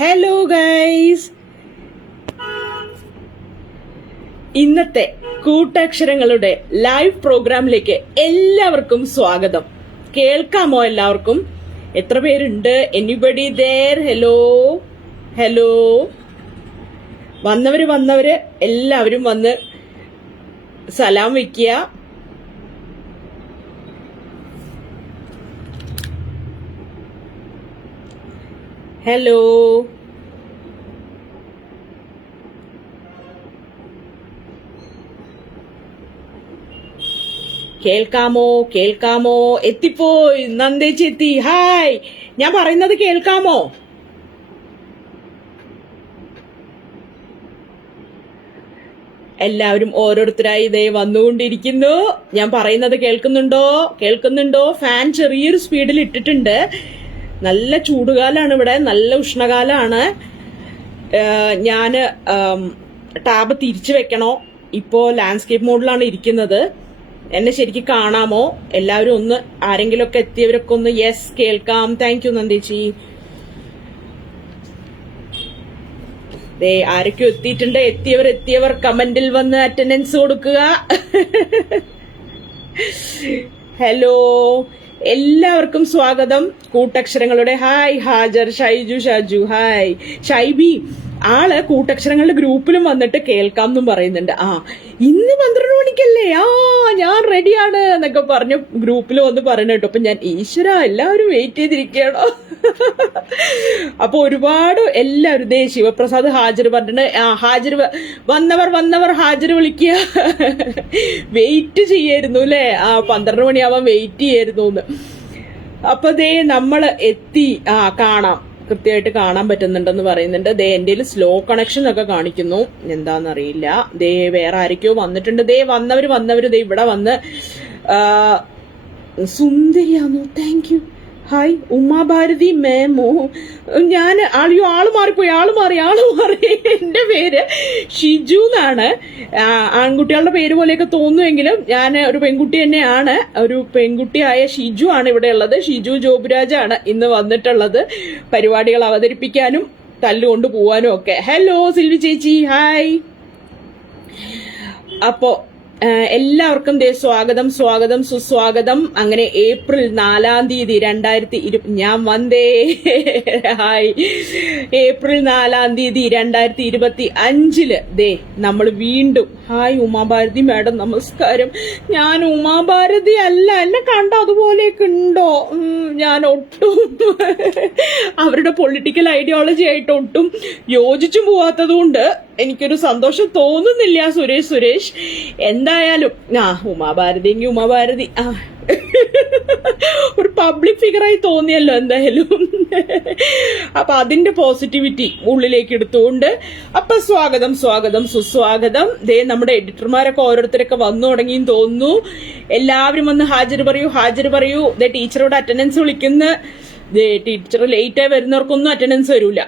Hello guys, ഇന്നത്തെ കൂട്ടക്ഷരങ്ങളുടെ live പ്രോഗ്രാമിലേക്ക് എല്ലാവർക്കും സ്വാഗതം. കേൾക്കാമോ എല്ലാവർക്കും? എത്ര പേരുണ്ട്? Anybody there? Hello hello. വന്നവര് എല്ലാവരും വന്ന് സലാം വെക്കുക. ഹലോ. കേൾക്കാമോ? എത്തിപ്പോയി, നന്ദേച്ചി എത്തി. ഹായ്, ഞാൻ പറയുന്നത് കേൾക്കാമോ? എല്ലാവരും ഓരോരുത്തരായി ഇതേ വന്നുകൊണ്ടിരിക്കുന്നു. ഞാൻ പറയുന്നത് കേൾക്കുന്നുണ്ടോ? ഫാൻ ചെറിയൊരു സ്പീഡിൽ ഇട്ടിട്ടുണ്ട്. നല്ല ചൂടുകാലാണ് ഇവിടെ, നല്ല ഉഷ്ണകാലാണ്. ഞാൻ ടാബ് തിരിച്ചു വെക്കണോ? ഇപ്പോ ലാൻഡ്സ്കേപ്പ് മോഡിലാണ് ഇരിക്കുന്നത്. എന്നെ ശരിക്കും കാണാമോ? എല്ലാവരും ഒന്ന്, ആരെങ്കിലും ഒക്കെ എത്തിയവരൊക്കെ ഒന്ന് യെസ് കേൾക്കാം. താങ്ക് യു നന്ദേച്ചി. ആരൊക്കെ എത്തിയിട്ടുണ്ട്? എത്തിയവർ കമന്റിൽ വന്ന് അറ്റൻഡൻസ് കൊടുക്കുക. ഹലോ, എല്ലാവർക്കും സ്വാഗതം. കൂട്ടക്ഷരങ്ങളുടെ ഹായ്. ഹാജർ, ഷൈജു, ഷാജു, ഹായ്. ഷൈബി ആള് കൂട്ടക്ഷരങ്ങളുടെ ഗ്രൂപ്പിലും വന്നിട്ട് കേൾക്കാം എന്നും പറയുന്നുണ്ട്. ഇന്ന് 12 മണിക്കല്ലേ? ഞാൻ റെഡിയാണ് എന്നൊക്കെ പറഞ്ഞു ഗ്രൂപ്പിൽ വന്ന് പറഞ്ഞു കേട്ടോ. അപ്പൊ ഞാൻ ഈശ്വര, എല്ലാവരും വെയിറ്റ് ചെയ്തിരിക്കുകയാണോ? അപ്പൊ ഒരുപാട് എല്ലാവരും ശിവപ്രസാദ് ഹാജർ പറഞ്ഞിട്ട്, ഹാജർ വന്നവർ ഹാജർ വിളിക്കുക. വെയിറ്റ് ചെയ്യായിരുന്നു അല്ലേ? 12 മണിയാവാൻ വെയിറ്റ് ചെയ്യായിരുന്നു എന്ന്. അപ്പൊ നമ്മള് എത്തി. കാണാം, കൃത്യമായിട്ട് കാണാൻ പറ്റുന്നുണ്ടെന്ന് പറയുന്നുണ്ട്. എന്റെ സ്ലോ കണക്ഷൻ ഒക്കെ കാണിക്കുന്നു, എന്താന്നറിയില്ല. വേറെ ആരൊക്കെയോ വന്നിട്ടുണ്ട്. വന്നവര് ഇവിടെ വന്ന്. സുന്ദരിയാണോ? Thank you. ഹായ് ഉമാഭാരതി മേമോ. ഞാൻ ആള് മാറി. എന്റെ പേര് ഷിജു എന്നാണ്. ആൺകുട്ടികളുടെ പേര് പോലെയൊക്കെ തോന്നുമെങ്കിലും ഞാൻ ഒരു പെൺകുട്ടി തന്നെയാണ്. ഒരു പെൺകുട്ടിയായ ഷിജു ആണ് ഇവിടെ ഉള്ളത്. ഷിജു ജോബുരാജാണ് ഇന്ന് വന്നിട്ടുള്ളത്, പരിപാടികൾ അവതരിപ്പിക്കാനും തല്ലുകൊണ്ട് പോവാനും ഒക്കെ. ഹലോ സിൽവി ചേച്ചി, ഹായ്. അപ്പോ എല്ലാവർക്കും സ്വാഗതം സുസ്വാഗതം. അങ്ങനെ ഏപ്രിൽ 4 തീയതി 2020 ഞാൻ വന്നേ. ഹായ്. ഏപ്രിൽ 4 തീയതി 2025 നമ്മൾ വീണ്ടും. ഹായ് ഉമാഭാരതി മാഡം, നമസ്കാരം. ഞാൻ ഉമാഭാരതി അല്ല, എന്നെ കണ്ട അതുപോലെയൊക്കെ ഉണ്ടോ? ഞാൻ ഒട്ടും അവരുടെ പൊളിറ്റിക്കൽ ഐഡിയോളജി ആയിട്ട് ഒട്ടും യോജിച്ചു പോവാത്തത് കൊണ്ട് എനിക്കൊരു സന്തോഷം തോന്നുന്നില്ല. സുരേഷ് എന്തായാലും ഉമാഭാരതി ഒരു പബ്ലിക് ഫിഗറായി തോന്നിയല്ലോ എന്തായാലും. അപ്പൊ അതിന്റെ പോസിറ്റിവിറ്റി ഉള്ളിലേക്ക് എടുത്തുകൊണ്ട് അപ്പൊ സ്വാഗതം സുസ്വാഗതം. നമ്മുടെ എഡിറ്റർമാരൊക്കെ ഓരോരുത്തരൊക്കെ വന്നു തുടങ്ങിയെന്ന് തോന്നുന്നു. എല്ലാവരും വന്ന് ഹാജർ പറയൂ. ടീച്ചറോട് അറ്റൻഡൻസ് വിളിക്കുന്ന. ടീച്ചർ ലേറ്റായി വരുന്നവർക്കൊന്നും അറ്റൻഡൻസ് വരൂല.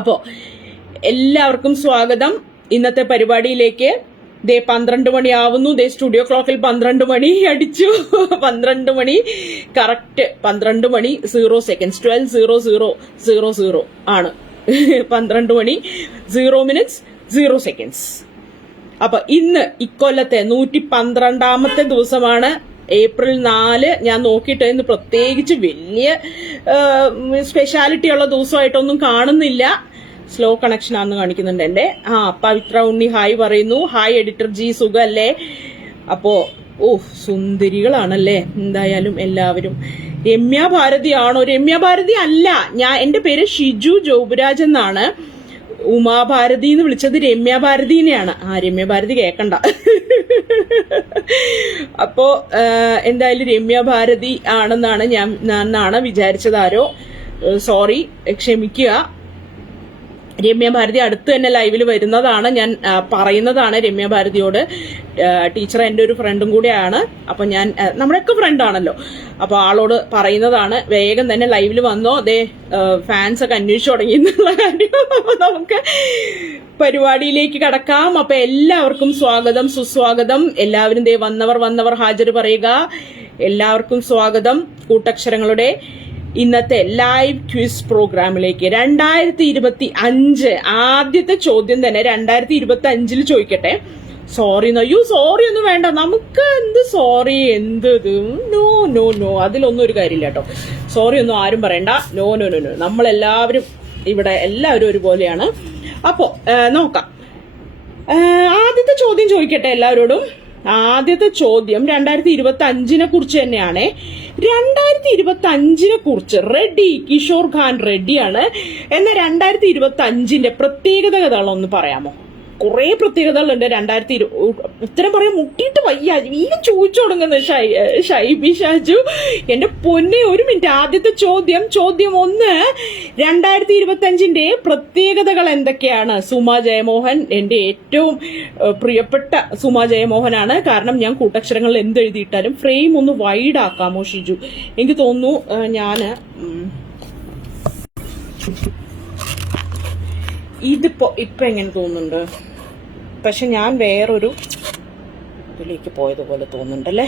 അപ്പോ എല്ലാവർക്കും സ്വാഗതം ഇന്നത്തെ പരിപാടിയിലേക്ക്. 12 മണിയാവുന്നു. സ്റ്റുഡിയോ ക്ലോക്കിൽ 12 മണി അടിച്ചു. 12 മണി കറക്റ്റ്. 12 മണി 0 സെക്കൻഡ്സ്. 12:00 ആണ്. 12 മണി 0 മിനിറ്റ്സ് 0 സെക്കൻഡ്സ്. അപ്പൊ ഇന്ന് ഇക്കൊല്ലത്തെ 112ാമത്തെ ദിവസമാണ്. ഏപ്രിൽ 4. ഞാൻ നോക്കിയിട്ട് ഇന്ന് പ്രത്യേകിച്ച് വലിയ സ്പെഷ്യാലിറ്റി ഉള്ള ദിവസമായിട്ടൊന്നും കാണുന്നില്ല. സ്ലോ കണക്ഷൻ ആണെന്ന് കാണിക്കുന്നുണ്ട് എന്റെ. പവിത്ര ഉണ്ണി ഹായ് പറയുന്നു. ഹായ് എഡിറ്റർ ജി, സുഖല്ലേ? അപ്പോ സുന്ദരികളാണല്ലേ എന്തായാലും എല്ലാവരും. രമ്യ ഭാരതി ആണോ? രമ്യ ഭാരതി അല്ല, എന്റെ പേര് ഷിജു ജോബുരാജ് എന്നാണ്. ഉമാഭാരതി എന്ന് വിളിച്ചത് രമ്യ ഭാരതിനെയാണ്. രമ്യ ഭാരതി കേക്കണ്ട. അപ്പോ എന്തായാലും രമ്യ ഭാരതി ആണെന്നാണ് ഞാൻ വിചാരിച്ചത്. ആരോ സോറി, ക്ഷമിക്കുക. രമ്യ ഭാരതി അടുത്ത് തന്നെ ലൈവിൽ വരുന്നതാണ്. ഞാൻ പറയുന്നതാണ് രമ്യ ഭാരതിയോട്. ടീച്ചർ എന്റെ ഒരു ഫ്രണ്ടും കൂടെയാണ്. അപ്പൊ ഞാൻ നമ്മുടെയൊക്കെ ഫ്രണ്ടാണല്ലോ. അപ്പൊ ആളോട് പറയുന്നതാണ്, വേഗം തന്നെ ലൈവിൽ വന്നോ. ഫാൻസ് ഒക്കെ അന്വേഷിച്ചു തുടങ്ങി എന്നുള്ള കാര്യം. അപ്പൊ നമുക്ക് പരിപാടിയിലേക്ക് കടക്കാം. അപ്പൊ എല്ലാവർക്കും സ്വാഗതം സുസ്വാഗതം. എല്ലാവരും വന്നവർ ഹാജർ പറയുക. എല്ലാവർക്കും സ്വാഗതം. കൂട്ടക്ഷരങ്ങളുടെ ഇന്നത്തെ ലൈവ് ക്വിസ് പ്രോഗ്രാമിലേക്ക്. 2025 ആദ്യത്തെ ചോദ്യം തന്നെ 2025 ചോദിക്കട്ടെ. സോറി ഒന്നും വേണ്ട, നമുക്ക് എന്ത് സോറി, എന്ത് നോ നോ നോ, അതിലൊന്നും ഒരു കാര്യമില്ല കേട്ടോ. സോറി ഒന്നും ആരും പറയണ്ട. നോ നോ നോ നോ, നമ്മളെല്ലാവരും ഇവിടെ എല്ലാവരും ഒരുപോലെയാണ്. അപ്പോ നോക്കാം. ആദ്യത്തെ ചോദ്യം ചോദിക്കട്ടെ എല്ലാവരോടും. ആദ്യത്തെ ചോദ്യം 2025 കുറിച്ച് തന്നെയാണ്. 2025 കുറിച്ച് റെഡി, കിഷോർ ഖാൻ റെഡിയാണ്. എന്നാൽ 2025 പ്രത്യേകതകളൊന്ന് പറയാമോ? കുറെ പ്രത്യേകതകളുണ്ട്. ഉത്തരം പറയാൻ മുട്ടിയിട്ട് വയ്യ, വീണ്ടും ചോദിച്ചു തുടങ്ങുന്നു ഷൈബി ഷാജു. എന്റെ പൊന്നെ, ഒരു മിനിറ്റ്. ആദ്യത്തെ ചോദ്യം 1, 2025 പ്രത്യേകതകൾ എന്തൊക്കെയാണ്? സുമ ജയമോഹൻ, എന്റെ ഏറ്റവും പ്രിയപ്പെട്ട സുമ ജയമോഹനാണ്. കാരണം ഞാൻ കൂട്ടക്ഷരങ്ങളിൽ എന്തെഴുതിയിട്ടാലും ഫ്രെയിം ഒന്ന് വൈഡ് ആക്കാമോ ഷിജു? എനിക്ക് തോന്നുന്നു ഞാന് ഇപ്പൊ എങ്ങനെ തോന്നുന്നുണ്ട്? പക്ഷെ ഞാൻ വേറൊരു ഇതിലേക്ക് പോയതുപോലെ തോന്നുന്നുണ്ടല്ലേ.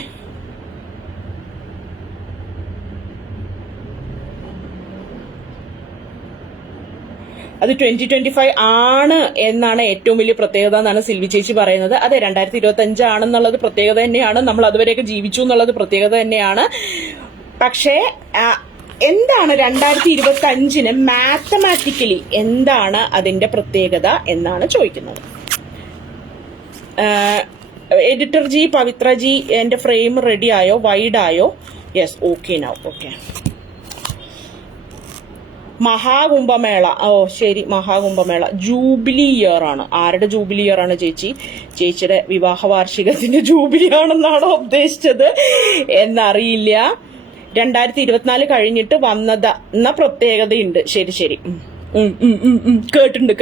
അത് 2025 ആണ് എന്നാണ് ഏറ്റവും വലിയ പ്രത്യേകത എന്നാണ് സിൽവി ചേച്ചി പറയുന്നത്. അതെ, 2025 ആണെന്നുള്ളത് പ്രത്യേകത തന്നെയാണ്. നമ്മൾ അതുവരെയൊക്കെ ജീവിച്ചു എന്നുള്ളത് പ്രത്യേകത തന്നെയാണ്. പക്ഷേ എന്താണ് 2025 മാത്തമാറ്റിക്കലി എന്താണ് അതിന്റെ പ്രത്യേകത എന്നാണ് ചോദിക്കുന്നത്. എഡിറ്റർ ജി, പവിത്ര ജി, എന്റെ ഫ്രെയിം റെഡി ആയോ? വൈഡ് ആയോ? Yes, okay now. Okay. Mahakumbh Mela, ഓ ശരി, മഹാകുംഭമേള ജൂബിലി ഇയർ ആണ്. ആരുടെ ജൂബിലി ഇയർ ആണ് ചേച്ചി? ചേച്ചിയുടെ വിവാഹ വാർഷികത്തിന്റെ ജൂബിലി ആണെന്നാണോ ഉദ്ദേശിച്ചത് എന്നറിയില്ല. 2024 കഴിഞ്ഞിട്ട് വന്നതെന്ന പ്രത്യേകതയുണ്ട്. ശരി, കേട്ടിട്ടുണ്ട്.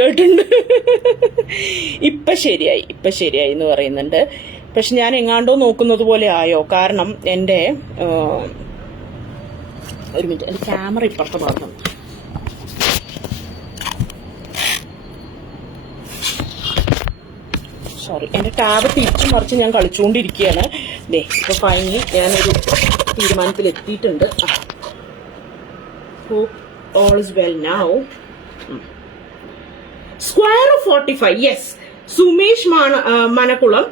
ഇപ്പൊ ശരിയായി എന്ന് പറയുന്നുണ്ട്. പക്ഷെ ഞാൻ എങ്ങാണ്ടോ നോക്കുന്നത് പോലെ ആയോ? കാരണം എന്റെ ഒരു മിനിറ്റ്, എന്റെ ക്യാമറ ഇപ്പുറത്തെ ഭാഗം. സോറി, എന്റെ ടാബ് തിരിച്ചു മറിച്ച് ഞാൻ കളിച്ചുകൊണ്ടിരിക്കുകയാണ്. ഇപ്പൊ ഫൈനലി ഞാനൊരു തീരുമാനത്തിൽ എത്തിയിട്ടുണ്ട്. All is well now. Square of 45. Yes, Sumesh Manakkulam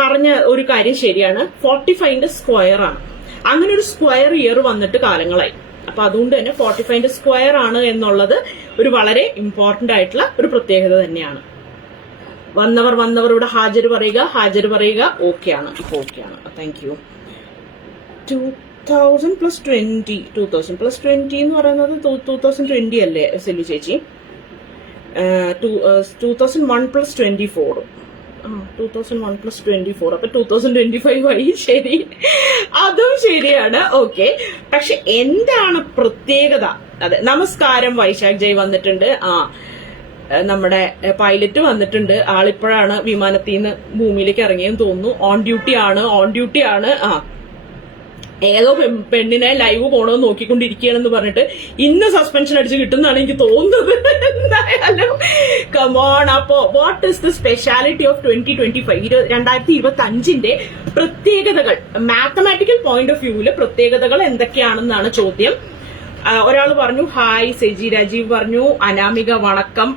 പറഞ്ഞ ഒരു കാര്യം ശരിയാണ്. 45 സ്ക്വയർ ആണ്. അങ്ങനെ ഒരു സ്ക്വയർ ഇയർ വന്നിട്ട് കാലങ്ങളായി. അപ്പൊ അതുകൊണ്ട് തന്നെ 45 സ്ക്വയർ ആണ് എന്നുള്ളത് ഒരു വളരെ ഇമ്പോർട്ടന്റ് ആയിട്ടുള്ള ഒരു പ്രത്യേകത തന്നെയാണ്. വന്നവർ ഇവിടെ ഹാജർ പറയുക. ഓക്കെ ആണ്, ഇപ്പൊ ഓക്കെ ആണ്. Thank you. 2000 + 20 2000 + 20 എന്ന് പറയുന്നത് 2020 അല്ലേ സെല്ലു ചേച്ചി? 2001 + 24. 2001 + 24, അപ്പൊ 2025 ആയി. ശരി, അതും ശരിയാണ്. ഓക്കെ, പക്ഷെ എന്താണ് പ്രത്യേകത? അതെ, നമസ്കാരം. വൈശാഖ് ജയ് വന്നിട്ടുണ്ട്. നമ്മുടെ പൈലറ്റ് വന്നിട്ടുണ്ട്. ആളിപ്പോഴാണ് വിമാനത്തിൽ നിന്ന് ഭൂമിയിലേക്ക് ഇറങ്ങിയെന്ന് തോന്നുന്നു. ഓൺ ഡ്യൂട്ടി ആണ്. ഏതോ പെണ്ണിനെ ലൈവ് പോണോന്ന് നോക്കിക്കൊണ്ടിരിക്കുകയാണെന്ന് പറഞ്ഞിട്ട് ഇന്ന് സസ്പെൻഷൻ അടിച്ച് കിട്ടുന്നതാണ് എനിക്ക് തോന്നുന്നത്. എന്തായാലും കമോൺ. അപ്പോ what is the speciality of 2025? 2025 പ്രത്യേകതകൾ, മാത്തമാറ്റിക്കൽ പോയിന്റ് ഓഫ് വ്യൂവില് പ്രത്യേകതകൾ എന്തൊക്കെയാണെന്നാണ് ചോദ്യം. ഒരാൾ പറഞ്ഞു ഹായ്, സെജി രാജീവ് പറഞ്ഞു, അനാമിക വണക്കം.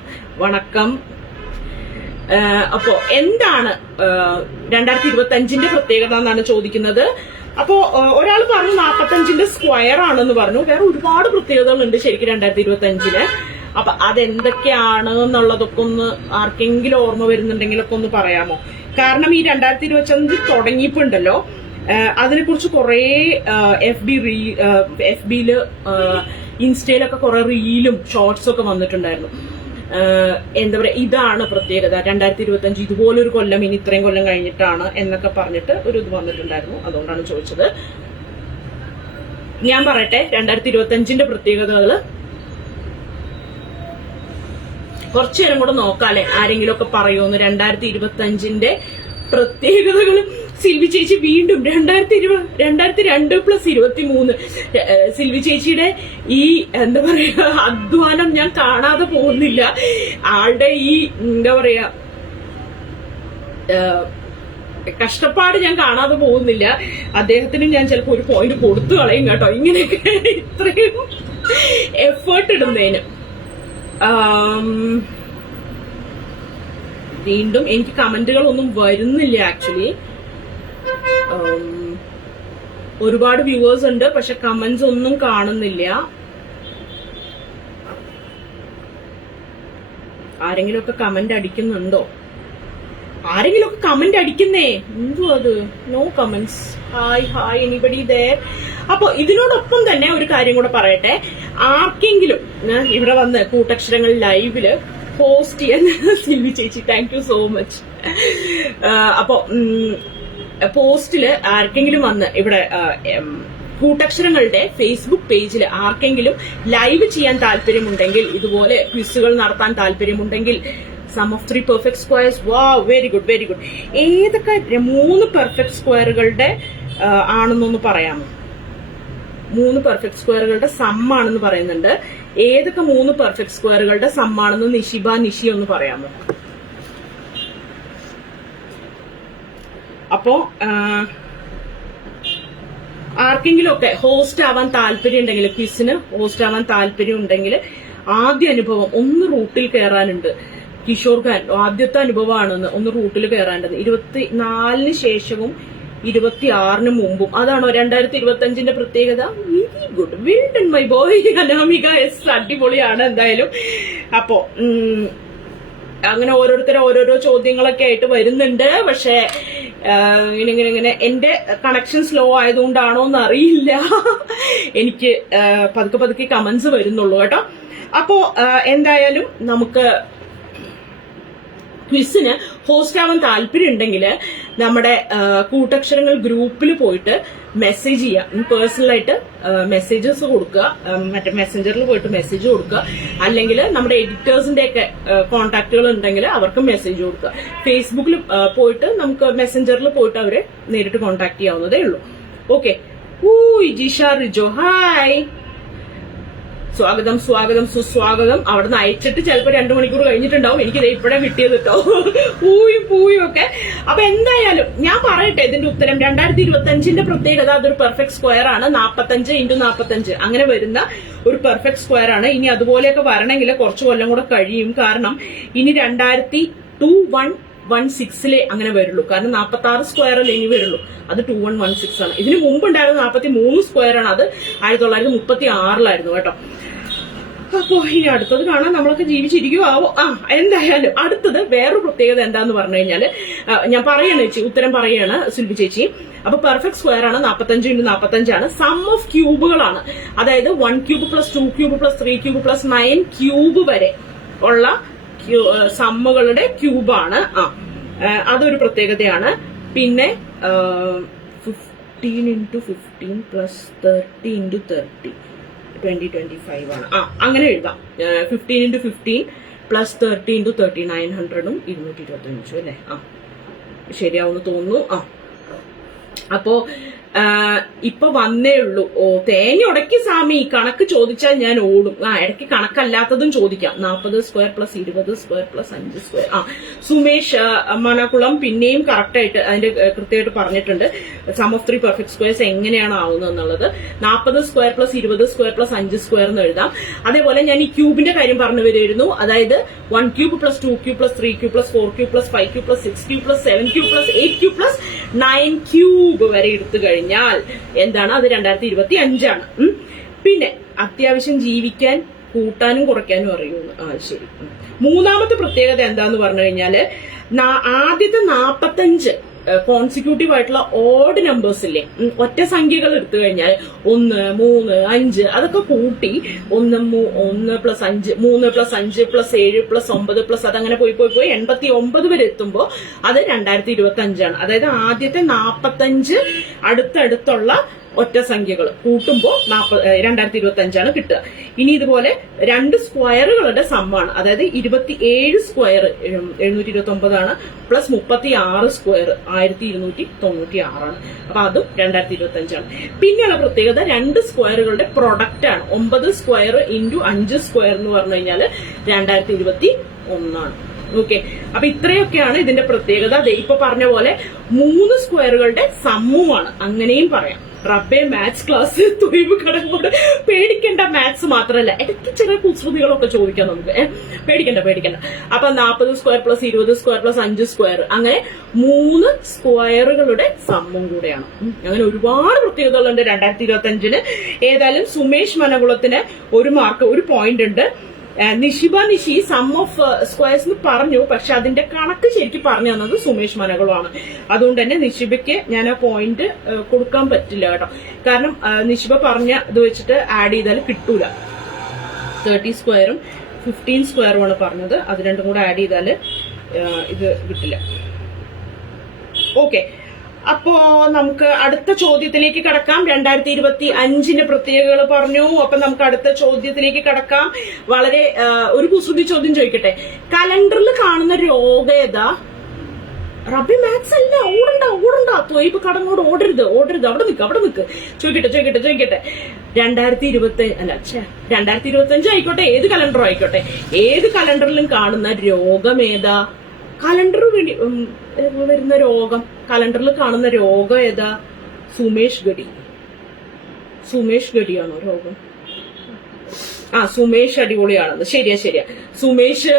അപ്പോ എന്താണ് 2025 പ്രത്യേകത എന്നാണ് ചോദിക്കുന്നത്. അപ്പോ ഒരാൾ പറഞ്ഞു 45 സ്ക്വയർ ആണെന്ന് പറഞ്ഞു. വേറെ ഒരുപാട് പ്രത്യേകതകളുണ്ട് ശരിക്കും 2025. അപ്പൊ അതെന്തൊക്കെയാണ് എന്നുള്ളതൊക്കെ ഒന്ന് ആർക്കെങ്കിലും ഓർമ്മ വരുന്നുണ്ടെങ്കിലൊക്കെ ഒന്ന് പറയാമോ? കാരണം ഈ 2025 തുടങ്ങിയപ്പോണ്ടല്ലോ അതിനെ കുറിച്ച് കുറെ FBയില് ഇൻസ്റ്റയിലൊക്കെ കുറെ റീലും ഷോർട്സും ഒക്കെ വന്നിട്ടുണ്ടായിരുന്നു. എന്താ പറയാ, ഇതാണ് പ്രത്യേകത 2025, ഇതുപോലൊരു കൊല്ലം ഇനി ഇത്രയും കൊല്ലം കഴിഞ്ഞിട്ടാണ് എന്നൊക്കെ പറഞ്ഞിട്ട് ഒരു ഇത് വന്നിട്ടുണ്ടായിരുന്നു. അതുകൊണ്ടാണ് ചോദിച്ചത്. ഞാൻ പറയട്ടെ 2025 പ്രത്യേകതകള്. കുറച്ചു നേരം കൂടെ നോക്കാല്ലേ, ആരെങ്കിലും ഒക്കെ പറയുമെന്ന് 2025 പ്രത്യേകതകൾ. സിൽവി ചേച്ചി വീണ്ടും 2002 + 23. സിൽവി ചേച്ചിയുടെ ഈ എന്താ പറയാ അധ്വാനം ഞാൻ കാണാതെ പോകുന്നില്ല. ആളുടെ ഈ എന്താ പറയാ കഷ്ടപ്പാട് ഞാൻ കാണാതെ പോകുന്നില്ല. അദ്ദേഹത്തിന് ഞാൻ ചിലപ്പോൾ ഒരു പോയിന്റ് കൊടുത്തു കളയും കേട്ടോ, ഇങ്ങനെയൊക്കെ ഇത്രയും എഫേർട്ട് ഇടുന്നതിന്. വീണ്ടും എനിക്ക് കമന്റുകളൊന്നും വരുന്നില്ല ആക്ച്വലി. ഒരുപാട് വ്യൂവേഴ്സ് ഉണ്ട്, പക്ഷെ കമന്റ്സ് ഒന്നും കാണുന്നില്ല. ആരെങ്കിലും ഒക്കെ കമന്റ് അടിക്കുന്നുണ്ടോ? ആരെങ്കിലും ഒക്കെ കമന്റ് അടിക്കുന്നേ? എന്തോ അത്, no comments. Hi anybody there. അപ്പൊ ഇതിനോടൊപ്പം തന്നെ ഒരു കാര്യം കൂടെ പറയട്ടെ. ആർക്കെങ്കിലും ഇവിടെ വന്ന് കൂട്ടക്ഷരങ്ങൾ ലൈവില് പോസ്റ്റ് ചെയ്യാൻ സിൽവി ചേച്ചി, താങ്ക് യു സോ മച്ച്. അപ്പൊ പോസ്റ്റില് ആർക്കെങ്കിലും വന്ന് ഇവിടെ കൂട്ടക്ഷരങ്ങളുടെ ഫേസ്ബുക്ക് പേജിൽ ആർക്കെങ്കിലും ലൈവ് ചെയ്യാൻ താല്പര്യമുണ്ടെങ്കിൽ, ഇതുപോലെ ക്വിസുകൾ നടത്താൻ താല്പര്യമുണ്ടെങ്കിൽ, സം ഓഫ് 3 പെർഫെക്റ്റ് സ്ക്വയർസ്, വാ വെരി ഗുഡ് വെരി ഗുഡ്. ഏതൊക്കെ 3 പെർഫെക്റ്റ് സ്ക്വയറുകളുടെ ആണെന്നൊന്ന് പറയാമോ? 3 പെർഫെക്റ്റ് സ്ക്വയറുകളുടെ സമ്മാണെന്ന് പറയുന്നുണ്ട്. ഏതൊക്കെ 3 പെർഫെക്റ്റ് സ്ക്വയറുകളുടെ സമ്മാണെന്ന് നിഷി ഒന്ന് പറയാമോ? അപ്പോ ആർക്കെങ്കിലും ഒക്കെ ഹോസ്റ്റ് ആവാൻ താല്പര്യം ഉണ്ടെങ്കിൽ, ക്വിസിന് ഹോസ്റ്റ് ആവാൻ താല്പര്യം ഉണ്ടെങ്കിൽ, ആദ്യ അനുഭവം ഒന്ന് റൂട്ടിൽ കയറാനുണ്ട്. കിഷോർ ഖാൻ ആദ്യത്തെ അനുഭവമാണെന്ന് ഒന്ന് റൂട്ടിൽ കയറാനുണ്ട്. 24 ശേഷവും 26 മുമ്പും. അതാണോ 2025 പ്രത്യേകത? Very good, well done my boy. Anamika S, അടിപൊളിയാണ് എന്തായാലും. അപ്പോ അങ്ങനെ ഓരോരുത്തരും ചോദ്യങ്ങളൊക്കെ ആയിട്ട് വരുന്നുണ്ട്. പക്ഷെ ഇങ്ങനെ എന്റെ കണക്ഷൻ സ്ലോ ആയതുകൊണ്ടാണോ എന്ന് അറിയില്ല. എനിക്ക് പതുക്കെ കമന്റ്സ് വരുന്നുള്ളൂ കേട്ടോ. അപ്പോ എന്തായാലും നമുക്ക് ക്വിസിന് ഹോസ്റ്റ് ആവാൻ താല്പര്യം ഉണ്ടെങ്കിൽ നമ്മുടെ കൂട്ടക്ഷരങ്ങൾ ഗ്രൂപ്പിൽ പോയിട്ട് മെസ്സേജ് ചെയ്യാം. പേഴ്സണലായിട്ട് മെസ്സേജസ് കൊടുക്കുക, മറ്റേ മെസ്സഞ്ചറിൽ പോയിട്ട് മെസ്സേജ് കൊടുക്കുക. അല്ലെങ്കിൽ നമ്മുടെ എഡിറ്റേഴ്സിന്റെ ഒക്കെ കോൺടാക്റ്റുകൾ ഉണ്ടെങ്കിൽ അവർക്ക് മെസ്സേജ് കൊടുക്കുക. ഫേസ്ബുക്കിൽ പോയിട്ട് നമുക്ക് മെസ്സഞ്ചറിൽ പോയിട്ട് അവരെ നേരിട്ട് കോൺടാക്ട് ചെയ്യാവുന്നതേ ഉള്ളൂ. ഓക്കെ. ജിഷ റിജോ, ഹായ്, സ്വാഗതം സുസ്വാഗതം. അവിടെ നിന്ന് അയച്ചിട്ട് ചിലപ്പോൾ 2 മണിക്കൂർ കഴിഞ്ഞിട്ടുണ്ടാവും. എനിക്കിത് ഇപ്പോഴേ കിട്ടിയത് കേട്ടോ, പൂയും ഒക്കെ. അപ്പൊ എന്തായാലും ഞാൻ പറയട്ടെ ഇതിന്റെ ഉത്തരം. 2025 പ്രത്യേകത, അതൊരു പെർഫെക്റ്റ് സ്ക്വയർ ആണ്. 45 × 45 അങ്ങനെ വരുന്ന ഒരു പെർഫെക്റ്റ് സ്ക്വയർ ആണ്. ഇനി അതുപോലെയൊക്കെ വരണമെങ്കിൽ കുറച്ച് കൊല്ലം കൂടെ കഴിയും. കാരണം ഇനി 202116 അങ്ങനെ വരുള്ളൂ. കാരണം 46 സ്ക്വയറിൽ ഇനി വരുള്ളൂ. അത് 2116 ആണ്. ഇതിന് മുമ്പ് ഉണ്ടായിരുന്നത് 43 സ്ക്വയർ ആണ്. അത് 1936 കേട്ടോ. അപ്പോ ഇനി അടുത്തത് കാണാൻ നമ്മളൊക്കെ ജീവിച്ചിരിക്കുവോ? എന്തായാലും അടുത്തത് വേറൊരു പ്രത്യേകത എന്താന്ന് പറഞ്ഞു കഴിഞ്ഞാല്, ഞാൻ പറയാണ് ചേച്ചി, ഉത്തരം പറയാണ് സുൽബി ചേച്ചി. അപ്പൊ പെർഫെക്റ്റ് സ്ക്വയർ ആണ്. 45 × 45 ആണ്. സം ഓഫ് ക്യൂബുകളാണ്. അതായത് 1 cube plus 2 cube plus 3 cube plus 9 cube വരെ ഉള്ള സമ്മുകളുടെ ക്യൂബാണ്. അതൊരു പ്രത്യേകതയാണ്. പിന്നെ 15 × 15 പ്ലസ് 30 × 30 2025 ആണ്. അങ്ങനെ എഴുതാം. 15 × 15 പ്ലസ് 30 × 30 900 225 അല്ലേ? ശരിയാവുന്നു തോന്നുന്നു. അപ്പോ ഇപ്പൊ വന്നേ ഉള്ളൂ. തേങ്ങ ഉടക്കി സാമി, കണക്ക് ചോദിച്ചാൽ ഞാൻ ഓടും. ഇടയ്ക്ക് കണക്കല്ലാത്തതും ചോദിക്കാം. 40 square plus 20 square plus 5 square. Sumesh Manakulam പിന്നെയും കറക്റ്റായിട്ട് അതിന്റെ കൃത്യമായിട്ട് പറഞ്ഞിട്ടുണ്ട്. സം ഓഫ് 3 പെർഫെക്റ്റ് സ്ക്വയർസ് എങ്ങനെയാണ് ആവുന്നത് എന്നുള്ളത്. 40 square plus 20 square plus 5 square എന്ന് എഴുതാം. അതേപോലെ ഞാൻ ഈ ക്യൂബിന്റെ കാര്യം പറഞ്ഞു വരുമായിരുന്നു. അതായത് 1 cube plus 2 cube plus 3 cube plus 4 cube plus 5 cube plus 6 cube plus 7 cube plus 8 cube plus 9 cube വരെ എടുത്തു കഴിഞ്ഞാൽ എന്താണ്? അത് 2025 ആണ്. പിന്നെ അത്യാവശ്യം ജീവിക്കാൻ കൂട്ടാനും കുറയ്ക്കാനും അറിയുന്നു. ശരി. മൂന്നാമത്തെ പ്രത്യേകത എന്താന്ന് പറഞ്ഞു കഴിഞ്ഞാല്, ആദ്യത്തെ 45 കോൺസിക്യൂട്ടീവ് ആയിട്ടുള്ള ഓഡ് നമ്പേഴ്സ് ഇല്ലേ, ഒറ്റ സംഖ്യകൾ എടുത്തു കഴിഞ്ഞാൽ 1, 3, 5 അതൊക്കെ കൂട്ടി 1 plus 5 3 plus 5 plus 7 plus 9 plus അതങ്ങനെ പോയി 89 വരെ എത്തുമ്പോൾ അത് 2025 ആണ്. അതായത് ആദ്യത്തെ 45 അടുത്തടുത്തുള്ള ഒറ്റ സംഖ്യകൾ കൂട്ടുമ്പോൾ 2025 ആണ് കിട്ടുക. ഇനി ഇതുപോലെ 2 സ്ക്വയറുകളുടെ സമ്മാണ്. അതായത് 27 സ്ക്വയർ 729 ആണ് പ്ലസ് 36 സ്ക്വയർ 1296 ആണ്. അപ്പൊ അതും 2025 ആണ്. പിന്നെയുള്ള പ്രത്യേകത 2 സ്ക്വയറുകളുടെ പ്രൊഡക്റ്റ് ആണ്. 9 സ്ക്വയർ × 5 സ്ക്വയർ എന്ന് പറഞ്ഞു കഴിഞ്ഞാൽ 2021 ആണ്. ഓക്കെ, അപ്പൊ ഇത്രയൊക്കെയാണ് ഇതിന്റെ പ്രത്യേകത. ഇപ്പൊ പറഞ്ഞ പോലെ 3 സ്ക്വയറുകളുടെ സമ്മുമാണ്, അങ്ങനെയും പറയാം. റബ്ബെ മാത്സ് ക്ലാസ് തൊഴിവ് കടങ്ങോട് പേടിക്കേണ്ട. മാത്സ് മാത്രമല്ല, ഇടയ്ക്ക് ചെറിയ കുസൃതികളൊക്കെ ചോദിക്കാം നമുക്ക്. പേടിക്കണ്ട. അപ്പൊ 40 square plus 20 square plus 5 square, അങ്ങനെ 3 സ്ക്വയറുകളുടെ സമ്മും കൂടെയാണ്. അങ്ങനെ ഒരുപാട് പ്രത്യേകതകളുണ്ട് 2025-ന്. ഏതായാലും സുമേഷ് മനകുളത്തിന് 1 മാർക്ക്, 1 പോയിന്റ് ഉണ്ട്. Nishiba Nishi sum of squares എന്ന് പറഞ്ഞു, പക്ഷെ അതിന്റെ കണക്ക് ശരിക്കും പറഞ്ഞു തന്നത് സുമേഷ് മനകളുമാണ്. അതുകൊണ്ട് തന്നെ നിഷിബയ്ക്ക് ഞാൻ ആ പോയിന്റ് കൊടുക്കാൻ പറ്റില്ല കേട്ടോ. കാരണം നിഷിബ പറഞ്ഞ ഇത് വെച്ചിട്ട് ആഡ് ചെയ്താൽ കിട്ടൂല. 30 സ്ക്വയറും 15 സ്ക്വയറുമാണ് പറഞ്ഞത്, അത് രണ്ടും കൂടെ ആഡ് ചെയ്താല് ഇത് കിട്ടില്ല. ഓക്കെ, അപ്പോ നമുക്ക് അടുത്ത ചോദ്യത്തിലേക്ക് കടക്കാം. 2025-ന്റെ പ്രത്യേകതകൾ പറഞ്ഞു. അപ്പൊ നമുക്ക് അടുത്ത ചോദ്യത്തിലേക്ക് കടക്കാം. വളരെ ഒരു കുസൃതി ചോദ്യം ചോദിക്കട്ടെ. കലണ്ടറിൽ കാണുന്ന രോഗം ഏതാ? റബ്ബി മാത്സ് അല്ല. ഓടണ്ട തൊയ്ബ് കടങ്ങോട് ഓടരുത്. അവിടെ നിക്ക്. ചോദിക്കട്ടെ 2025 ആയിക്കോട്ടെ, ഏത് കലണ്ടറും ആയിക്കോട്ടെ, ഏത് കലണ്ടറിലും കാണുന്ന രോഗം ഏതാ? കലണ്ടർ വരുന്ന രോഗം, കലണ്ടറിൽ കാണുന്ന രോഗം ഏതാ? സുമേഷ് ഗഡിയാണോ രോഗം? സുമേഷ് അടിപൊളിയാണെന്ന്. ശരിയാ. സുമേഷ്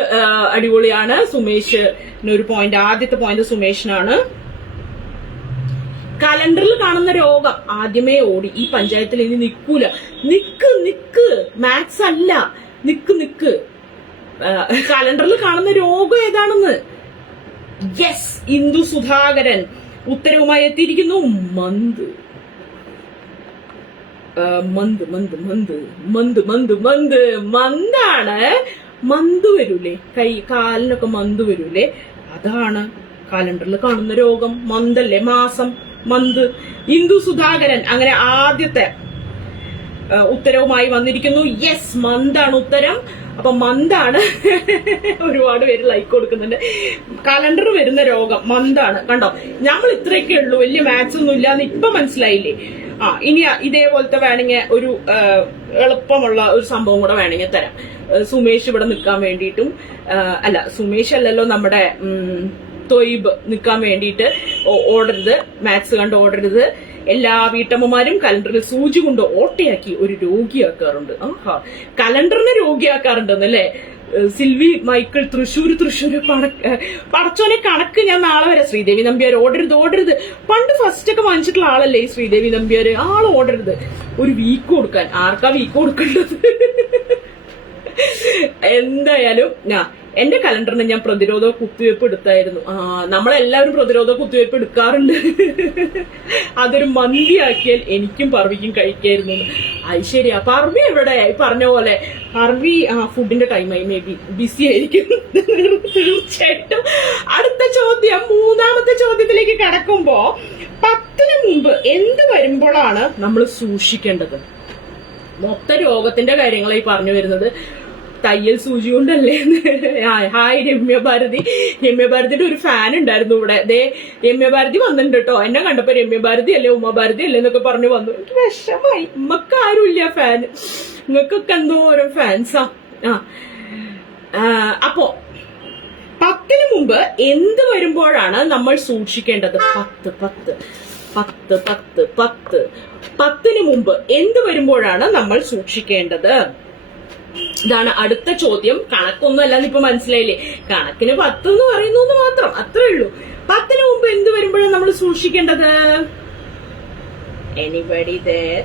അടിപൊളിയാണ്. സുമേഷിനൊരു പോയിന്റ്, ആദ്യത്തെ പോയിന്റ് സുമേഷിനാണ്. കലണ്ടറിൽ കാണുന്ന രോഗം ആദ്യമേ ഓടി. ഈ പഞ്ചായത്തിൽ ഇനി നിക്കൂല. നിക്ക് മാത്സ് അല്ല, നിക്ക്. കലണ്ടറിൽ കാണുന്ന രോഗം ഏതാണെന്ന്? യെസ്, ഇന്ദു സുധാകരൻ ഉത്തരവുമായി എത്തിയിരിക്കുന്നു. മന്താണ്. മന്ത് വരൂലേ, കാലിനൊക്കെ മന്ത് വരൂലേ, അതാണ് കലണ്ടറിൽ കാണുന്ന രോഗം. മന്തല്ലേ, മാസം, മന്ത്. ഇന്ദു സുധാകരൻ അങ്ങനെ ആദ്യത്തെ ഉത്തരവുമായി വന്നിരിക്കുന്നു. യെസ്, മന്താണ് ഉത്തരം. അപ്പൊ മന്താണ്. ഒരുപാട് പേര് ലൈക്ക് കൊടുക്കുന്നുണ്ട്. കലണ്ടർ വരുന്ന രോഗം മന്താണ്. കണ്ടോ, നമ്മൾ ഇത്രയൊക്കെ ഉള്ളൂ, വലിയ മാത്സ് ഒന്നും ഇല്ലാന്ന് ഇപ്പൊ മനസ്സിലായില്ലേ? ഇനി ഇതേപോലത്തെ വേണമെങ്കിൽ ഒരു എളുപ്പമുള്ള ഒരു സംഭവം കൂടെ വേണമെങ്കിൽ തരാം. സുമേഷ് ഇവിടെ നിൽക്കാൻ വേണ്ടിയിട്ടും, അല്ല സുമേഷ് അല്ലല്ലോ, നമ്മുടെ തൊയ്ബ് നിൽക്കാൻ വേണ്ടിയിട്ട് ഓടരുത്, മാത്സ് കണ്ട് ഓടരുത്. എല്ലാ വീട്ടമ്മമാരും കലണ്ടറിൽ സൂചി കൊണ്ട് ഓട്ടയാക്കി ഒരു രോഗിയാക്കാറുണ്ട്. കലണ്ടറിനെ രോഗിയാക്കാറുണ്ടെന്നല്ലേ? സിൽവി മൈക്കിൾ തൃശ്ശൂർ പടച്ചോനെ കണക്ക് ഞാൻ നാളെ വരെ. ശ്രീദേവി നമ്പ്യാർ ഓടരുത്. പണ്ട് ഫസ്റ്റ് ഒക്കെ വാങ്ങിച്ചിട്ടുള്ള ആളല്ലേ ഈ ശ്രീദേവി നമ്പ്യാർ. ആൾ ഓടരുത്. ഒരു വീക്ക് കൊടുക്കാൻ. ആർക്കാ വീക്ക് കൊടുക്കേണ്ടത്? എന്തായാലും എന്റെ കലണ്ടറിന് ഞാൻ പ്രതിരോധ കുത്തിവയ്പ് എടുത്തായിരുന്നു. നമ്മളെല്ലാവരും പ്രതിരോധ കുത്തിവയ്പ് എടുക്കാറുണ്ട്. അതൊരു മന്തിയാക്കിയാൽ എനിക്കും പർവിക്കും കഴിക്കായിരുന്നു. അത് ശരിയാ. പർവി എവിടെ? പറഞ്ഞ പോലെ പർവി ഫുഡിന്റെ ടൈമായി, മേ ബി ബിസി ആയിരിക്കും. തീർച്ചയായിട്ടും. അടുത്ത ചോദ്യം, 3ാമത്തെ ചോദ്യത്തിലേക്ക് കടക്കുമ്പോ 10-ന് മുമ്പ് എന്ത് വരുമ്പോഴാണ് നമ്മൾ സൂക്ഷിക്കേണ്ടത്? മൊത്ത രോഗത്തിന്റെ കാര്യങ്ങളായി പറഞ്ഞു വരുന്നത്. തയ്യൽ സൂചി കൊണ്ടല്ലേ? ഹായ് രമ്യഭാരതിയുടെ ഒരു ഫാൻ ഉണ്ടായിരുന്നു ഇവിടെ. രമ്യഭാരതി വന്നിട്ടുണ്ട് കേട്ടോ. എന്നെ കണ്ടപ്പോ രമ്യഭാരതി അല്ലേ ഉമാഭാരതി അല്ലേ എന്നൊക്കെ പറഞ്ഞു വന്നു. എനിക്ക് വിഷമായി. ഉമ്മക്ക് ആരുമില്ല ഫാൻ, നിങ്ങൾക്കൊക്കെ എന്തോരം ഫാൻസാ. അപ്പോ 10-ന് മുമ്പ് എന്ത് വരുമ്പോഴാണ് നമ്മൾ സൂക്ഷിക്കേണ്ടത്? 10-ന് മുമ്പ് എന്ത് വരുമ്പോഴാണ് നമ്മൾ സൂക്ഷിക്കേണ്ടത്? ഇതാണ് അടുത്ത ചോദ്യം. കണക്കൊന്നും അല്ലാന്ന് ഇപ്പൊ മനസ്സിലായില്ലേ? കണക്കിന് 10 എന്ന് പറയുന്നു മാത്രം, അത്രേ ഉള്ളൂ. 10-ന് മുമ്പ് എന്ത് വരുമ്പോഴാണ് നമ്മൾ സൂക്ഷിക്കേണ്ടത്? Anybody there?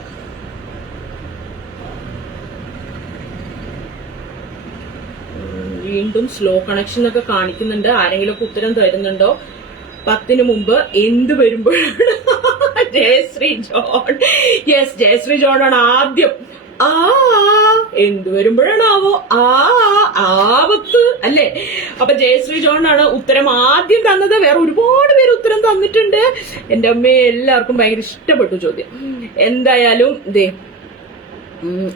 വീണ്ടും സ്ലോ കണക്ഷൻ ഒക്കെ കാണിക്കുന്നുണ്ട്. ആരെങ്കിലും ഒക്കെ ഉത്തരം തരുന്നുണ്ടോ? 10-ന് മുമ്പ് എന്ത് വരുമ്പോഴാണ്? Jayashree John. Yes, Jayashree John ആണ് ആദ്യം. എന്ത് വരുമ്പോഴാണാവോ? ആപത്ത് അല്ലേ? അപ്പൊ ജയശ്രീ ജോൺ ആണ് ഉത്തരം ആദ്യം തന്നത്. വേറെ ഒരുപാട് പേര് ഉത്തരം തന്നിട്ടുണ്ട്. എന്റെ അമ്മയെ എല്ലാവർക്കും ഭയങ്കര ഇഷ്ടപ്പെട്ടു ചോദ്യം. എന്തായാലും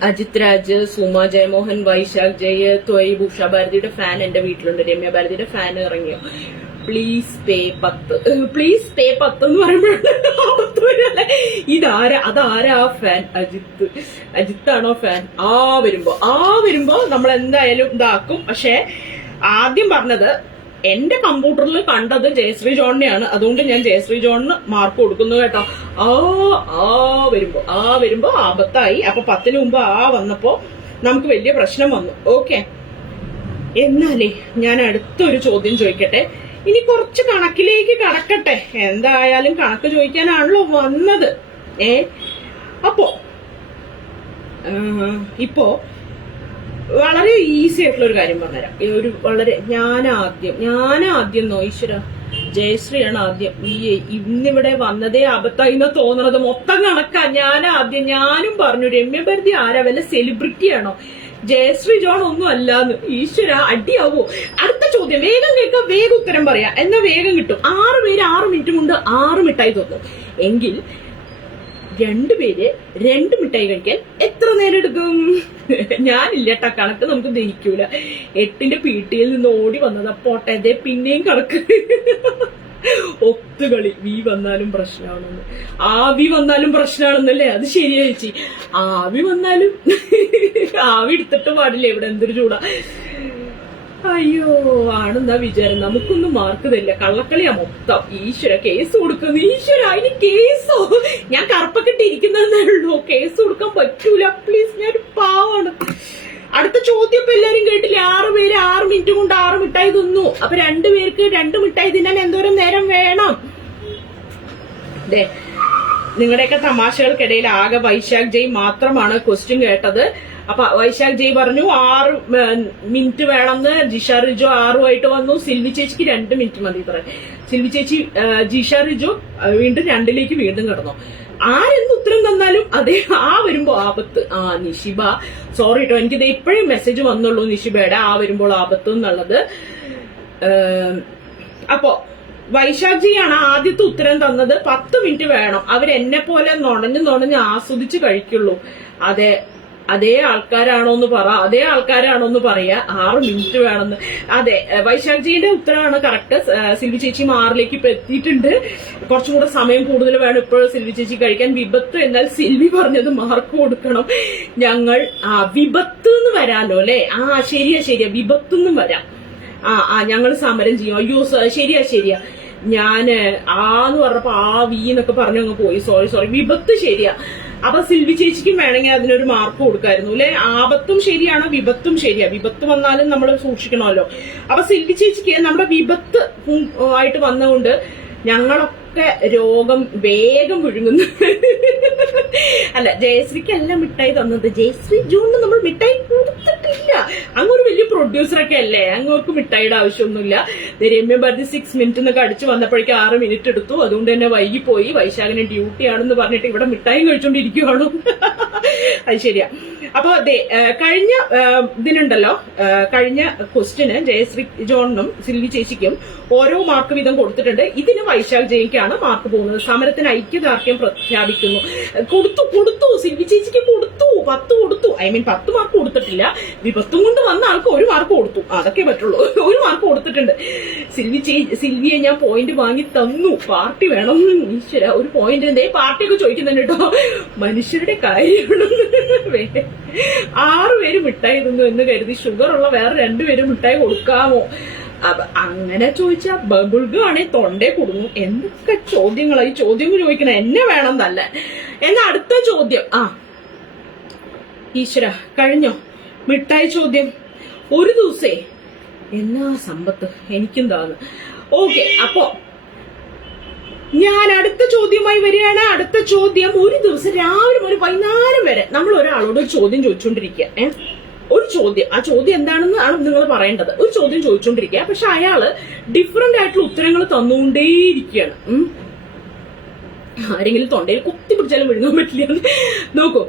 അജിത് രാജ്, സുമ ജയമോഹൻ, വൈശാഖ് ജയ്, ത്വയ്ബ്, ഉഷ ഭാരതിയുടെ ഫാൻ എന്റെ വീട്ടിലുണ്ട്. രമ്യ ഭാരതിയുടെ ഫാൻ ഇറങ്ങിയോ? പ്ലീസ് പേ 10 എന്ന് പറയുമ്പോഴല്ലേ? അതാരാ ഫാൻ? അജിത്താണോ ഫാൻ? വരുമ്പോ നമ്മൾ എന്തായാലും ഇതാക്കും. പക്ഷെ ആദ്യം പറഞ്ഞത് എന്റെ കമ്പ്യൂട്ടറിൽ കണ്ടത് ജയശ്രീ ജോണിനെയാണ്. അതുകൊണ്ട് ഞാൻ ജയശ്രീ ജോണിന് മാർക്ക് കൊടുക്കുന്നു കേട്ടോ. വരുമ്പോ ആപത്തായി. അപ്പൊ 10 മുമ്പ് വന്നപ്പോ നമുക്ക് വലിയ പ്രശ്നം വന്നു. ഓക്കെ, എന്നാലേ ഞാൻ അടുത്തൊരു ചോദ്യം ചോദിക്കട്ടെ. ഇനി കുറച്ച് കണക്കിലേക്ക് കടക്കട്ടെ. എന്തായാലും കണക്ക് ചോദിക്കാനാണല്ലോ വന്നത്. ഇപ്പോ വളരെ ഈസി ആയിട്ടുള്ള ഒരു കാര്യം പറഞ്ഞുതരാം. ഒരു വളരെ ഞാനാദ്യം ഈശ്വര ജയശ്രീയാണ് ആദ്യം. ഇന്നിവിടെ വന്നതേ അബദ്ധമായി എന്ന് തോന്നണത് മൊത്തം കണക്കാ. ഞാനും പറഞ്ഞു രമ്യ ഭാരതി ആരാ, വല്ല സെലിബ്രിറ്റിയാണോ? ജയശ്രീ ജോൺ ഒന്നും അല്ലാന്ന്. ഈശ്വര അടിയാവോ? അടുത്ത ചോദ്യം വേഗം കേൾക്കാം, വേഗം ഉത്തരം പറയാം, എന്നാ വേഗം കിട്ടും. 6 പേര് 6 മിനിറ്റ് കൊണ്ട് 6 മിഠായി തന്നു എങ്കിൽ 2 പേര് 2 മിഠായി കഴിക്കാൻ എത്ര നേരം എടുക്കും? ഞാനില്ലട്ടാ, കണക്ക് നമുക്ക് ദഹിക്കൂല. 8ന്റെ പീട്ടിയിൽ നിന്ന് ഓടി വന്നതാ. പോട്ടെ, അതേ പിന്നെയും കണക്ക്. ഒത്തുകളി. വി വന്നാലും പ്രശ്നമാണെന്ന്, ആവി വന്നാലും പ്രശ്നമാണെന്നല്ലേ? അത് ശരിയാ ചേച്ചി. ആവി വന്നാലും ആവി എടുത്തിട്ട് പാടില്ല. ഇവിടെ എന്തൊരു ചൂടാ. അയ്യോ, ആണെന്നാ വിചാരം. നമുക്കൊന്നും മാർക്ക് തരില്ല. കള്ളക്കളിയാ മൊത്തം. ഈശ്വര, കേസ് കൊടുക്കുന്നു. ഈശ്വര, അതിന് കേസോ? ഞാൻ കറുപ്പൊക്കെ ഇരിക്കുന്നതേ ഉള്ളൂ. കേസ് കൊടുക്കാൻ പറ്റൂല പ്ലീസ്. ഞാനൊരു പാവാണ്. അടുത്ത ചോദ്യം ഇപ്പൊ എല്ലാരും കേട്ടില്ലേ? 6 പേര് 6 മിനിറ്റ് കൊണ്ട് 6 മിഠായി തിന്നു. അപ്പൊ 2 പേർക്ക് 2 മിഠായി തിന്നാൻ എന്തോരം നേരം വേണം? നിങ്ങളുടെയൊക്കെ തമാശകൾക്കിടയിൽ ആകെ വൈശാഖ് ജയ് മാത്രമാണ് ക്വസ്റ്റ്യൻ കേട്ടത്. അപ്പൊ വൈശാഖ് ജയ് പറഞ്ഞു 6 മിനിറ്റ് വേണമെന്ന്. ജിഷ റിജു 6 വന്നു. സിൽവി ചേച്ചിക്ക് 2 മിനിറ്റ് മതി ഇത്ര. സിൽവി ചേച്ചി ജിഷ റിജു വീണ്ടും 2ലേക്ക് വീണ്ടും കടന്നു. ആരെന്ത് ഉത്തരം തന്നാലും അതേ വരുമ്പോ ആപത്ത്. നിഷിബ സോറി കേട്ടോ, എനിക്കിത് ഇപ്പോഴും മെസ്സേജ് വന്നുള്ളൂ നിഷിബയുടെ വരുമ്പോൾ ആപത്ത് എന്നുള്ളത്. അപ്പോ വൈശാഖ് ജിയാണ് ആദ്യത്തെ ഉത്തരം തന്നത്. 10 മിനിറ്റ് വേണം. അവരെന്നെ പോലെ നുണഞ്ഞ് ആസ്വദിച്ച് കഴിക്കുള്ളൂ. അതേ ആൾക്കാരാണോന്ന് പറയാ. 6 മിനിറ്റ് വേണമെന്ന്. അതെ, വൈശാഖ് ജിയുടെ ഉത്തരമാണ് കറക്റ്റ്. സിൽവി ചേച്ചി 6ലേക്ക് ഇപ്പൊ എത്തിയിട്ടുണ്ട്. കുറച്ചും കൂടെ സമയം കൂടുതൽ വേണം ഇപ്പോഴും സിൽവി ചേച്ചി കഴിക്കാൻ. വിപത്ത് എന്നാൽ സിൽവി പറഞ്ഞത് മാർക്ക് കൊടുക്കണം. ഞങ്ങൾ വിപത്ത് എന്ന് വരാലോ അല്ലെ? ശരിയാ വിപത്തൊന്നും വരാം. ഞങ്ങൾ സമരം ചെയ്യും. അയ്യോ ശരിയാ. ഞാന് എന്ന് പറഞ്ഞപ്പോ വി എന്നൊക്കെ പറഞ്ഞങ്ങ് പോയി. സോറി വിപത്ത് ശരിയാ. അപ്പൊ സിൽവി ചേച്ചിക്കും വേണമെങ്കിൽ അതിനൊരു മാർക്ക് കൊടുക്കായിരുന്നു അല്ലെ? ആപത്തും ശരിയാണ്, വിപത്തും ശരിയാ. വിപത്ത് വന്നാലും നമ്മൾ സൂക്ഷിക്കണമല്ലോ. അപ്പൊ സിൽവി ചേച്ചിക്ക് നമ്മുടെ വിപത്ത് ആയിട്ട് വന്നുകൊണ്ട് ഞങ്ങളൊക്കെ രോഗം വേഗം വിഴുങ്ങുന്നു. അല്ല, ജയശ്രീക്കല്ല മിഠായി തന്നത്. ജയശ്രീ ജൂണിന് നമ്മൾ മിഠായി കൊടുത്തിട്ടില്ല. അങ്ങൊരു വലിയ പ്രൊഡ്യൂസറൊക്കെ അല്ലേ, അങ്ങോർക്ക് മിഠായിയുടെ ആവശ്യമൊന്നുമില്ല. രമ്യ ഭാരതി 6 മിനിറ്റ് എന്നൊക്കെ അടിച്ചു വന്നപ്പോഴേക്കും 6 മിനിറ്റ് എടുത്തു. അതുകൊണ്ട് തന്നെ വൈകിപ്പോയി. വൈശാഖിന് ഡ്യൂട്ടി ആണെന്ന് പറഞ്ഞിട്ട് ഇവിടെ മിഠായി കഴിച്ചോണ്ടിരിക്കുവാണോ? അത് ശരിയാ. അപ്പൊ കഴിഞ്ഞ ഇതിനുണ്ടല്ലോ, കഴിഞ്ഞ ക്വസ്റ്റ്യന് ജയശ്രീ ജോണിനും സിൽവി ചേച്ചിക്കും ഓരോ മാർക്ക് വീതം കൊടുത്തിട്ടുണ്ട്. ഇതിന് വൈശാഖ് ജയിക്കാണ് മാർക്ക് പോകുന്നത്. സമരത്തിന് ഐക്യദാർഢ്യം പ്രഖ്യാപിക്കുന്നു. കൊടുത്തു സിൽവി ചേച്ചിക്ക് കൊടുത്തു. 10 കൊടുത്തു. 10 മാർക്ക് കൊടുത്തിട്ടില്ല. വിപത്തും കൊണ്ട് വന്ന ആൾക്ക് 1 മാർക്ക് കൊടുത്തു. അതൊക്കെ പറ്റുള്ളൂ. 1 മാർക്ക് കൊടുത്തിട്ടുണ്ട്. സിൽവിയെ ഞാൻ പോയിന്റ് വാങ്ങി തന്നു. പാർട്ടി വേണം. ഈശ്വര, ഒരു പോയിന്റ് പാർട്ടിയൊക്കെ ചോദിക്കുന്നുണ്ട് കേട്ടോ. മനുഷ്യരുടെ കാര്യമാണ്. 6 പേര് മിഠായി തിന്നു എന്ന് കരുതി ഷുഗർ ഉള്ള വേറെ 2 പേര് മിഠായി കൊടുക്കാമോ? അങ്ങനെ ചോദിച്ചാ ബബിൾഗാണെ തൊണ്ടേ കൊടുന്നു. എന്തൊക്കെ ചോദ്യങ്ങളായി ചോദ്യങ്ങൾ ചോദിക്കണം. എന്നെ വേണം നല്ല. എന്നാ അടുത്ത ചോദ്യം. ഈശ്വര, കഴിഞ്ഞോ മിഠായി ചോദ്യം? ഒരു ദിവസേ എന്നാ സമ്പത്ത് എനിക്കും താന്ന്. ഓക്കെ, അപ്പോ ഞാൻ അടുത്ത ചോദ്യമായി വരികയാണ്. അടുത്ത ചോദ്യം, ഒരു ദിവസം രാവിലെ മുതൽ വൈകുന്നേരം വരെ നമ്മൾ ഒരാളോട് ഒരു ചോദ്യം ചോദിച്ചുകൊണ്ടിരിക്കുക. ഒരു ചോദ്യം, ആ ചോദ്യം എന്താണെന്ന് ആണ് നിങ്ങൾ പറയേണ്ടത്. ഒരു ചോദ്യം ചോദിച്ചുകൊണ്ടിരിക്കുക. പക്ഷെ അയാള് ഡിഫറെന്റ് ആയിട്ടുള്ള ഉത്തരങ്ങൾ തന്നുകൊണ്ടേയിരിക്കുകയാണ്. ആരെങ്കിലും തൊണ്ടയിൽ കുത്തി പിടിച്ചാലും വിഴുങ്ങാൻ പറ്റില്ല. നോക്കൂ.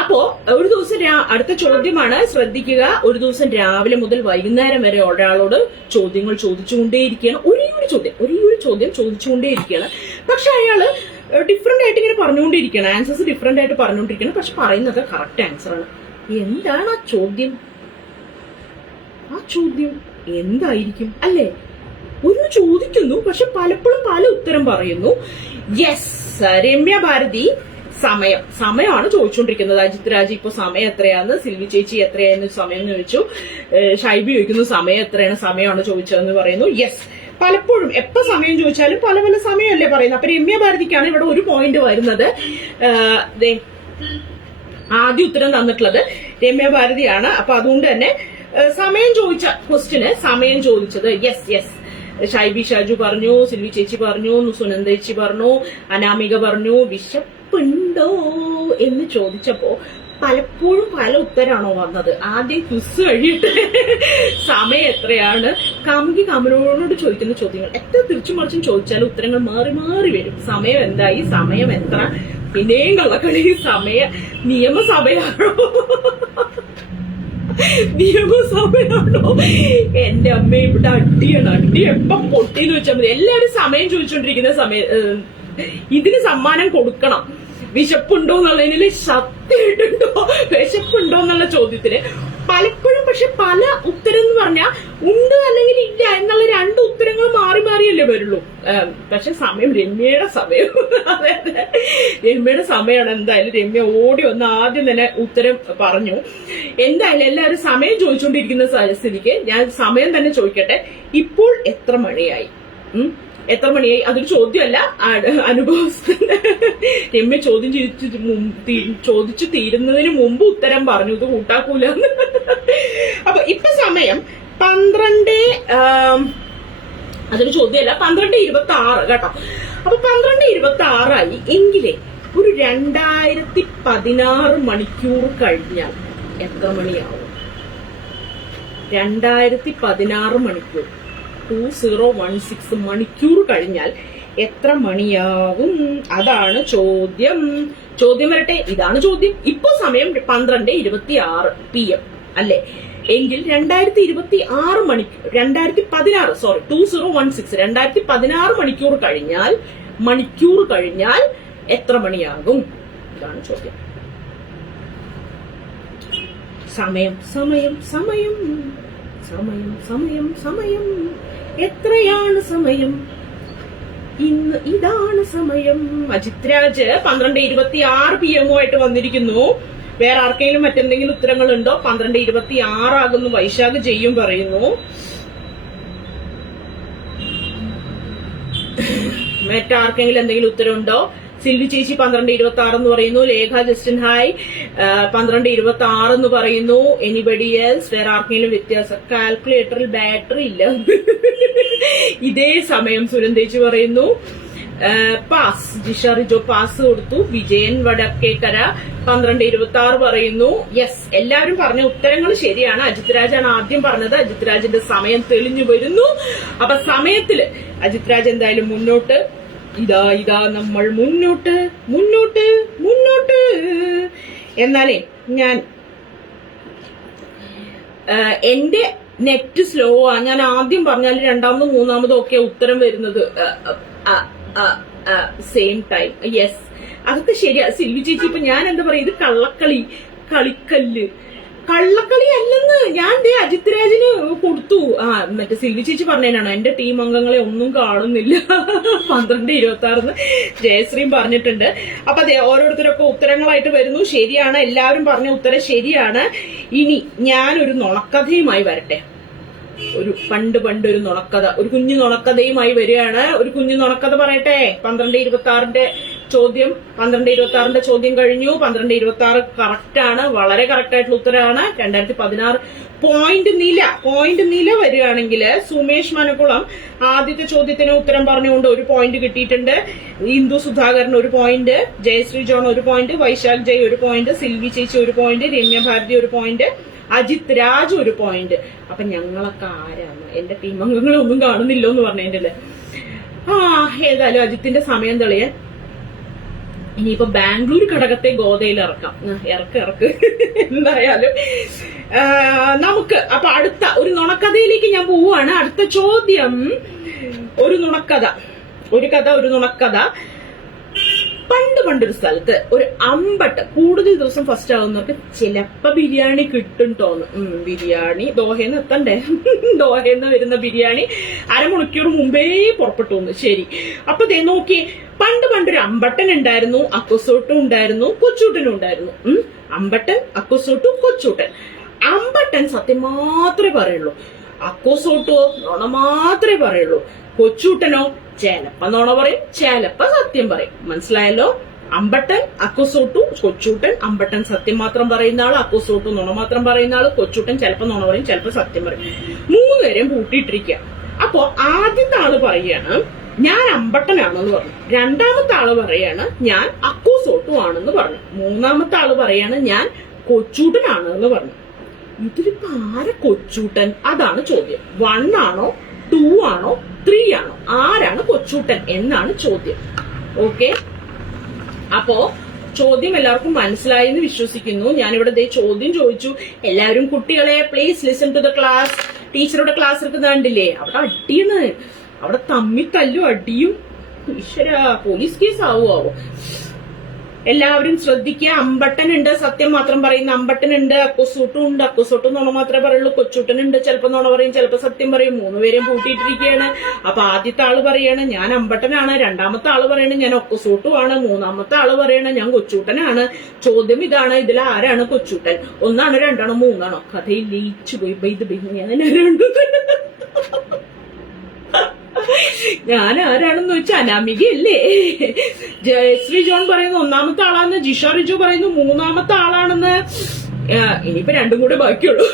അപ്പോ ഒരു ദിവസം അടുത്ത ചോദ്യമാണ്, ശ്രദ്ധിക്കുക. ഒരു ദിവസം രാവിലെ മുതൽ വൈകുന്നേരം വരെ ഒരാളോട് ചോദ്യങ്ങൾ ചോദിച്ചുകൊണ്ടേയിരിക്കുകയാണ്. ഒരേ ഒരു ചോദ്യം ചോദിച്ചുകൊണ്ടേയിരിക്കുകയാണ്. പക്ഷെ അയാള് ഡിഫറെന്റ് ആയിട്ട് ഇങ്ങനെ പറഞ്ഞുകൊണ്ടിരിക്കുകയാണ്. ആൻസേഴ്സ് ഡിഫറെന്റ് ആയിട്ട് പറഞ്ഞുകൊണ്ടിരിക്കുകയാണ്. പക്ഷെ പറയുന്നത് കറക്റ്റ് ആൻസർ ആണ്. എന്താണ് ആ ചോദ്യം? എന്തായിരിക്കും അല്ലേ? ഒരു ചോദിക്കുന്നു, പക്ഷെ പലപ്പോഴും പല ഉത്തരം പറയുന്നു. യെസ്, രമ്യ ഭാരതി സമയമാണ് ചോദിച്ചുകൊണ്ടിരിക്കുന്നത്. അജിത് രാജ് ഇപ്പൊ സമയം എത്രയാന്ന്, സിൽവി ചേച്ചി എത്രയായിരുന്നു സമയം എന്ന് ചോദിച്ചു. ഷൈബി ചോദിക്കുന്നു സമയം എത്രയാണ്, സമയമാണ് ചോദിച്ചതെന്ന് പറയുന്നു. യെസ്, പലപ്പോഴും എപ്പോ സമയം ചോദിച്ചാലും പല പല സമയമല്ലേ പറയുന്നത്. അപ്പൊ രമ്യ ഭാരതിക്കാണ് ഇവിടെ ഒരു പോയിന്റ് വരുന്നത്. ആദ്യ ഉത്തരം തന്നിട്ടുള്ളത് രമ്യ ഭാരതിയാണ്. അപ്പൊ അതുകൊണ്ട് തന്നെ സമയം ചോദിച്ച ക്വസ്റ്റിന് സമയം ചോദിച്ചത് യെസ് ഷൈബി ഷാജു പറഞ്ഞു, സിൽവി ചേച്ചി പറഞ്ഞു, സുനന്ദ ചേച്ചി പറഞ്ഞു, അനാമിക പറഞ്ഞു. വിശപ്പുണ്ടോ എന്ന് ചോദിച്ചപ്പോ പലപ്പോഴും പല ഉത്തരാണോ വന്നത്. ആദ്യം ക്വിസ് കഴിയിട്ട് സമയം എത്രയാണ്, കാമുകി കാമനോട് ചോദിക്കുന്ന ചോദ്യങ്ങൾ എത്ര തിരിച്ചു മറിച്ചും ചോദിച്ചാലും ഉത്തരങ്ങൾ മാറി മാറി വരും. സമയം എന്തായി, സമയം എത്ര, പിന്നെയും കള്ളക്കളി, നിയമസഭയാണോ എന്റെ അമ്മ ഇവിടെ അടിയാണ്. അടി എപ്പം പൊട്ടിന്ന് വെച്ചാൽ മതി. എല്ലാവരും സമയം ചോദിച്ചോണ്ടിരിക്കുന്ന ഇതിന് സമ്മാനം കൊടുക്കണം. വിശപ്പുണ്ടോ എന്നുള്ളതിന് സത്യമായിട്ടുണ്ടോ, വിശപ്പുണ്ടോ എന്നുള്ള ചോദ്യത്തിന് പലപ്പോഴും പക്ഷെ പല ഉത്തരം എന്ന് പറഞ്ഞാൽ ഉണ്ട് അല്ലെങ്കിൽ ഇല്ല എന്നുള്ള രണ്ട് ഉത്തരങ്ങൾ മാറി മാറിയല്ലേ വരുള്ളൂ. പക്ഷെ സമയം രമ്യയുടെ സമയം, അതായത് രമ്യയുടെ സമയമാണ്. എന്തായാലും രമ്യ ഓടി വന്ന് ആദ്യം തന്നെ ഉത്തരം പറഞ്ഞു. എന്തായാലും എല്ലാവരും സമയം ചോദിച്ചുകൊണ്ടിരിക്കുന്ന സ്ഥിതിക്ക് ഞാൻ സമയം തന്നെ ചോദിക്കട്ടെ. ഇപ്പോൾ എത്ര മണിയായി? എത്ര മണിയായി? അതൊരു ചോദ്യമല്ല, അനുഭവസ്ഥന്റെ രമ്യ ചോദിച്ചു തീരുന്നതിന് മുമ്പ് ഉത്തരം പറഞ്ഞു. ഇത് കൂട്ടാക്കൂല. അപ്പൊ ഇപ്പൊ സമയം 12, അതൊരു ചോദ്യമല്ല, 12:26 കേട്ടോ. അപ്പൊ 12:26 എങ്കിലേ ഒരു 2016 മണിക്കൂർ കഴിഞ്ഞാൽ എത്ര മണിയാവും? 2016 മണിക്കൂർ, 2016 മണിക്കൂർ കഴിഞ്ഞാൽ എത്ര മണിയാവും? അതാണ് ചോദ്യം. ചോദ്യം വരട്ടെ, ഇതാണ് ചോദ്യം. ഇപ്പൊ സമയം 12:26 PM അല്ലെ? എങ്കിൽ 2016 മണിക്കൂർ, 2016 മണിക്കൂർ കഴിഞ്ഞാൽ എത്ര മണിയാകും? ഇതാണ് ചോദ്യം. സമയം സമയം സമയം സമയം സമയം സമയം എത്രയാണ് സമയം? ഇന്ന് ഇതാണ് സമയം. അജിത് രാജ് 12:26 PM ആയിട്ട് വന്നിരിക്കുന്നു. വേറെ ആർക്കെങ്കിലും മറ്റെന്തെങ്കിലും ഉത്തരങ്ങൾ ഉണ്ടോ? 12:26 ആകുന്നു. വൈശാഖ് ജയ്യും പറയുന്നു. മറ്റാർക്കെങ്കിലും എന്തെങ്കിലും ഉത്തരവുണ്ടോ? സിൽവി ചേച്ചി 12:26 എന്ന് പറയുന്നു. ലേഖ ജസ്റ്റിൻ ഹായ് 12:26 എന്ന് പറയുന്നു. Anybody else? വേറെ ആർക്കെങ്കിലും വ്യത്യാസം? കാൽക്കുലേറ്ററിൽ ബാറ്ററി ഇല്ല. ഇതേ സമയം സുരന്തേച്ചി പറയുന്നു. പാസ്. ജിഷ റിജോ പാസ് കൊടുത്തു. വിജയൻ വടക്കേക്കര 12:26 പറയുന്നു. യെസ്, എല്ലാവരും പറഞ്ഞ ഉത്തരങ്ങൾ ശരിയാണ്. അജിത് രാജാണ് ആദ്യം പറഞ്ഞത്. അജിത് രാജിന്റെ സമയം തെളിഞ്ഞു വരുന്നു. അപ്പൊ സമയത്തില് അജിത് രാജ് എന്തായാലും മുന്നോട്ട്. ഇതാ നമ്മൾ മുന്നോട്ട്. എന്നാലേ ഞാൻ എന്റെ നെറ്റ് സ്ലോ ആ. ഞാൻ ആദ്യം പറഞ്ഞാൽ രണ്ടാമതും മൂന്നാമതും ഒക്കെ ഉത്തരം വരുന്നത് സെയിം ടൈം. യെസ്, അതൊക്കെ ശരിയാ. സിൽവി ചേച്ചി ഇപ്പൊ ഞാൻ എന്താ പറയാ, ഇത് കള്ളക്കളി അല്ലെന്ന് ഞാൻ അജിത് രാജിന് കൊടുത്തു. മറ്റേ സിൽവി ചേച്ചി പറഞ്ഞതിനാണോ? എന്റെ ടീം അംഗങ്ങളെ ഒന്നും കാണുന്നില്ല. 12:26 ജയശ്രീം പറഞ്ഞിട്ടുണ്ട്. അപ്പൊ അതെ, ഓരോരുത്തരൊക്കെ ഉത്തരങ്ങളായിട്ട് വരുന്നു. ശരിയാണ്, എല്ലാവരും പറഞ്ഞ ഉത്തരം ശരിയാണ്. ഇനി ഞാനൊരു നുണക്കഥയുമായി വരട്ടെ. പണ്ട് ഒരു നുണക്കഥ, ഒരു കുഞ്ഞു നുണക്കഥയുമായി വരികയാണ്. ഒരു കുഞ്ഞു നുണക്കഥ പറയട്ടെ. 12:26 ചോദ്യം, 12:26 ചോദ്യം കഴിഞ്ഞു. 12:26 കറക്റ്റ് ആണ്, വളരെ കറക്റ്റ് ആയിട്ടുള്ള ഉത്തരമാണ്. 2016 പോയിന്റ് നില വരികയാണെങ്കിൽ സുമേഷ് മനക്കുളം ആദ്യത്തെ ചോദ്യത്തിന് ഉത്തരം പറഞ്ഞുകൊണ്ട് 1 പോയിന്റ് കിട്ടിയിട്ടുണ്ട്. Indu Sudhakaran 1 point, Jayashree John 1 point, Vaishakh Jai 1 point, Silvy ചേച്ചി 1 point, Ramya Bharathi 1 point, Ajith Raj 1 point. അപ്പൊ ഞങ്ങളൊക്കെ ആരാണ്? എന്റെ ടീം അംഗങ്ങളെ ഒന്നും കാണുന്നില്ലോ എന്ന് പറഞ്ഞതിന്റെ. ഏതായാലും അജിത്തിന്റെ സമയം തെളിയാൻ ഇനിയിപ്പോ ബാംഗ്ലൂർ ഘടകത്തെ ഗോതയിൽ ഇറക്കാം. ഇറക്ക്. എന്തായാലും നമുക്ക് അപ്പൊ അടുത്ത ഒരു നുണക്കഥയിലേക്ക് ഞാൻ പോവുകയാണ്. അടുത്ത ചോദ്യം ഒരു നുണക്കഥ. പണ്ടൊരു സ്ഥലത്ത് ഒരു അമ്പട്ട് കൂടുതൽ ദിവസം ഫസ്റ്റ് ആവുന്നവർക്ക് ചിലപ്പോ ബിരിയാണി കിട്ടും തോന്നും. ബിരിയാണി ദോഹേന്ന് എത്തണ്ടേ? ദോഹേന്ന് വരുന്ന ബിരിയാണി 1/2 മണിക്കൂർ മുമ്പേ പുറപ്പെട്ടു. ശരി, അപ്പൊ നോക്കി പണ്ടൊരു അമ്പട്ടൻ ഉണ്ടായിരുന്നു, അക്കുസോട്ടും ഉണ്ടായിരുന്നു, കൊച്ചൂട്ടനും ഉണ്ടായിരുന്നു. അമ്പട്ടൻ, അക്കുസോട്ടു, കൊച്ചൂട്ടൻ. അമ്പട്ടൻ സത്യം മാത്രമേ പറയുള്ളൂ, അക്കുസോട്ടോ നുണ മാത്രമേ പറയുള്ളൂ, കൊച്ചൂട്ടനോ ചിലപ്പോ നുണ പറയും, ചിലപ്പോ സത്യം പറയും. മനസ്സിലായല്ലോ? അമ്പട്ടൻ, അക്കുസോട്ടു, കൊച്ചൂട്ടൻ. അമ്പട്ടൻ സത്യം മാത്രം പറയുന്ന ആള്, അക്കുസോട്ടു നുണ മാത്രം പറയുന്ന ആള്, കൊച്ചൂട്ടൻ ചിലപ്പോ നുണ പറയും, ചിലപ്പോ സത്യം പറയും. മൂന്നുപേരെയും കൂട്ടിയിട്ടിരിക്കുക. അപ്പോ ആദ്യത്തെ ആള് പറയാണ് ഞാൻ അമ്പട്ടനാണെന്ന് പറഞ്ഞു, രണ്ടാമത്തെ ആള് പറയാണ് ഞാൻ അക്കുസോട്ടു ആണെന്ന് പറഞ്ഞു, മൂന്നാമത്തെ ആള് പറയാണ് ഞാൻ കൊച്ചൂട്ടനാണെന്ന് പറഞ്ഞു. ഇതിലിപ്പോ ആരെ കൊച്ചൂട്ടൻ? അതാണ് ചോദ്യം. 1 ആണോ 2 ആണോ 3 ആണോ? ആരാണ് കൊച്ചൂട്ടൻ എന്നാണ് ചോദ്യം. ഓക്കെ, അപ്പോ ചോദ്യം എല്ലാവർക്കും മനസ്സിലായി എന്ന് വിശ്വസിക്കുന്നു. ഞാനിവിടെ ചോദ്യം ചോദിച്ചു. എല്ലാവരും കുട്ടികളെ please listen to the class. ടീച്ചറുടെ ക്ലാസ് എടുക്കുന്നുണ്ടില്ലേ, അവിടെ അടിയാണ്, അവിടെ തമ്മി തല്ലും അടിയും. ഈശ്വര, പോലീസ് കേസ് ആവോ? എല്ലാവരും ശ്രദ്ധിക്കുക. അമ്പട്ടനുണ്ട്, സത്യം മാത്രം പറയുന്ന അമ്പട്ടനുണ്ട്, അക്കുസോട്ടും ഉണ്ട്, അക്കുസോട്ടും നുണ മാത്രമേ പറയുള്ളൂ, കൊച്ചൂട്ടനുണ്ട്, ചിലപ്പോ നുണ പറയും, ചിലപ്പോ സത്യം പറയും. മൂന്നുപേരെയും കൂട്ടിയിട്ടിരിക്കുകയാണ്. അപ്പൊ ആദ്യത്തെ ആള് പറയാണ് ഞാൻ അമ്പട്ടനാണ്, രണ്ടാമത്തെ ആള് പറയണ ഞാൻ അക്കുസോട്ടും ആണ്, മൂന്നാമത്തെ ആള് പറയണ ഞാൻ കൊച്ചൂട്ടനാണ്. ചോദ്യം ഇതാണ്, ഇതിൽ ആരാണ് കൊച്ചൂട്ടൻ? 1 ആണോ 2 ആണോ 3 ആണോ? കഥയിൽ ലയിച്ചു പോയി. ഞാൻ ആരാണെന്ന് വെച്ചാൽ അനാമികയല്ലേ? ജയശ്രീ ജോൺ പറയുന്നു 1ാമത്തെ ആളാണെന്ന്, ജിഷ റിജു പറയുന്നു 3ാമത്തെ ആളാണെന്ന്. ഇനിയിപ്പോ 2 കൂടെ ബാക്കിയുള്ളൂ.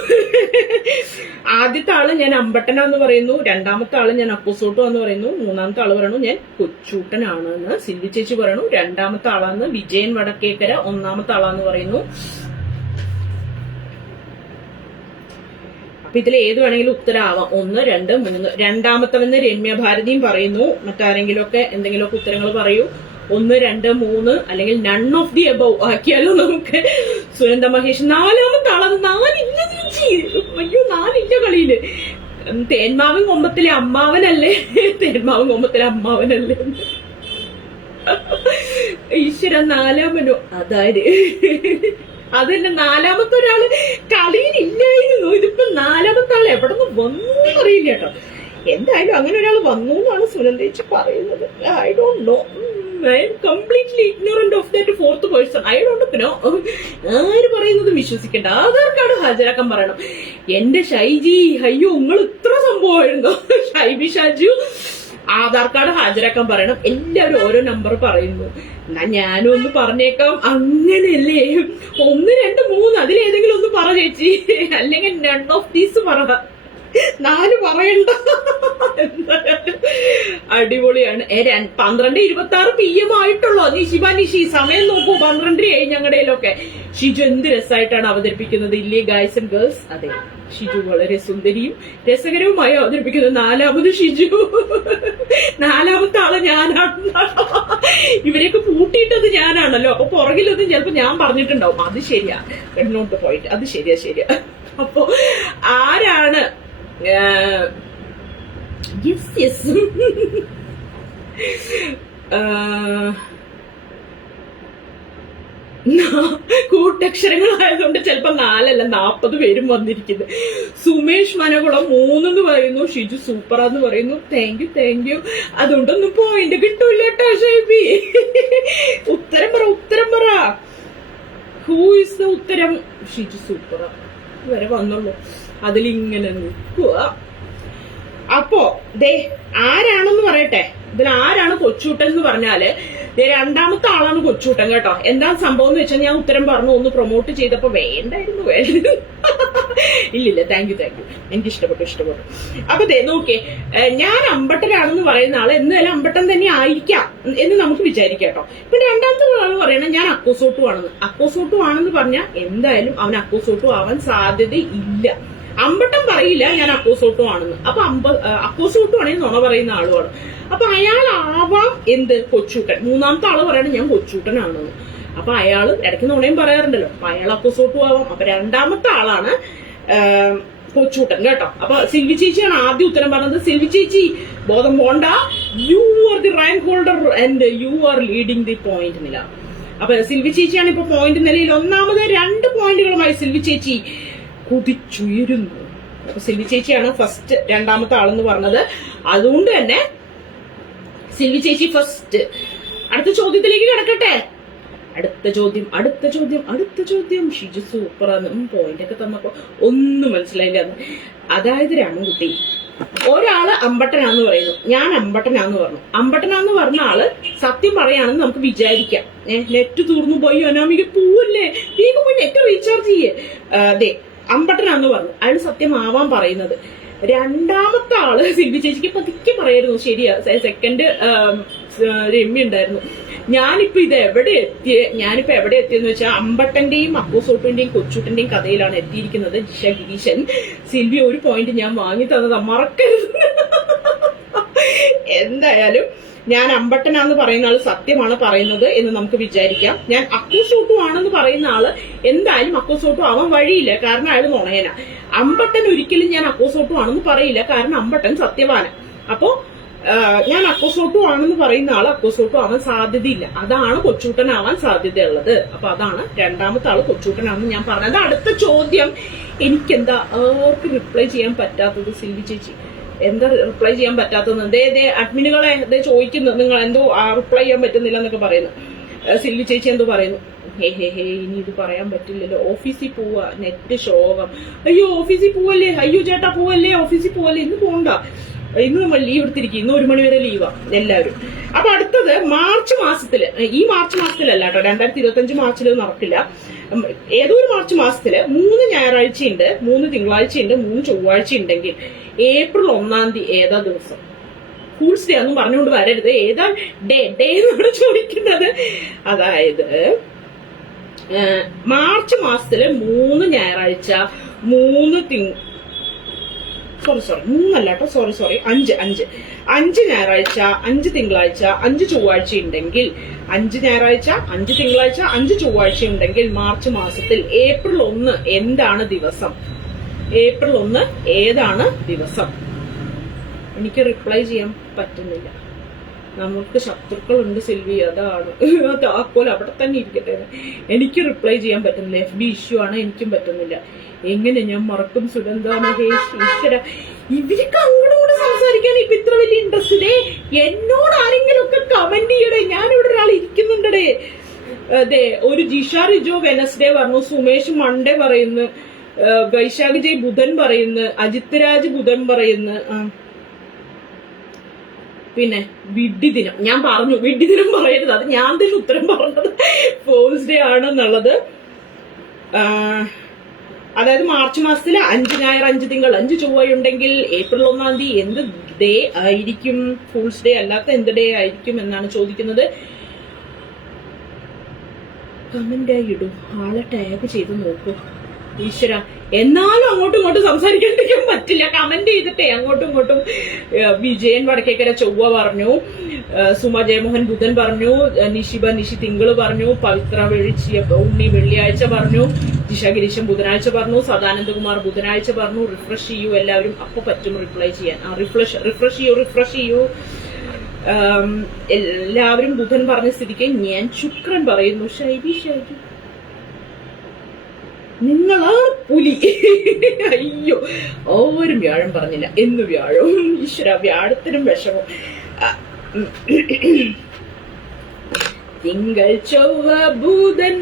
ആദ്യത്തെ ആള് ഞാൻ അമ്പട്ടനാന്ന് പറയുന്നു, രണ്ടാമത്തെ ആള് ഞാൻ അക്കുസോട്ടോ എന്ന് പറയുന്നു, മൂന്നാമത്തെ ആള് പറയുന്നു ഞാൻ കൊച്ചൂട്ടനാണെന്ന്. സിൽവി ചേച്ചി പറയുന്നു 2ാമത്തെ ആളാന്ന്. വിജയൻ വടക്കേക്കര 1ാമത്തെ ആളാന്ന് പറയുന്നു. അപ്പൊ ഇതിൽ ഏത് വേണമെങ്കിലും ഉത്തരമാവാം. 1, 2, 3. രണ്ടാമത്തവന്ന് രമ്യ ഭാരതിയും പറയുന്നു. മറ്റാരെങ്കിലും ഒക്കെ എന്തെങ്കിലുമൊക്കെ ഉത്തരങ്ങൾ പറയൂ. 1, 2, 3 അല്ലെങ്കിൽ നൺ ഓഫ് ദി എബവ് ആക്കിയാലോ നമുക്ക്. സുനന്ദ മഹേഷ് 4ാമത്തെ ആളത്. 4 അയ്യോ 4 കളിയില്. തേന്മാവൻ കൊമ്പത്തിലെ അമ്മാവനല്ലേ? തേന്മാവൻ കൊമ്പത്തിലെ അമ്മാവനല്ലേ? ഈശ്വര, 4ാമനോ? അതായത് അത് തന്നെ 4ാമത്തെ ഒരാള് കളിയിലില്ലായിരുന്നു. ഇതിപ്പോ 4ാമത്തെ ആൾ എവിടെ നിന്ന് വന്നു അറിയില്ല കേട്ടോ. എന്തായാലും അങ്ങനെ ഒരാൾ വന്നു എന്നാണ് സുനന്ദേച്ചി പറയുന്നത്. I don't know, I am completely ignorant of that 4th person. I don't know. ആര് പറയുന്നത് വിശ്വസിക്കണ്ട. ആധാർ കാർഡ് ഹാജരാക്കാൻ പറയണം. എന്റെ ഷൈജി, അയ്യോ നിങ്ങൾ ഇത്ര സംഭവമായിരുന്നോ? ഷൈബി ഷാജു ആധാർ കാർഡ് ഹാജരാക്കാൻ പറയണം. എല്ലാവരും ഓരോ നമ്പർ പറയുന്നു. എന്നാ ഞാനും ഒന്ന് പറഞ്ഞേക്കാം. അങ്ങനെയല്ലേ? 1, 2, 3 അതിലേതെങ്കിലും ഒന്ന് പറ ചേച്ചി, അല്ലെങ്കിൽ നൺ ഓഫ് ദീസ് പറ. 4 പറയണ്ട. അടിപൊളിയാണ്. 12:26 PM ആയിട്ടുള്ളൂ. നിഷി സമയം നോക്കൂ, 12 ആയി ഞങ്ങളുടെയിലൊക്കെ. ഷിജു എന്ത് രസമായിട്ടാണ് അവതരിപ്പിക്കുന്നത് ഇല്ലേ ഗൈസ് ആൻഡ് ഗേൾസ്? അതെ, ഷിജു വളരെ സുന്ദരിയും രസകരവുമായി അവതരിപ്പിക്കുന്നത്. 4ാമത് ഷിജു, 4ാമത്തെ ആള് ഞാനാണ്. ഇവരെയൊക്കെ പൂട്ടിയിട്ടത് ഞാനാണല്ലോ. അപ്പൊ പുറകിലൊന്നും ചിലപ്പോ ഞാൻ പറഞ്ഞിട്ടുണ്ടാവും. അത് ശരിയാ, നോട്ട് പോയിന്റ്. അത് ശരിയാ. അപ്പൊ ആരാണ്? യെസ് കൂട്ടക്ഷരങ്ങളായതുകൊണ്ട് ചിലപ്പോ 4 അല്ല 40 പേരും വന്നിരിക്കുന്നത്. സുമേഷ് മനകുളം 3 എന്ന് പറയുന്നു. ഷിജു സൂപ്പറാന്ന് പറയുന്നു. Thank you. അതുകൊണ്ടൊന്നും പോയിന്റ് കിട്ടൂല കേട്ടോ ഷൈബി. ഉത്തരം പറ. ഹൂ ഇസ് ദ ഉത്തരം? ഷിജു സൂപ്പറാ വരെ വന്നുള്ളൂ. അതിലിങ്ങനെ നിൽക്കുക. അപ്പോ ആരാണെന്ന് പറയട്ടെ. ഇതിൽ ആരാണ് കൊച്ചൂട്ടൻ എന്ന് പറഞ്ഞാല് 2ാമത്തെ ആളാണ് കൊച്ചൂട്ടൻ കേട്ടോ. എന്താ സംഭവം എന്ന് വെച്ചാൽ ഞാൻ ഉത്തരം പറഞ്ഞു, ഒന്ന് പ്രൊമോട്ട് ചെയ്തപ്പോ വേണ്ടായിരുന്നു. ഇല്ലില്ല, താങ്ക് യു. എനിക്ക് ഇഷ്ടപ്പെട്ടു. അപ്പൊ നോക്കേ, ഞാൻ അമ്പട്ടനാണെന്ന് പറയുന്ന ആള് എന്തായാലും അമ്പട്ടൻ തന്നെ ആയിരിക്കാം എന്ന് നമുക്ക് വിചാരിക്കാം കേട്ടോ. ഇപ്പൊ 2ാമത്തെ ആള് പറയണത് ഞാൻ അക്കോസോട്ടു ആണെന്ന് പറഞ്ഞാൽ എന്തായാലും അവൻ അക്കോസോട്ടു ആവാൻ സാധ്യതയില്ല. അമ്പട്ടൻ പറയില്ല ഞാൻ അക്കോസോട്ടു ആണെന്ന്. അപ്പൊ അക്കോസോട്ടു ആണെങ്കിൽ നുണ പറയുന്ന ആളുമാണ്. അപ്പൊ അയാളാവാം എന്ത്? കൊച്ചൂട്ടൻ. 3ാമത്തെ ആള് പറയണത് ഞാൻ കൊച്ചൂട്ടനാണെന്ന്. അപ്പൊ അയാള് ഇടയ്ക്ക് നുണയും പറയാറുണ്ടല്ലോ. അപ്പൊ അയാൾ അക്കോസോട്ടു ആവാം. അപ്പൊ 2ാമത്തെ ആളാണ് കൊച്ചൂട്ടൻ കേട്ടോ. അപ്പൊ സിൽവി ചേച്ചിയാണ് ആദ്യം ഉത്തരം പറഞ്ഞത്. സിൽവി ചേച്ചി ബോധം പോണ്ട, you are the rank holder and you are leading the point നില. അപ്പൊ സിൽവി ചേച്ചിയാണ് ഇപ്പൊ പോയിന്റ് നിലയിൽ 1ാമത്. 2 പോയിന്റുകളുമായി സിൽവി ചേച്ചി കുതിച്ചുയരുന്നു. അപ്പൊ സിൽവി ചേച്ചിയാണ് ഫസ്റ്റ് 2ാമത്തെ ആളെന്ന് പറഞ്ഞത്. അതുകൊണ്ട് തന്നെ സിൽവി ചേച്ചി ഫസ്റ്റ്. അടുത്ത ചോദ്യത്തിലേക്ക് കിടക്കട്ടെ. അടുത്ത ചോദ്യം ഷിജു സൂപ്പറാന്ന്. പോയിന്റ് ഒക്കെ തന്നപ്പോ ഒന്നും മനസ്സിലായില്ല. അതായത് രാമൻകുട്ടി, ഒരാള് അമ്പട്ടനാന്ന് പറയുന്നു, ഞാൻ അമ്പട്ടനാന്ന് പറഞ്ഞു. അമ്പട്ടനാന്ന് പറഞ്ഞ ആള് സത്യം പറയാണെന്ന് നമുക്ക് വിചാരിക്കാം. നെറ്റ് തീർന്നു പോയി, അനാമിക പോവല്ലേ, വേഗം പോയി നെറ്റ് റീചാർജ് ചെയ്യേ. അതെ, അമ്പട്ടനാന്ന് പറഞ്ഞു, അയാൾ സത്യമാവാൻ പറയുന്നത്. രണ്ടാമത്തെ ആള് സിൽവി ചേച്ചിക്ക് പതുക്കെ പറയായിരുന്നു, ശരിയാ. സെക്കൻഡ് രമ്യ ഉണ്ടായിരുന്നു. ഞാനിപ്പോ എവിടെ എത്തിയെന്ന് വെച്ചാൽ അമ്പട്ടന്റെയും അപ്പോസോട്ടിന്റെയും കൊച്ചൂട്ടന്റെയും കഥയിലാണ് എത്തിയിരിക്കുന്നത്. ജിഷ ഗിരീശൻ, സിൽവി ഒരു പോയിന്റ് ഞാൻ വാങ്ങി തന്നതാ, മറക്കരുത്. എന്തായാലും ഞാൻ അമ്പട്ടനാന്ന് പറയുന്ന ആള് സത്യമാണ് പറയുന്നത് എന്ന് നമുക്ക് വിചാരിക്കാം. ഞാൻ അക്കോസോട്ടു ആണെന്ന് പറയുന്ന ആള് എന്തായാലും അക്കോസോട്ടു ആവാൻ വഴിയില്ല, കാരണം അയാൾ നുണയനാ. അമ്പട്ടൻ ഒരിക്കലും ഞാൻ അക്കോസോട്ടു ആണെന്ന് പറയില്ല, കാരണം അമ്പട്ടൻ സത്യവാന. അപ്പോ ഞാൻ അക്കോസോട്ടു ആണെന്ന് പറയുന്ന ആള് അക്കോസോട്ടു ആവാൻ സാധ്യതയില്ല, അതാണ് കൊച്ചൂട്ടനാവാൻ സാധ്യതയുള്ളത്. അപ്പൊ അതാണ് രണ്ടാമത്തെ ആള് കൊച്ചൂട്ടനാണെന്ന് ഞാൻ പറഞ്ഞത്. അടുത്ത ചോദ്യം, എനിക്കെന്താ ആർക്ക് റിപ്ലൈ ചെയ്യാൻ പറ്റാത്തത്? സിൽവി ചേച്ചി എന്താ റിപ്ലൈ ചെയ്യാൻ പറ്റാത്തത്? അഡ്മിനുകളെ ചോദിക്കുന്നു, നിങ്ങൾ എന്തോ റിപ്ലൈ ചെയ്യാൻ പറ്റുന്നില്ല എന്നൊക്കെ പറയുന്നു. സിൽവി ചേച്ചി എന്തോ പറയുന്നു, ഇനി ഇത് പറയാൻ പറ്റില്ലല്ലോ. ഓഫീസിൽ പോവാ, നെറ്റ് ശോകം. അയ്യോ ഓഫീസിൽ പോവല്ലേ, അയ്യോ ചേട്ടാ പോവല്ലേ, ഓഫീസിൽ പോവല്ലേ, ഇന്ന് പോണ്ട, ഇന്ന് നമ്മൾ ലീവ് എടുത്തിരിക്കും, ഇന്ന് 1 മണി വരെ ലീവാ എല്ലാവരും. അപ്പൊ അടുത്തത് മാർച്ച് മാസത്തില്, ഈ മാർച്ച് മാസത്തിലല്ല കേട്ടോ, 2025 മാർച്ചിൽ നടക്കില്ല, ഏതോ ഒരു മാർച്ച് മാസത്തില് 3 ഞായറാഴ്ചയുണ്ട്, 3 തിങ്കളാഴ്ചയുണ്ട്, 3 ചൊവ്വാഴ്ച ഉണ്ടെങ്കിൽ ഏപ്രിൽ 1-ാം തീയതി ഏതാ ദിവസം? ഫൂൾസ് ഡേ ഒന്നും പറഞ്ഞുകൊണ്ട് വരരുത്, ഏതാ ഡേ എന്നാണ് ചോദിക്കുന്നത്. അതായത് മാർച്ച് മാസത്തില് 3 ഞായറാഴ്ച, 5 ഞായറാഴ്ച, 5 തിങ്കളാഴ്ച, 5 ചൊവ്വാഴ്ച ഉണ്ടെങ്കിൽ, 5 ഞായറാഴ്ച, 5 തിങ്കളാഴ്ച, 5 ചൊവ്വാഴ്ച ഉണ്ടെങ്കിൽ മാർച്ച് മാസത്തിൽ ഏപ്രിൽ 1 എന്താണ് ദിവസം? ഏപ്രിൽ 1 ഏതാണ് ദിവസം? എനിക്ക് റിപ്ലൈ ചെയ്യാൻ പറ്റുന്നില്ല, നമുക്ക് ശത്രുക്കളുണ്ട് സിൽവി, അതാണ് താക്കോൽ അവിടെ തന്നെ ഇരിക്കട്ടെ. എനിക്ക് റിപ്ലൈ ചെയ്യാൻ പറ്റുന്നില്ല, FB ഇഷ്യൂ ആണ്, എനിക്കും പറ്റുന്നില്ല. എങ്ങനെ ഞാൻ മറക്കും സുഗന്ധ മഹേഷ്? ഈശ്വര, ഇവർക്ക് അങ്ങോട്ട് സംസാരിക്കാൻ ഇപ്പൊ ഇത്ര വലിയ ഇൻട്രസ്റ്റ്? എന്നോട് ആരെങ്കിലും ഒക്കെ കമന്റ് ചെയ്യടേ, ഞാനിവിടെ ഒരാൾ ഇരിക്കുന്നുണ്ടേ. അതെ, ഒരു ജിഷ റിജോ വെനസ്ഡേ പറഞ്ഞു, സുമേഷ് മൺഡേ പറയുന്നു, വൈശാഖ് ജയ് ബുധൻ പറയുന്നു, അജിത് രാജ് ബുധൻ പറയുന്നു. പിന്നെ വിഡ്ഢി ദിനം, ഞാൻ പറഞ്ഞു വിഡ്ഢി ദിനം പറയരുത്, അത് ഞാൻ തന്നെ ഉത്തരം പറഞ്ഞത് ഫോൾസ് ഡേ ആണെന്നുള്ളത്. അതായത് മാർച്ച് മാസത്തിൽ 5 ഞായർ, 5 തിങ്കൾ, 5 ചൊവ്വ ഉണ്ടെങ്കിൽ ഏപ്രിൽ 1-ാം തീയതി എന്ത് ഡേ ആയിരിക്കും? ഫൂൾസ് ഡേ അല്ലാത്ത എന്ത് ഡേ ആയിരിക്കും എന്നാണ് ചോദിക്കുന്നത്. കമന്റ് ആയി ഇടും, ആളെ ടാഗ് ചെയ്ത് നോക്കൂ. ഈശ്വര, എന്നാലും അങ്ങോട്ടും ഇങ്ങോട്ടും സംസാരിക്കാണ്ടിരിക്കാൻ പറ്റില്ല, കമന്റ് ചെയ്തിട്ടേ അങ്ങോട്ടും ഇങ്ങോട്ടും. വിജയൻ വടക്കേക്കര ചൊവ്വ പറഞ്ഞു, സുമ ജയമോഹൻ ബുധൻ പറഞ്ഞു, നിഷി തിങ്കള് പറഞ്ഞു, പവിത്ര ഉണ്ണി വെള്ളിയാഴ്ച പറഞ്ഞു, ജിഷ ഗിരീശൻ ബുധനാഴ്ച പറഞ്ഞു, സദാനന്ദകുമാർ ബുധനാഴ്ച പറഞ്ഞു. റിഫ്രഷ് ചെയ്യൂ എല്ലാവരും, അപ്പൊ പറ്റും റിപ്ലൈ ചെയ്യാൻ. റിഫ്രഷ് ചെയ്യൂ എല്ലാവരും. ബുധൻ പറഞ്ഞ സ്ഥിതിക്ക് ഞാൻ ശുക്രൻ പറയുന്നു. ഷൈബി നിങ്ങളാണ് പുലി. അയ്യോ, ഓരും വ്യാഴം പറഞ്ഞില്ല, എന്ന് വ്യാഴം. ഈശ്വര, വ്യാഴത്തിനും വിഷമം. തിങ്കൾ ചൊവ്വ ബുധൻ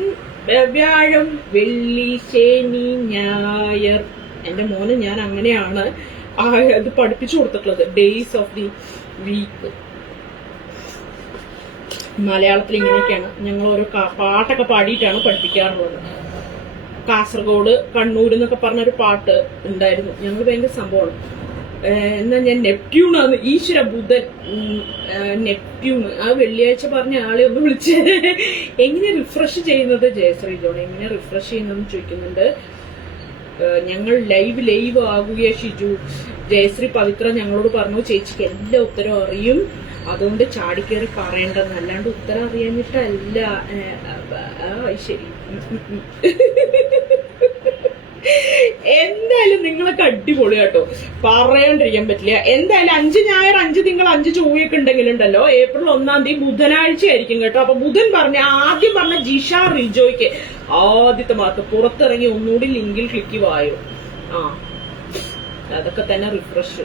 വ്യാഴം വെള്ളി ശനി ഞായർ. എന്റെ മോന് ഞാൻ അങ്ങനെയാണ് അത് പഠിപ്പിച്ചു കൊടുത്തിട്ടുള്ളത്, ഡേയ്സ് ഓഫ് ദി വീക്ക്. മലയാളത്തിൽ ഇങ്ങനെയൊക്കെയാണ് ഞങ്ങൾ ഓരോ പാട്ടൊക്കെ പാടിയിട്ടാണ് പഠിപ്പിക്കാറുള്ളത്. കാസർഗോഡ്, കണ്ണൂർ എന്നൊക്കെ പറഞ്ഞൊരു പാട്ട് ഉണ്ടായിരുന്നു, ഞങ്ങൾ ഭയങ്കര സംഭവമാണ്. എന്നാ ഞാൻ നെപ്റ്റ്യൂണാണ്. ഈശ്വര, ബുധൻ നെപ്റ്റ്യൂണ്. ആ വെള്ളിയാഴ്ച പറഞ്ഞ ആളെ ഒന്ന് വിളിച്ച് എങ്ങനെ റിഫ്രഷ് ചെയ്യുന്നത്? ജയശ്രീ ജോൺ എങ്ങനെ റിഫ്രഷ് ചെയ്യുന്നതെന്ന് ചോദിക്കുന്നുണ്ട്. ഞങ്ങൾ ലൈവ് ആകുകയെ ഷിജു. ജയശ്രീ പവിത്ര ഞങ്ങളോട് പറഞ്ഞു, ചേച്ചിക്ക് എല്ലാ ഉത്തരവും അറിയും, അതുകൊണ്ട് ചാടിക്കേറി പറയേണ്ടെന്ന്, അല്ലാണ്ട് ഉത്തരം അറിയാഞ്ഞിട്ടല്ല. ശരി, എന്തായാലും നിങ്ങളൊക്കെ അടിപൊളി കേട്ടോ, പറയാണ്ടിരിക്കാൻ പറ്റില്ല. എന്തായാലും 5 ഞായർ, 5 തിങ്കൾ, 5 ചൊവ്വയൊക്കെ ഉണ്ടെങ്കിലുണ്ടല്ലോ ഏപ്രിൽ 1-ാം തീയതി ബുധനാഴ്ച ആയിരിക്കും കേട്ടോ. അപ്പൊ ബുധൻ ആദ്യം പറഞ്ഞ ജിഷ റിജോയ്ക്ക് ആദ്യത്തെ മാർക്ക് പുറത്തിറങ്ങി ഒന്നുകൂടി ലിങ്കിൽ ക്ലിക്ക് വായോ. അതൊക്കെ തന്നെ റിഫ്രഷ്.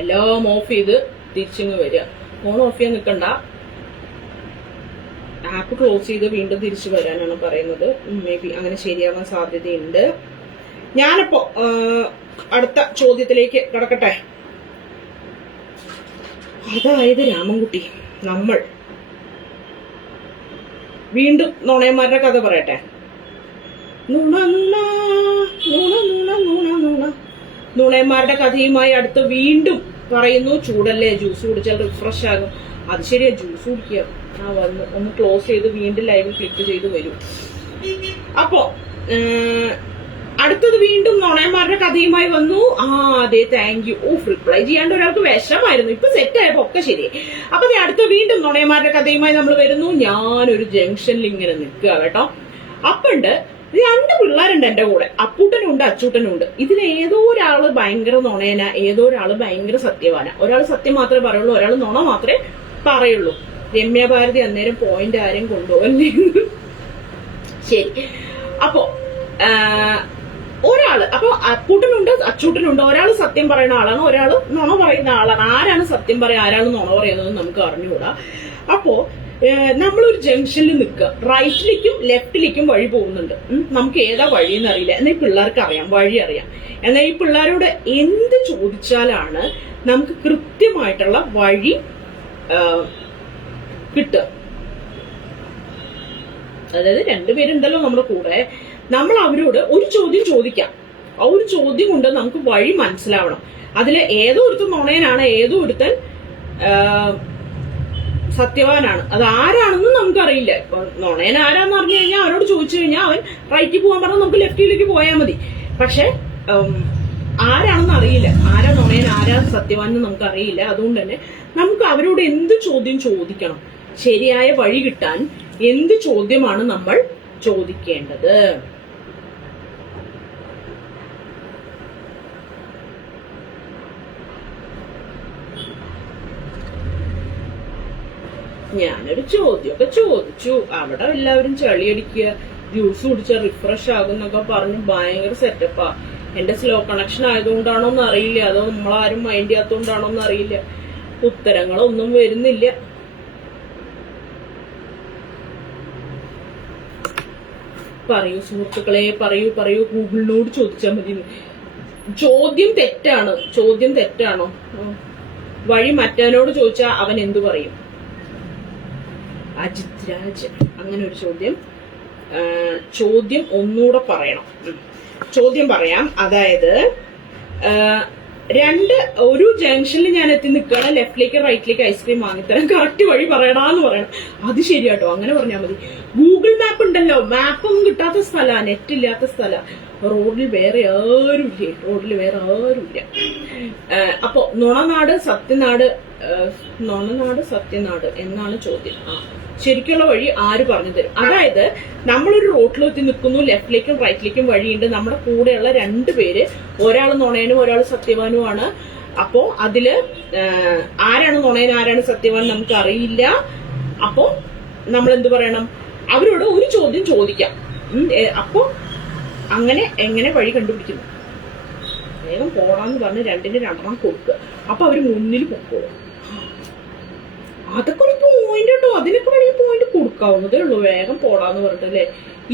എല്ലാം ഓഫ് ചെയ്ത് തിരിച്ചിങ്ങ് വരിക. ഫോൺ ഓഫ് ചെയ്യാൻ നിൽക്കണ്ട, ആപ്പ് ക്ലോസ് ചെയ്ത് വീണ്ടും തിരിച്ചു വരാനാണ് പറയുന്നത്. മേ ബി അങ്ങനെ ശരിയാവാൻ സാധ്യതയുണ്ട്. ഞാനപ്പോ അടുത്ത ചോദ്യത്തിലേക്ക് കടക്കട്ടെ. അതായത് രാമൻകുട്ടി, നമ്മൾ വീണ്ടും നുണയന്മാരുടെ കഥ പറയട്ടെ. നുണയന്മാരുടെ കഥയുമായി അടുത്ത് വീണ്ടും പറയുന്നു, ചൂടല്ലേ ജ്യൂസ് കുടിച്ചാൽ റിഫ്രഷ് ആകും. അത് ശരിയാ, ജ്യൂസ് കുടിക്കുക. വന്ന് ഒന്ന് ക്ലോസ് ചെയ്ത് വീണ്ടും ലൈവ് ക്ലിക്ക് ചെയ്ത് വരും. അപ്പോ അടുത്തത് വീണ്ടും നുണയന്മാരുടെ കഥയുമായി വന്നു. അതെ, താങ്ക് യു. റിപ്ലൈ ചെയ്യാണ്ട് ഒരാൾക്ക് വിഷമായിരുന്നു, ഇപ്പൊ സെറ്റ് ആയപ്പോ ഒക്കെ ശരി. അപ്പൊ അടുത്ത വീണ്ടും നുണയന്മാരുടെ കഥയുമായി നമ്മൾ വരുന്നു. ഞാനൊരു ജംഗ്ഷനിൽ ഇങ്ങനെ നിൽക്കുക കേട്ടോ. അപ്പണ്ട് 2 പിള്ളേരുണ്ട് എന്റെ കൂടെ, അപ്പൂട്ടനുണ്ട് അച്ചൂട്ടനുണ്ട്. ഇതിൽ ഏതോ ഒരാള് ഭയങ്കര നുണയന, ഏതോ ഒരാള് ഭയങ്കര സത്യവാന. ഒരാൾ സത്യം മാത്രമേ പറയുള്ളൂ, ഒരാൾ നുണ മാത്രമേ പറയുള്ളൂ. രമ്യ ഭാരതി അന്നേരം പോയിന്റ് ആരും കൊണ്ടുപോകല്ലേ. ശരി, അപ്പോ ഒരാള്, അപ്പൊ അപ്പൂട്ടനുണ്ട് അച്ചൂട്ടനുണ്ട്. ഒരാൾ സത്യം പറയുന്ന ആളാണ്, ഒരാൾ നുണ പറയുന്ന ആളാണ്. ആരാണ് സത്യം പറയുക, ആരാണ് നുണ പറയുന്നത് നമുക്ക് അറിഞ്ഞുകൂടാ. അപ്പോ നമ്മളൊരു ജംഗ്ഷനിൽ നിൽക്കുക, റൈറ്റിലേക്കും ലെഫ്റ്റിലേക്കും വഴി പോകുന്നുണ്ട്. നമുക്ക് ഏതാ വഴിയെന്ന് അറിയില്ല. എന്നാൽ ഈ പിള്ളേർക്ക് അറിയാം, വഴി അറിയാം. എന്നാൽ ഈ പിള്ളേരോട് എന്ത് ചോദിച്ചാലാണ് നമുക്ക് കൃത്യമായിട്ടുള്ള വഴി കിട്ടുക? അതായത് 2 പേരുണ്ടല്ലോ നമ്മുടെ കൂടെ, നമ്മൾ അവരോട് ഒരു ചോദ്യം ചോദിക്കാം. ആ ഒരു ചോദ്യം കൊണ്ട് നമുക്ക് വഴി മനസ്സിലാവണം. അതിൽ ഏതോ ഒരുത്തൻ നുണയനാണ്, ഏതോ ഒരുത്തൻ സത്യവാനാണ്. അത് ആരാണെന്ന് നമുക്കറിയില്ല. ഇപ്പൊ നുണയൻ ആരാന്ന് പറഞ്ഞു കഴിഞ്ഞാൽ അവനോട് ചോദിച്ചു കഴിഞ്ഞാൽ അവൻ റൈറ്റിൽ പോകാൻ പറഞ്ഞാൽ നമുക്ക് ലെഫ്റ്റിലേക്ക് പോയാൽ മതി. പക്ഷെ ആരാണെന്ന് അറിയില്ല, ആരാ നുണയൻ ആരാ സത്യവാൻ എന്ന് നമുക്ക് അറിയില്ല. അതുകൊണ്ട് തന്നെ നമുക്ക് അവരോട് എന്ത് ചോദ്യം ചോദിക്കണം, ശരിയായ വഴി കിട്ടാൻ എന്ത് ചോദ്യമാണ് നമ്മൾ ചോദിക്കേണ്ടത്? ഞാനൊരു ചോദ്യമൊക്കെ ചോദിച്ചു. അവിടെ എല്ലാവരും ചളിയടിക്കുക, ജ്യൂസ് കുടിച്ചാൽ റിഫ്രഷ് ആകും എന്നൊക്കെ പറഞ്ഞ് ഭയങ്കര സെറ്റപ്പാ. എന്റെ സ്ലോ കണക്ഷൻ ആയതുകൊണ്ടാണോന്ന് അറിയില്ല, അതോ നമ്മളാരും മൈൻഡ് ചെയ്യാത്തോണ്ടാണോന്ന് അറിയില്ല. ഉത്തരങ്ങളൊന്നും വരുന്നില്ല. പറയൂ സുഹൃത്തുക്കളെ, പറയൂ പറയൂ. ഗൂഗിളിനോട് ചോദിച്ചാൽ മതി. ചോദ്യം തെറ്റാണ്, ചോദ്യം തെറ്റാണോ? വഴി മറ്റവനോട് ചോദിച്ചാൽ അവൻ എന്തു പറയും? അജിത് രാജ്, അങ്ങനെ ഒരു ചോദ്യം. ചോദ്യം ഒന്നുകൂടെ പറയണം. ചോദ്യം പറയാം. അതായത് ഒരു ജംഗ്ഷനിൽ ഞാൻ എത്തി നിൽക്കുകയാണ്, ലെഫ്റ്റിലേക്ക് റൈറ്റിലേക്ക് ഐസ്ക്രീം വാങ്ങിത്തരാൻ കറക്റ്റ് വഴി പറയടാന്ന് പറയണം. അത് ശരിയാട്ടോ, അങ്ങനെ പറഞ്ഞാൽ മതി. ഗൂഗിൾ മാപ്പ് ഉണ്ടല്ലോ, മാപ്പൊന്നും കിട്ടാത്ത സ്ഥല, നെറ്റ് ഇല്ലാത്ത സ്ഥല, റോഡിൽ വേറെ ആരുമില്ലേ, റോഡിൽ വേറെ ആരുമില്ല. അപ്പൊ നുണനാട് സത്യനാട്, നുണനാട് സത്യനാട് എന്നാണ് ചോദ്യം. ശരിക്കുള്ള വഴി ആര് പറഞ്ഞു തരും? അതായത് നമ്മളൊരു റോഡിലെത്തി നിൽക്കുന്നു, ലെഫ്റ്റിലേക്കും റൈറ്റിലേക്കും വഴിയുണ്ട്. നമ്മുടെ കൂടെയുള്ള 2 പേര്, ഒരാൾ നുണയനും ഒരാൾ സത്യവാനുമാണ്. അപ്പോ അതില് ആരാണ് നുണയൻ ആരാണ് സത്യവാൻ നമുക്ക് അറിയില്ല. അപ്പോ നമ്മൾ എന്ത് പറയണം? അവരോട് ഒരു ചോദ്യം ചോദിക്കാം. അപ്പോ അങ്ങനെ എങ്ങനെ വഴി കണ്ടുപിടിക്കുന്നു? വേഗം പോടാന്ന് പറഞ്ഞ് 2-ന് 2 കൊടുക്കുക. അപ്പൊ അവര് മുന്നിൽ പൊക്കോളും. അതൊക്കെ ഒരു പോയിന്റ് കേട്ടോ, അതിനൊക്കെ വേണമെങ്കിൽ പോയിന്റ് കൊടുക്കാവുന്നതേ ഉള്ളൂ. വേഗം പോടാന്ന് പറഞ്ഞിട്ടല്ലേ.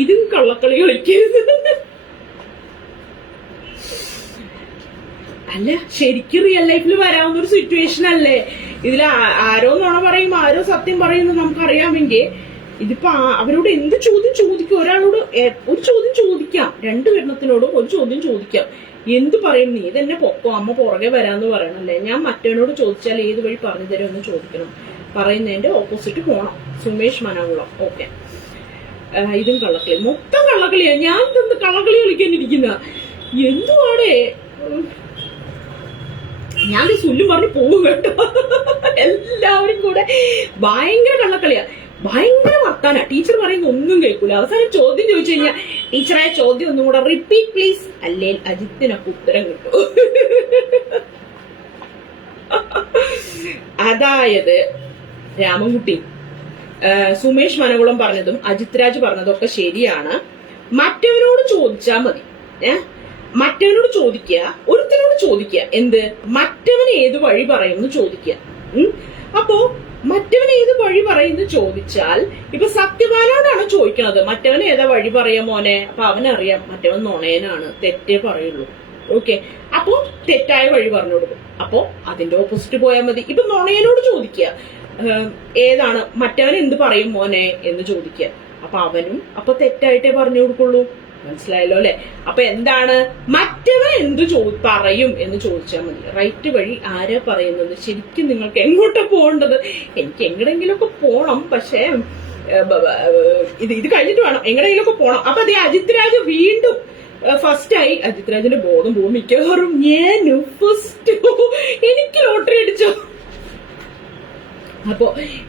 ഇതും കള്ളക്കളി കളിക്കരുത്. അല്ല, ശരിക്കും റിയൽ ലൈഫിൽ വരാവുന്ന ഒരു സിറ്റുവേഷൻ അല്ലേ ഇതിൽ. ആരോ നുണ പറയും, ആരോ സത്യം പറയുന്നത് നമുക്കറിയാമെങ്കിൽ ഇതിപ്പോ അവരോട് എന്ത് ചോദ്യം ചോദിക്കും? ഒരാളോട് ഒരു ചോദ്യം ചോദിക്കാം, 2 പേരണത്തിനോടും ഒരു ചോദ്യം ചോദിക്കാം. എന്ത് പറയും? നീ തന്നെ പൊക്കോ, അമ്മ പുറകെ വരാന്ന് പറയണല്ലേ. ഞാൻ മറ്റവനോട് ചോദിച്ചാൽ ഏത് വഴി പറഞ്ഞു തരുമെന്ന് ചോദിക്കണം. പറയുന്നതിന്റെ ഓപ്പോസിറ്റ് പോണം. സുമേഷ് മനകുളം. ഓക്കെ, ഇതും കള്ളക്കളി, മൊത്തം കള്ളക്കളിയാ. ഞാൻ ഇതൊന്ന് കള്ളക്കളി കളിക്കാനിരിക്കുന്ന എന്തുവാടേ? ഞാൻ സുല്ലും പറഞ്ഞ് പോകും കേട്ടോ. എല്ലാവരും കൂടെ ഭയങ്കര കള്ളക്കളിയാ, ഭയങ്കര വർത്താന. ടീച്ചർ പറയുന്ന ഒന്നും കേൾക്കൂല. അവസാനം ചോദ്യം ചോദിച്ചു കഴിഞ്ഞാൽ, ടീച്ചറായ ചോദ്യം ഒന്നും കൂടെ റിപ്പീറ്റ് പ്ലീസ്, അല്ലേ അജിത്തിനൊക്കെ ഉത്തരം കിട്ടും. അതായത് രാമൻകുട്ടി, സുമേഷ് മനകുളം പറഞ്ഞതും അജിത് രാജ് പറഞ്ഞതും ഒക്കെ ശരിയാണ്. മറ്റവനോട് ചോദിച്ചാൽ മതി. മറ്റവനോട് ചോദിക്കുക, ഒരുത്തനോട് ചോദിക്കുക. എന്ത്? മറ്റവൻ ഏത് വഴി പറയുമെന്ന് ചോദിക്കുക. അപ്പോ മറ്റവൻ ഏത് വഴി പറയുന്നു ചോദിച്ചാൽ ഇപ്പൊ സത്യവാനോടാണ് ചോദിക്കണത്, മറ്റവൻ ഏതാ വഴി പറയാ മോനെ, അപ്പൊ അവനറിയാം മറ്റവൻ നുണയനാണ്, തെറ്റേ പറയുള്ളൂ. ഓക്കെ, അപ്പോ തെറ്റായ വഴി പറഞ്ഞു കൊടുക്കും. അപ്പോ അതിന്റെ ഓപ്പോസിറ്റ് പോയാൽ മതി. ഇപ്പൊ നുണയനോട് ചോദിക്കുക ഏതാണ് മറ്റവൻ എന്ത് പറയും മോനെ എന്ന് ചോദിക്കുക, അപ്പൊ അവനും അപ്പൊ തെറ്റായിട്ടേ പറഞ്ഞു കൊടുക്കുള്ളൂ. മനസ്സിലായല്ലോ അല്ലെ? അപ്പൊ എന്താണ് മറ്റവൻ എന്ത് പറയും എന്ന് ചോദിച്ചാൽ മതി. റൈറ്റ് വഴി ആരാ പറയുന്നത്? ശരിക്കും നിങ്ങൾക്ക് എങ്ങോട്ടാ പോകേണ്ടത്? എനിക്ക് എങ്ങടെങ്കിലും ഒക്കെ പോണം, പക്ഷേ ഇത് കഴിഞ്ഞിട്ട് വേണം, എങ്ങടെങ്കിലും ഒക്കെ പോണം. അപ്പൊ അതേ അജിത് രാജ് വീണ്ടും ഫസ്റ്റ് ആയി. അജിത് രാജിന്റെ ബോധം പോകും മിക്കവാറും. ഞാൻ ഫസ്റ്റ്, എനിക്ക് ലോട്ടറി അടിച്ചോ. അപ്പോ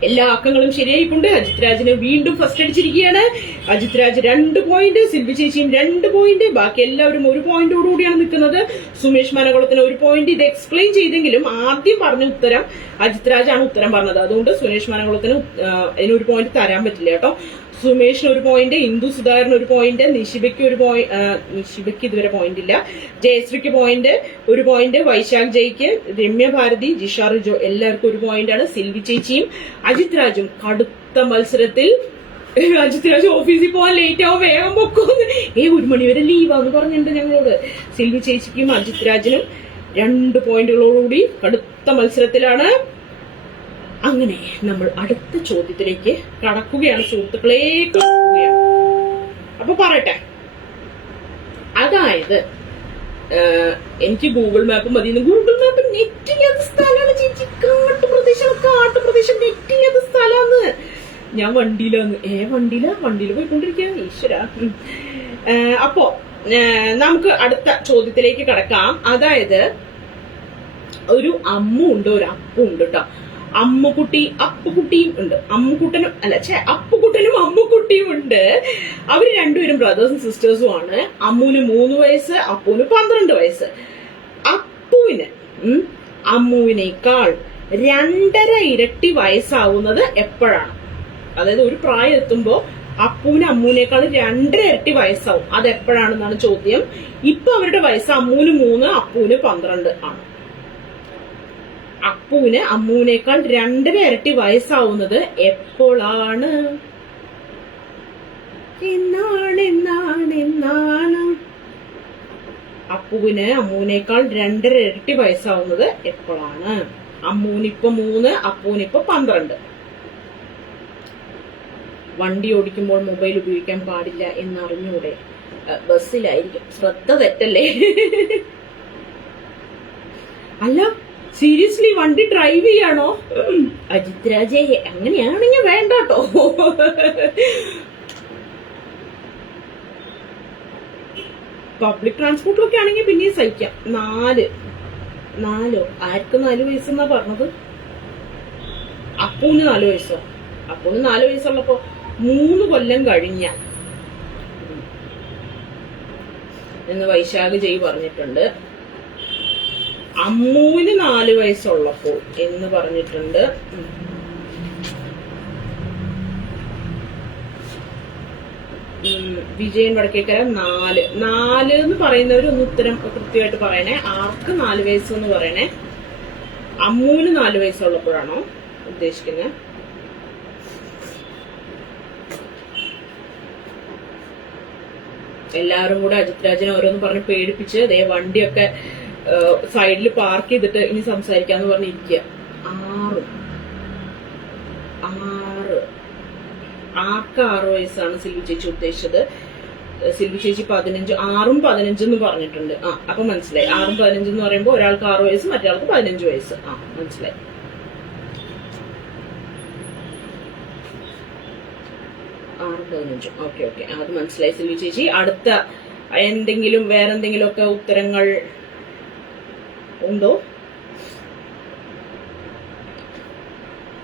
എല്ലാ അക്കങ്ങളും ശരിയായിക്കൊണ്ട് അജിത് രാജിന് വീണ്ടും ഫസ്റ്റ് അടിച്ചിരിക്കുകയാണ്. അജിത് രാജ് 2 പോയിന്റ്, സിൽവി ചേച്ചിയും 2 പോയിന്റ്, ബാക്കി എല്ലാവരും 1 പോയിന്റോടുകൂടിയാണ് നിൽക്കുന്നത്. സുമേഷ് മനകുളത്തിന് 1 പോയിന്റ്. ഇത് എക്സ്പ്ലെയിൻ ചെയ്തെങ്കിലും ആദ്യം പറഞ്ഞ ഉത്തരം അജിത് രാജാണ് ഉത്തരം പറഞ്ഞത്. അതുകൊണ്ട് സുരേഷ് മനകുളത്തിന് അതിന് 1 പോയിന്റ് തരാൻ പറ്റില്ല കേട്ടോ. സുമേഷിന് 1 പോയിന്റ്, ഇന്ദു സുധാകരന് 1 പോയിന്റ്, നിഷിബയ്ക്ക് 1 പോയിന്റ്, നിഷിബയ്ക്ക് ഇതുവരെ പോയിന്റ് ഇല്ല, ജയശ്രീക്ക് 1 പോയിന്റ്, വൈശാഖ് ജയ്ക്ക്, രമ്യ ഭാരതി, ജിഷ റിജോ എല്ലാവർക്കും 1 പോയിന്റ് ആണ്. സിൽവി ചേച്ചിയും അജിത് രാജും കടുത്ത മത്സരത്തിൽ. അജിത് രാജ് ഓഫീസിൽ പോകാൻ ലേറ്റ് ആവും, വേഗം പൊക്കോന്ന് 1 മണിവരെ ലീവാന്ന് പറഞ്ഞിട്ടുണ്ട് ഞങ്ങളോട്. സിൽവി ചേച്ചിക്കും അജിത് രാജിനും 2 പോയിന്റുകളോടുകൂടി കടുത്ത മത്സരത്തിലാണ്. അങ്ങനെ നമ്മൾ അടുത്ത ചോദ്യത്തിലേക്ക് കടക്കുകയാണ് സുഹൃത്തുക്കളെ, കടക്കുകയാണ്. അപ്പൊ പറയട്ടെ, അതായത് എനിക്ക് ഗൂഗിൾ മാപ്പ് മതി. ഗൂഗിൾ മാപ്പ് നെറ്റില്ലാത്ത സ്ഥലമാണ് ചേച്ചി, കാട്ടുപ്രദേശം നെറ്റില്ലാത്ത സ്ഥലമാണ്. ഞാൻ വണ്ടിയിലാന്ന്. വണ്ടിയിൽ പോയിക്കൊണ്ടിരിക്കുക. ഈശ്വര. അപ്പോ നമുക്ക് അടുത്ത ചോദ്യത്തിലേക്ക് കടക്കാം. അതായത് ഒരു അമ്മു ഉണ്ട്, ഒരു അപ്പു ഉണ്ട് കേട്ടോ. അപ്പുകുട്ടിയും ഉണ്ട്. അപ്പുകുട്ടനും അമ്മുക്കുട്ടിയും ഉണ്ട്. അവര് രണ്ടുപേരും ബ്രദേഴ്സും സിസ്റ്റേഴ്സും ആണ്. അമ്മുവിന് 3 വയസ്സ്, അപ്പുവിന് 12 വയസ്സ്. അപ്പുവിന് അമ്മുവിനേക്കാൾ 2.5 ഇരട്ടി വയസ്സാവുന്നത് എപ്പോഴാണ്? അതായത് ഒരു പ്രായം എത്തുമ്പോ അപ്പുവിന് അമ്മുവിനേക്കാൾ 2.5 ഇരട്ടി വയസ്സാവും. അത് എപ്പോഴാണെന്നാണ് ചോദ്യം. ഇപ്പൊ അവരുടെ വയസ്സ് അമ്മുവിന് 3, അപ്പുവിന് 12 ആണ്. അപ്പുവിന് അമ്മുവിനേക്കാൾ 2.5 ഇരട്ടി വയസ്സാവുന്നത് എപ്പോഴാണ്? അപ്പുവിന് അമ്മുവിനേക്കാൾ 2.5 ഇരട്ടി വയസ്സാവുന്നത് എപ്പോഴാണ്? അമ്മുവിനിപ്പൊ 3, അപ്പുവിനിപ്പൊ 12. വണ്ടി ഓടിക്കുമ്പോൾ മൊബൈൽ ഉപയോഗിക്കാൻ പാടില്ല എന്നറിഞ്ഞൂടെ? ബസ്സിലായിരിക്കും. ശ്രദ്ധ തെറ്റല്ലേ? അല്ല, സീരിയസ്ലി വണ്ടി ഡ്രൈവ് ചെയ്യാണോ? അജിത് രാജേ, അങ്ങനെയാണെങ്കിൽ വേണ്ട കേട്ടോ. പബ്ലിക് ട്രാൻസ്പോർട്ടിലൊക്കെ ആണെങ്കിൽ പിന്നെയും സഹിക്കാം. 4 ആർക്ക് 4 വയസ്സെന്നാ പറഞ്ഞത്? അപ്പൂന് 4 വയസ്സോ? അപ്പൂന് 4 വയസ്സുള്ളപ്പോ 3 കൊല്ലം കഴിഞ്ഞാൽ എന്ന് വൈശാഖ് ജയ് പറഞ്ഞിട്ടുണ്ട്. അമ്മുവിന് 4 വയസ്സുള്ളപ്പോൾ എന്ന് പറഞ്ഞിട്ടുണ്ട്. വിജയൻ വടക്കേക്കര 4 എന്ന് പറയുന്നവരൊന്ന് ഉത്തരം കൃത്യമായിട്ട് പറയണേ. ആർക്ക് 4 വയസ്സ് എന്ന് പറയണേ? അമ്മുവിന് 4 വയസ്സുള്ളപ്പോഴാണോ ഉദ്ദേശിക്കുന്നത്? എല്ലാവരും കൂടെ അജിത് രാജിനെ ഓരോന്ന് പറഞ്ഞ് പേടിപ്പിച്ച് അതേ വണ്ടിയൊക്കെ സൈഡിൽ പാർക്ക് ചെയ്തിട്ട് ഇനി സംസാരിക്കാന്ന് പറഞ്ഞിരിക്കുക. 6 വയസ്സാണ് സിൽവി ചേച്ചി ഉദ്ദേശിച്ചത്. സിൽവി ചേച്ചി 15, 6ഉം 15 എന്ന് പറഞ്ഞിട്ടുണ്ട്. അപ്പൊ മനസ്സിലായി. 6ഉം 15 എന്ന് പറയുമ്പോൾ ഒരാൾക്ക് 6 വയസ്സ്, മറ്റൊരാൾക്ക് 15 വയസ്സ്. മനസ്സിലായി. ഓക്കെ, അത് മനസ്സിലായി സിൽവി ചേച്ചി. അടുത്ത വേറെന്തെങ്കിലും ഒക്കെ ഉത്തരങ്ങൾ ഉണ്ടോ?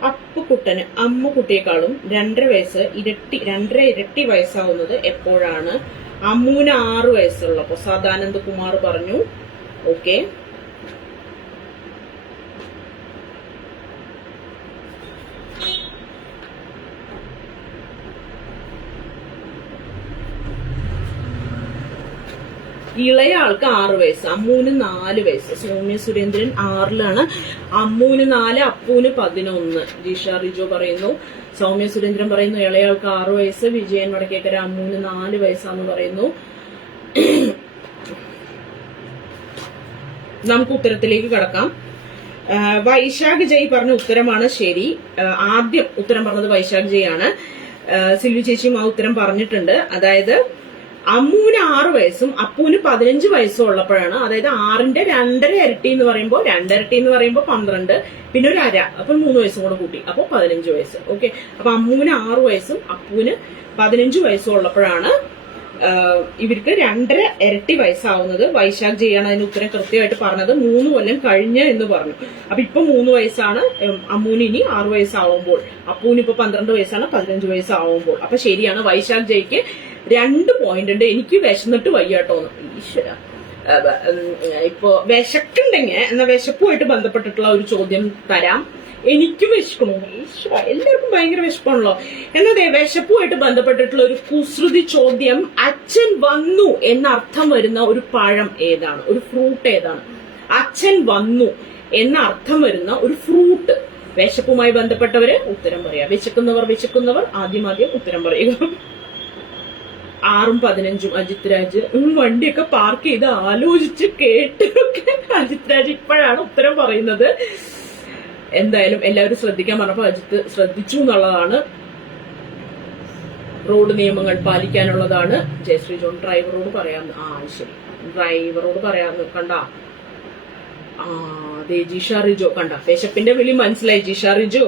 അപ്പുകുട്ടന് അമ്മുകുട്ടിയെക്കാളും 2.5 ഇരട്ടി വയസ്സാവുന്നത് എപ്പോഴാണ്? അമ്മുവിന് 6 വയസ്സുള്ളപ്പോ. സദാനന്ദ് കുമാർ പറഞ്ഞു. ഓക്കെ, ഇളയ ആൾക്ക് 6 വയസ്സ്, അമ്മൂന് 4 വയസ്സ്. സൗമ്യ സുരേന്ദ്രൻ 6ലാണ്, അമ്മൂന് 4, അപ്പൂന് 11. ജിഷ റിജോ പറയുന്നു. സൗമ്യ സുരേന്ദ്രൻ പറയുന്നു ഇളയാൾക്ക് 6 വയസ്സ്. വിജയൻ വടക്കേക്കര അമ്മൂന് 4 വയസ്സാന്ന് പറയുന്നു. നമുക്ക് ഉത്തരത്തിലേക്ക് കടക്കാം. വൈശാഖ് ജയ് പറഞ്ഞ ഉത്തരമാണ് ശരി. ആദ്യം ഉത്തരം പറഞ്ഞത് വൈശാഖ് ജയ് ആണ്. സിൽവി ചേച്ചിയും ആ ഉത്തരം പറഞ്ഞിട്ടുണ്ട്. അതായത് അമ്മൂന് 6 വയസ്സും അപ്പൂന് 15 വയസ്സും ഉള്ളപ്പോഴാണ്, അതായത് 6ന്റെ 2.5 ഇരട്ടി എന്ന് പറയുമ്പോൾ 2 ഇരട്ടി എന്ന് പറയുമ്പോൾ 12, പിന്നെ ഒരു അര, അപ്പൊ 3 വയസ്സും കൂടെ കൂട്ടി, അപ്പൊ 15 വയസ്സ്. ഓക്കെ, അപ്പൊ അമ്മൂന് 6 വയസ്സും അപ്പൂന് 15 വയസ്സും ഉള്ളപ്പോഴാണ് ഇവർക്ക് 2.5 ഇരട്ടി വയസ്സാവുന്നത്. വൈശാഖ് ജയാണ് അതിന് ഉത്തരം കൃത്യമായിട്ട് പറഞ്ഞത്. 3 കൊല്ലം കഴിഞ്ഞ് എന്ന് പറഞ്ഞു. അപ്പൊ ഇപ്പൊ 3 വയസ്സാണ് അമ്മൂന്, ഇനി 6 വയസ്സാവുമ്പോൾ. അപ്പൂന് ഇപ്പൊ 12 വയസ്സാണ്, 15 വയസ്സാവുമ്പോൾ. അപ്പൊ ശരിയാണ്. വൈശാഖ് ജയ്ക്ക് 2 പോയിന്റ് ഉണ്ട്. എനിക്ക് വിശന്നിട്ട് വയ്യാട്ടോന്ന്. ഈശ്വര, ഇപ്പൊ വിശക്കുണ്ടെങ്കിൽ എന്നാ വിശപ്പുമായിട്ട് ബന്ധപ്പെട്ടിട്ടുള്ള ഒരു ചോദ്യം തരാം. എനിക്കും വിശക്കണു. ഈശ്വര, എല്ലാവർക്കും ഭയങ്കര വിശപ്പാണല്ലോ. എന്നതേ വിശപ്പുമായിട്ട് ബന്ധപ്പെട്ടിട്ടുള്ള ഒരു കുസൃതി ചോദ്യം. അച്ഛൻ വന്നു എന്നർത്ഥം വരുന്ന ഒരു പഴം ഏതാണ്? ഒരു ഫ്രൂട്ട് ഏതാണ്? അച്ഛൻ വന്നു എന്ന അർത്ഥം വരുന്ന ഒരു ഫ്രൂട്ട്. വിശപ്പുമായി ബന്ധപ്പെട്ടവര് ഉത്തരം പറയാം. വിശക്കുന്നവർ ആദ്യം ഉത്തരം പറയുക. 6ഉം 15ഉം അജിത് രാജ്. വണ്ടിയൊക്കെ പാർക്ക് ചെയ്ത് ആലോചിച്ച് കേട്ടൊക്കെ അജിത് രാജ് ഇപ്പോഴാണ് ഉത്തരം പറയുന്നത്. എന്തായാലും എല്ലാവരും ശ്രദ്ധിക്കാൻ പറഞ്ഞപ്പോ അജിത്ത് ശ്രദ്ധിച്ചു എന്നുള്ളതാണ്. റോഡ് നിയമങ്ങൾ പാലിക്കാനുള്ളതാണ്. ജയശ്രീ ജോൺ ഡ്രൈവറോട് പറയാന്ന്. ശരി, ഡ്രൈവറോട് പറയാന്ന്. കണ്ട അതെ, ജിഷ റിജോ കണ്ട, വിശപ്പിന്റെ വിളി മനസ്സിലായി. ജിഷ റിജോ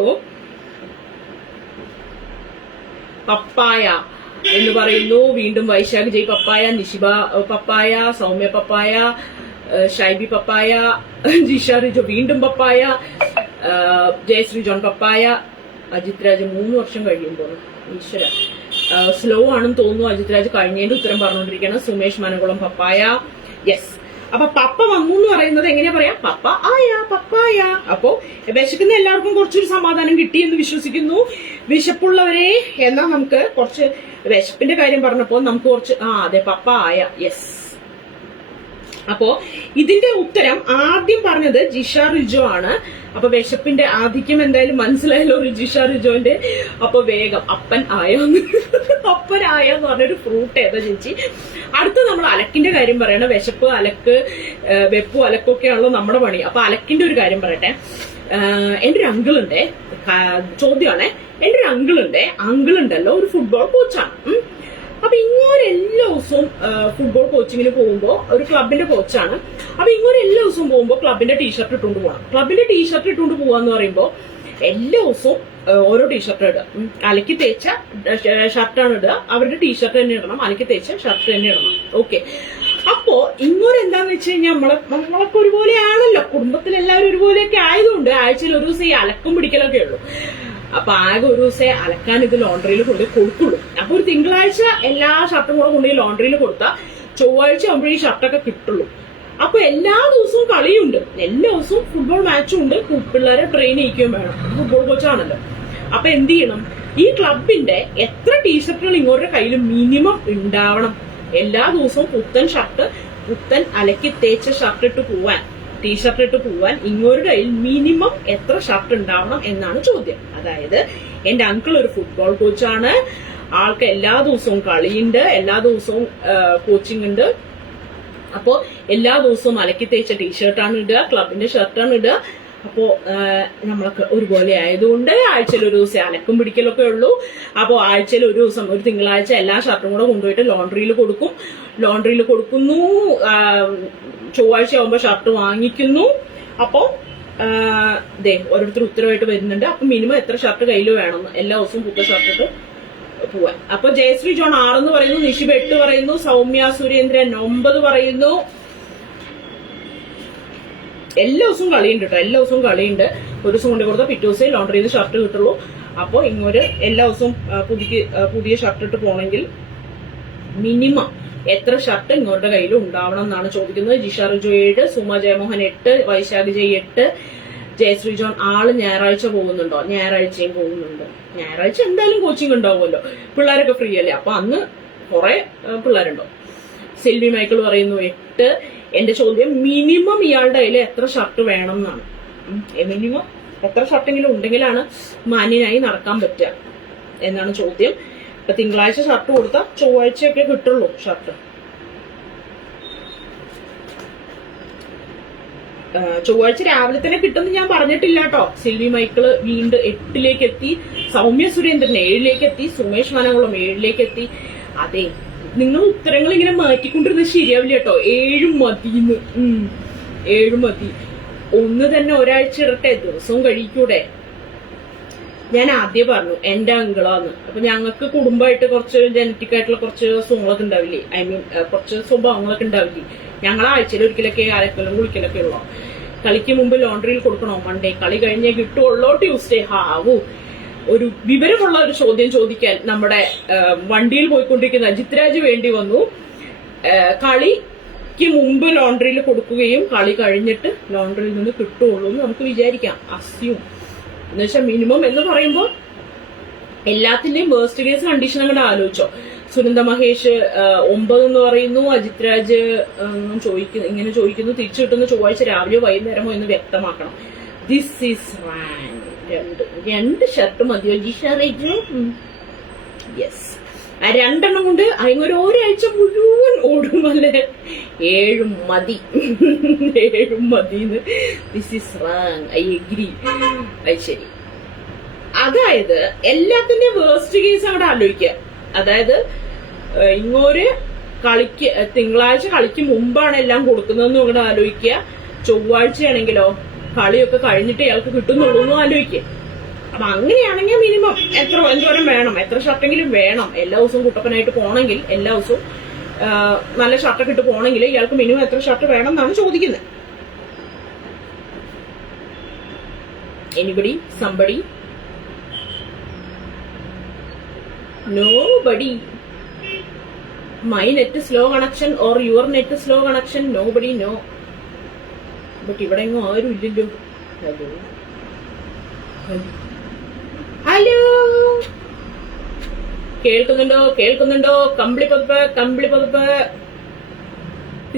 പപ്പായ എന്ന് പറയുന്നു. വീണ്ടും വൈശാഖ് ജയ് പപ്പായ, നിഷിബ പപ്പായ, സൗമ്യ പപ്പായ, ഷൈബി പപ്പായ, ജിഷ റിജോ വീണ്ടും പപ്പായ, ജയശ്രീ ജോൺ പപ്പായ, അജിത് രാജ് 3 വർഷം കഴിയുമ്പോൾ. ഈശ്വര, സ്ലോ ആണെന്ന് തോന്നുന്നു. അജിത് രാജ് കഴിഞ്ഞതിന്റെ ഉത്തരം പറഞ്ഞുകൊണ്ടിരിക്കുകയാണ്. സുമേഷ് മനകുളം പപ്പായ. യെസ്. അപ്പൊ പപ്പ വന്നു എന്ന് പറയുന്നത് എങ്ങനെയാ പറയാ? പപ്പ ആയ, പപ്പായ. അപ്പോ വിശക്കുന്ന എല്ലാവർക്കും കുറച്ചൊരു സമാധാനം കിട്ടി എന്ന് വിശ്വസിക്കുന്നു. വിശപ്പുള്ളവരെ എന്നാ നമുക്ക് കുറച്ച് വിശപ്പിന്റെ കാര്യം പറഞ്ഞപ്പോ നമുക്ക് കുറച്ച് അതെ, പപ്പ ആയ. യെസ്. അപ്പോ ഇതിന്റെ ഉത്തരം ആദ്യം പറഞ്ഞത് ജിഷ റിജോ ആണ്. അപ്പൊ വിശപ്പിന്റെ ആധിക്യം എന്തായാലും മനസ്സിലായല്ലോ ജിഷ റിജോന്റെ. അപ്പൊ വേഗം അപ്പൻ ആയെന്ന് പറഞ്ഞൊരു ഫ്രൂട്ട് ഏതാ ചേച്ചി? അടുത്ത് നമ്മൾ അലക്കിന്റെ കാര്യം പറയണം. വിശപ്പ്, അലക്ക്, വെപ്പും അലക്കൊക്കെയാണല്ലോ നമ്മുടെ പണി. അപ്പൊ അലക്കിന്റെ ഒരു കാര്യം പറയട്ടെ. എന്റെ ഒരു അങ്കിളുണ്ടേ, ചോദ്യമാണേ. എന്റെ ഒരു അങ്കിളുണ്ടല്ലോ, ഒരു ഫുട്ബോൾ കോച്ചാണ്. അപ്പൊ ഇങ്ങോട്ട് എല്ലാ ദിവസവും ഫുട്ബോൾ കോച്ചിങ്ങിന് പോകുമ്പോ, ഒരു ക്ലബിന്റെ കോച്ചാണ്. അപ്പൊ ഇങ്ങോട്ട് എല്ലാ ദിവസവും പോകുമ്പോ ക്ലബിന്റെ ടീഷർട്ട് ഇട്ടുകൊണ്ട് പോകണം. ക്ലബിന്റെ ടീഷർട്ട് ഇട്ടുകൊണ്ട് പോവാന്ന് പറയുമ്പോ എല്ലാ ദിവസവും ഓരോ ടീഷർട്ട് ഇടുക. അലക്കി തേച്ച ഷർട്ടാണ് ഇടുക. അവരുടെ ടീഷർട്ട് തന്നെ ഇടണം, അലക്കി തേച്ച ഷർട്ട് തന്നെ ഇടണം. ഓക്കെ. അപ്പോ ഇങ്ങോട്ട് എന്താന്ന് വെച്ച് കഴിഞ്ഞാൽ നമ്മളൊക്കെ ഒരുപോലെയാണല്ലോ, കുടുംബത്തിൽ എല്ലാവരും ഒരുപോലെയൊക്കെ ആയതുകൊണ്ട് ആഴ്ചയിൽ ഒരു ദിവസം ഈ അലക്കും പിടിക്കലൊക്കെ ഉള്ളൂ. അപ്പൊ ആകെ ഒരു ദിവസം അലക്കാൻ ഇത് ലോണ്ടറിയിൽ കൊണ്ട് കൊടുക്കുള്ളൂ. അപ്പൊ ഒരു തിങ്കളാഴ്ച എല്ലാ ഷർട്ടും കൂടെ കൊണ്ടുപോയി ലോണ്ടറിയിൽ കൊടുത്താൽ ചൊവ്വാഴ്ച ആകുമ്പോഴേ ഈ ഷർട്ടൊക്കെ കിട്ടുള്ളൂ. അപ്പൊ എല്ലാ ദിവസവും കളിയുണ്ട്, എല്ലാ ദിവസവും ഫുട്ബോൾ മാച്ചും ഉണ്ട്. പിള്ളേരെ ട്രെയിൻ ചെയ്യിക്കുകയും വേണം. ഫുട്ബോൾ കോച്ചാണല്ലോ. അപ്പൊ എന്ത് ചെയ്യണം? ഈ ക്ലബിന്റെ എത്ര ടീഷർട്ടുകൾ ഇങ്ങോട്ട് കയ്യിൽ മിനിമം ഉണ്ടാവണം? എല്ലാ ദിവസവും പുത്തൻ ഷർട്ട്, പുത്തൻ അലക്കി തേച്ച ഷർട്ട് ഇട്ട് പോവാൻ, ടീഷർട്ട് ഇട്ട് പോവാൻ ഇങ്ങോട്ട് കയ്യിൽ മിനിമം എത്ര ഷർട്ട് ഉണ്ടാവണം എന്നാണ് ചോദ്യം. അതായത് എന്റെ അങ്കിൾ ഒരു ഫുട്ബോൾ കോച്ചാണ്. ആൾക്ക് എല്ലാ ദിവസവും കളിയുണ്ട്, എല്ലാ ദിവസവും കോച്ചിങ് ഉണ്ട്. അപ്പോ എല്ലാ ദിവസവും അലക്കി തേച്ച ടീഷർട്ടാണ് ഇടുക, ക്ലബിന്റെ ഷർട്ടാണ് ഇടുക. അപ്പോ നമ്മളൊക്കെ ഒരുപോലെ ആയതുകൊണ്ട് ആഴ്ചയിൽ ഒരു ദിവസം അലക്കും പിടിക്കലൊക്കെ ഉള്ളൂ. അപ്പോ ആഴ്ചയിൽ ഒരു ദിവസം, ഒരു തിങ്കളാഴ്ച എല്ലാ ഷർട്ടും കൂടെ കൊണ്ടുപോയിട്ട് ലോണ്ടറിയിൽ കൊടുക്കും. ലോണ്ടറിയിൽ കൊടുക്കുന്നു. ചൊവ്വാഴ്ച ആവുമ്പോ ഷർട്ട് വാങ്ങിക്കുന്നു. അപ്പോ ഓരോരുത്തർ ഉത്തരവായിട്ട് വരുന്നുണ്ട്. അപ്പൊ മിനിമം എത്ര ഷർട്ട് കയ്യിൽ വേണമെന്ന്, എല്ലാ ദിവസവും പുത്ത ഷർട്ട് ഇട്ട് പോവാൻ. അപ്പൊ ജയശ്രീ ജോൺ 6 പറയുന്നു, നിഷിബ 8 പറയുന്നു, സൗമ്യ സുരേന്ദ്രൻ 9 പറയുന്നു. എല്ലാ ദിവസവും കളിയുണ്ട് കേട്ടോ, എല്ലാ ദിവസവും കളിയുണ്ട്. ഒരു ദിവസം കൊണ്ട് കൊടുത്താൽ പിറ്റേ ദിവസം ലോണ്ടറിയിൽ നിന്ന് ഷർട്ട് കിട്ടുള്ളൂ. അപ്പൊ ഇങ്ങോട്ട് എല്ലാ ദിവസവും പുതിയ ഷർട്ട് ഇട്ട് പോണെങ്കിൽ മിനിമം എത്ര ഷർട്ട് ഇങ്ങോട്ട് കയ്യിൽ ഉണ്ടാവണം എന്നാണ് ചോദിക്കുന്നത്. ജിഷ റിജോ 7, സുമ ജയമോഹൻ 8, വൈശാഖ് ജയ് 8, ജയശ്രീ ജോൺ ഞായറാഴ്ച പോകുന്നുണ്ടോ? ഞായറാഴ്ചയും പോകുന്നുണ്ട്. ഞായറാഴ്ച എന്തായാലും കോച്ചിങ് ഉണ്ടാവുമല്ലോ, പിള്ളേരൊക്കെ ഫ്രീ അല്ലേ, അപ്പൊ അന്ന് കുറെ പിള്ളേരുണ്ടോ. സിൽവി മൈക്കിൾ പറയുന്നു 8. എന്റെ ചോദ്യം മിനിമം ഇയാളുടെ കയ്യിൽ എത്ര ഷർട്ട് വേണം എന്നാണ്. മിനിമം എത്ര ഷർട്ടെങ്കിലും ഉണ്ടെങ്കിലാണ് മാന്യനായി നടക്കാൻ പറ്റുക എന്നാണ് ചോദ്യം. ഇപ്പൊ തിങ്കളാഴ്ച ഷർട്ട് കൊടുത്താൽ ചൊവ്വാഴ്ചയൊക്കെ കിട്ടുള്ളൂ ഷർട്ട്. ചൊവ്വാഴ്ച രാവിലെ തന്നെ കിട്ടുമെന്ന് ഞാൻ പറഞ്ഞിട്ടില്ല കേട്ടോ. സിൽവി മൈക്കിള് വീണ്ടും 8ലേക്ക് എത്തി, സൗമ്യ സുരേന്ദ്രൻ 7ലേക്ക് എത്തി, സുമേഷ് വനകുളം 7ലേക്ക് എത്തി. അതെ, നിങ്ങൾ ഉത്തരങ്ങൾ ഇങ്ങനെ മാറ്റിക്കൊണ്ടിരുന്നത് ശരിയാവില്ല കേട്ടോ. 7 മതിന്ന്. 7 മതി. ഒന്ന് തന്നെ ഒരാഴ്ച ഇടട്ടെ, ദിവസവും കഴിക്കൂടെ. ഞാൻ ആദ്യം പറഞ്ഞു എന്റെ അങ്കിളാന്ന്. അപ്പൊ ഞങ്ങൾക്ക് കുടുംബമായിട്ട് കുറച്ച് ജനറ്റിക് ആയിട്ടുള്ള കുറച്ച് അസുഖങ്ങളൊക്കെ ഉണ്ടാവില്ലേ, ഐ മീൻ കുറച്ച് സ്വഭാവങ്ങളൊക്കെ ഉണ്ടാവില്ലേ. ഞങ്ങൾ ആഴ്ചയിൽ ഒരിക്കലൊക്കെ അലക്കലും കുളിക്കലൊക്കെ ഉള്ളോ. കളിക്ക് മുമ്പ് ലോണ്ടറിയിൽ കൊടുക്കണോ മൺഡേ, കളി കഴിഞ്ഞേ കിട്ടുള്ളൂ ട്യൂസ്ഡേ. ഹാവൂ, ഒരു വിവരമുള്ള ഒരു ചോദ്യം ചോദിക്കാൻ നമ്മുടെ വണ്ടിയിൽ പോയിക്കൊണ്ടിരിക്കുന്ന അജിത് രാജ് വേണ്ടി വന്നു. കളിക്ക് മുമ്പ് ലോണ്ടറിയിൽ കൊടുക്കുകയും കളി കഴിഞ്ഞിട്ട് ലോണ്ടറിയിൽ നിന്ന് കിട്ടുള്ളൂ എന്ന് നമുക്ക് വിചാരിക്കാം, അസ്യൂം. എന്നുവെച്ചാൽ മിനിമം എന്ന് പറയുമ്പോൾ എല്ലാത്തിന്റെയും വേസ്റ്റ് കേസ് കണ്ടീഷൻ അങ്ങോട്ട് ആലോചിച്ചോ. സുനന്ദ മഹേഷ് 9 എന്ന് പറയുന്നു. അജിത് രാജ് ഇങ്ങനെ ചോദിക്കുന്നു തിരിച്ചു കിട്ടുന്ന ചൊവ്വാഴ്ച രാവിലെയോ വൈകുന്നേരമോ എന്ന് വ്യക്തമാക്കണം. This is rank. 2 ഷർട്ട് മതിയോ ജിഷാറേജു? യെസ്, ആ 2 എണ്ണം കൊണ്ട് അതിനൊരു ഒരാഴ്ച മുഴുവൻ ഓടുമല്ലേ. 7 മതി. 7 മതിന്ന്. This is rank. I agree. അത് ശരി. അതായത് എല്ലാത്തിന്റെയും വേസ്റ്റ് കേസ് അവിടെ ആലോചിക്കുക. അതായത് ഇങ്ങോര് തിങ്കളാഴ്ച കളിക്ക് മുമ്പാണ് എല്ലാം കൊടുക്കുന്നതെന്നും ഇവിടെ ആലോചിക്കുക. ചൊവ്വാഴ്ചയാണെങ്കിലോ കളിയൊക്കെ കഴിഞ്ഞിട്ട് ഇയാൾക്ക് കിട്ടുന്നുള്ളൂ എന്നും ആലോചിക്കുക. അപ്പൊ അങ്ങനെയാണെങ്കിൽ മിനിമം എന്തോരം വേണം, എത്ര ഷർട്ടെങ്കിലും വേണം. എല്ലാ ദിവസവും കുട്ടപ്പനായിട്ട് പോണെങ്കിൽ, എല്ലാ ദിവസവും നല്ല ഷർട്ടൊക്കെ ഇട്ട് പോണെങ്കിൽ ഇയാൾക്ക് മിനിമം എത്ര ഷർട്ട് വേണം എന്നാണ് ചോദിക്കുന്നത്. Anybody, somebody? Nobody. My net is slow connection or your net is slow connection. Nobody know. But ഇവിടെ എങ്ങും ആരും ഇല്ലല്ലോ. ഹലോ, കേൾക്കുന്നുണ്ടോ? കമ്പിളി പതിപ്പ്.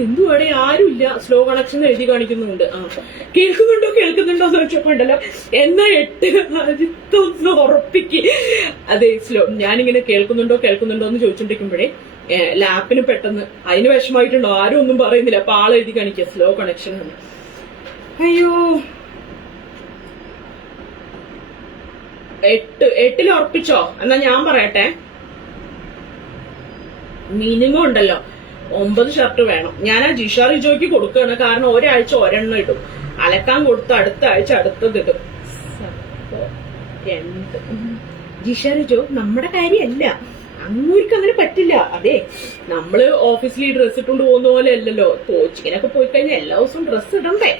എന്തുവാടെ ആരും ഇല്ല. സ്ലോ കണക്ഷൻ എഴുതി കാണിക്കുന്നുണ്ട്. കേൾക്കുന്നുണ്ടോ എന്ന് വെച്ചപ്പോണ്ടല്ലോ. എന്നാ 8 ആദ്യത്തൊന്ന് ഉറപ്പിക്ക്. അതെ, സ്ലോ. ഞാനിങ്ങനെ കേൾക്കുന്നുണ്ടോ എന്ന് ചോദിച്ചോണ്ടിരിക്കുമ്പോഴേ ലാപ്പിന് പെട്ടെന്ന് അതിന് വിഷമായിട്ടുണ്ടോ ആരും ഒന്നും പറയുന്നില്ല. അപ്പൊ എഴുതി കാണിക്കുക സ്ലോ കണക്ഷൻ ആണ്. അയ്യോ, 8 ഉറപ്പിച്ചോ? എന്നാ ഞാൻ പറയട്ടെ. മിനിമം ഉണ്ടല്ലോ 9 ഷർട്ട് വേണം. ഞാൻ ആ ജിഷാ റിജോയ്ക്ക് കൊടുക്കുകയാണ്. കാരണം ഒരാഴ്ച ഒരെണ്ണം ഇടും, അലക്കാൻ കൊടുത്ത് അടുത്ത ആഴ്ച അടുത്തത് ഇടും. ജിഷാ റിജോ നമ്മുടെ കാര്യമല്ല, അങ്ങൂർക്ക് അങ്ങനെ പറ്റില്ല. അതെ, നമ്മള് ഓഫീസിൽ ഡ്രസ്സ് ഇട്ടുകൊണ്ട് പോകുന്ന പോലെ അല്ലല്ലോ. കോച്ചിങ്ങിനൊക്കെ പോയി കഴിഞ്ഞാൽ എല്ലാ ദിവസവും ഡ്രസ്സ് ഇടണ്ടേ,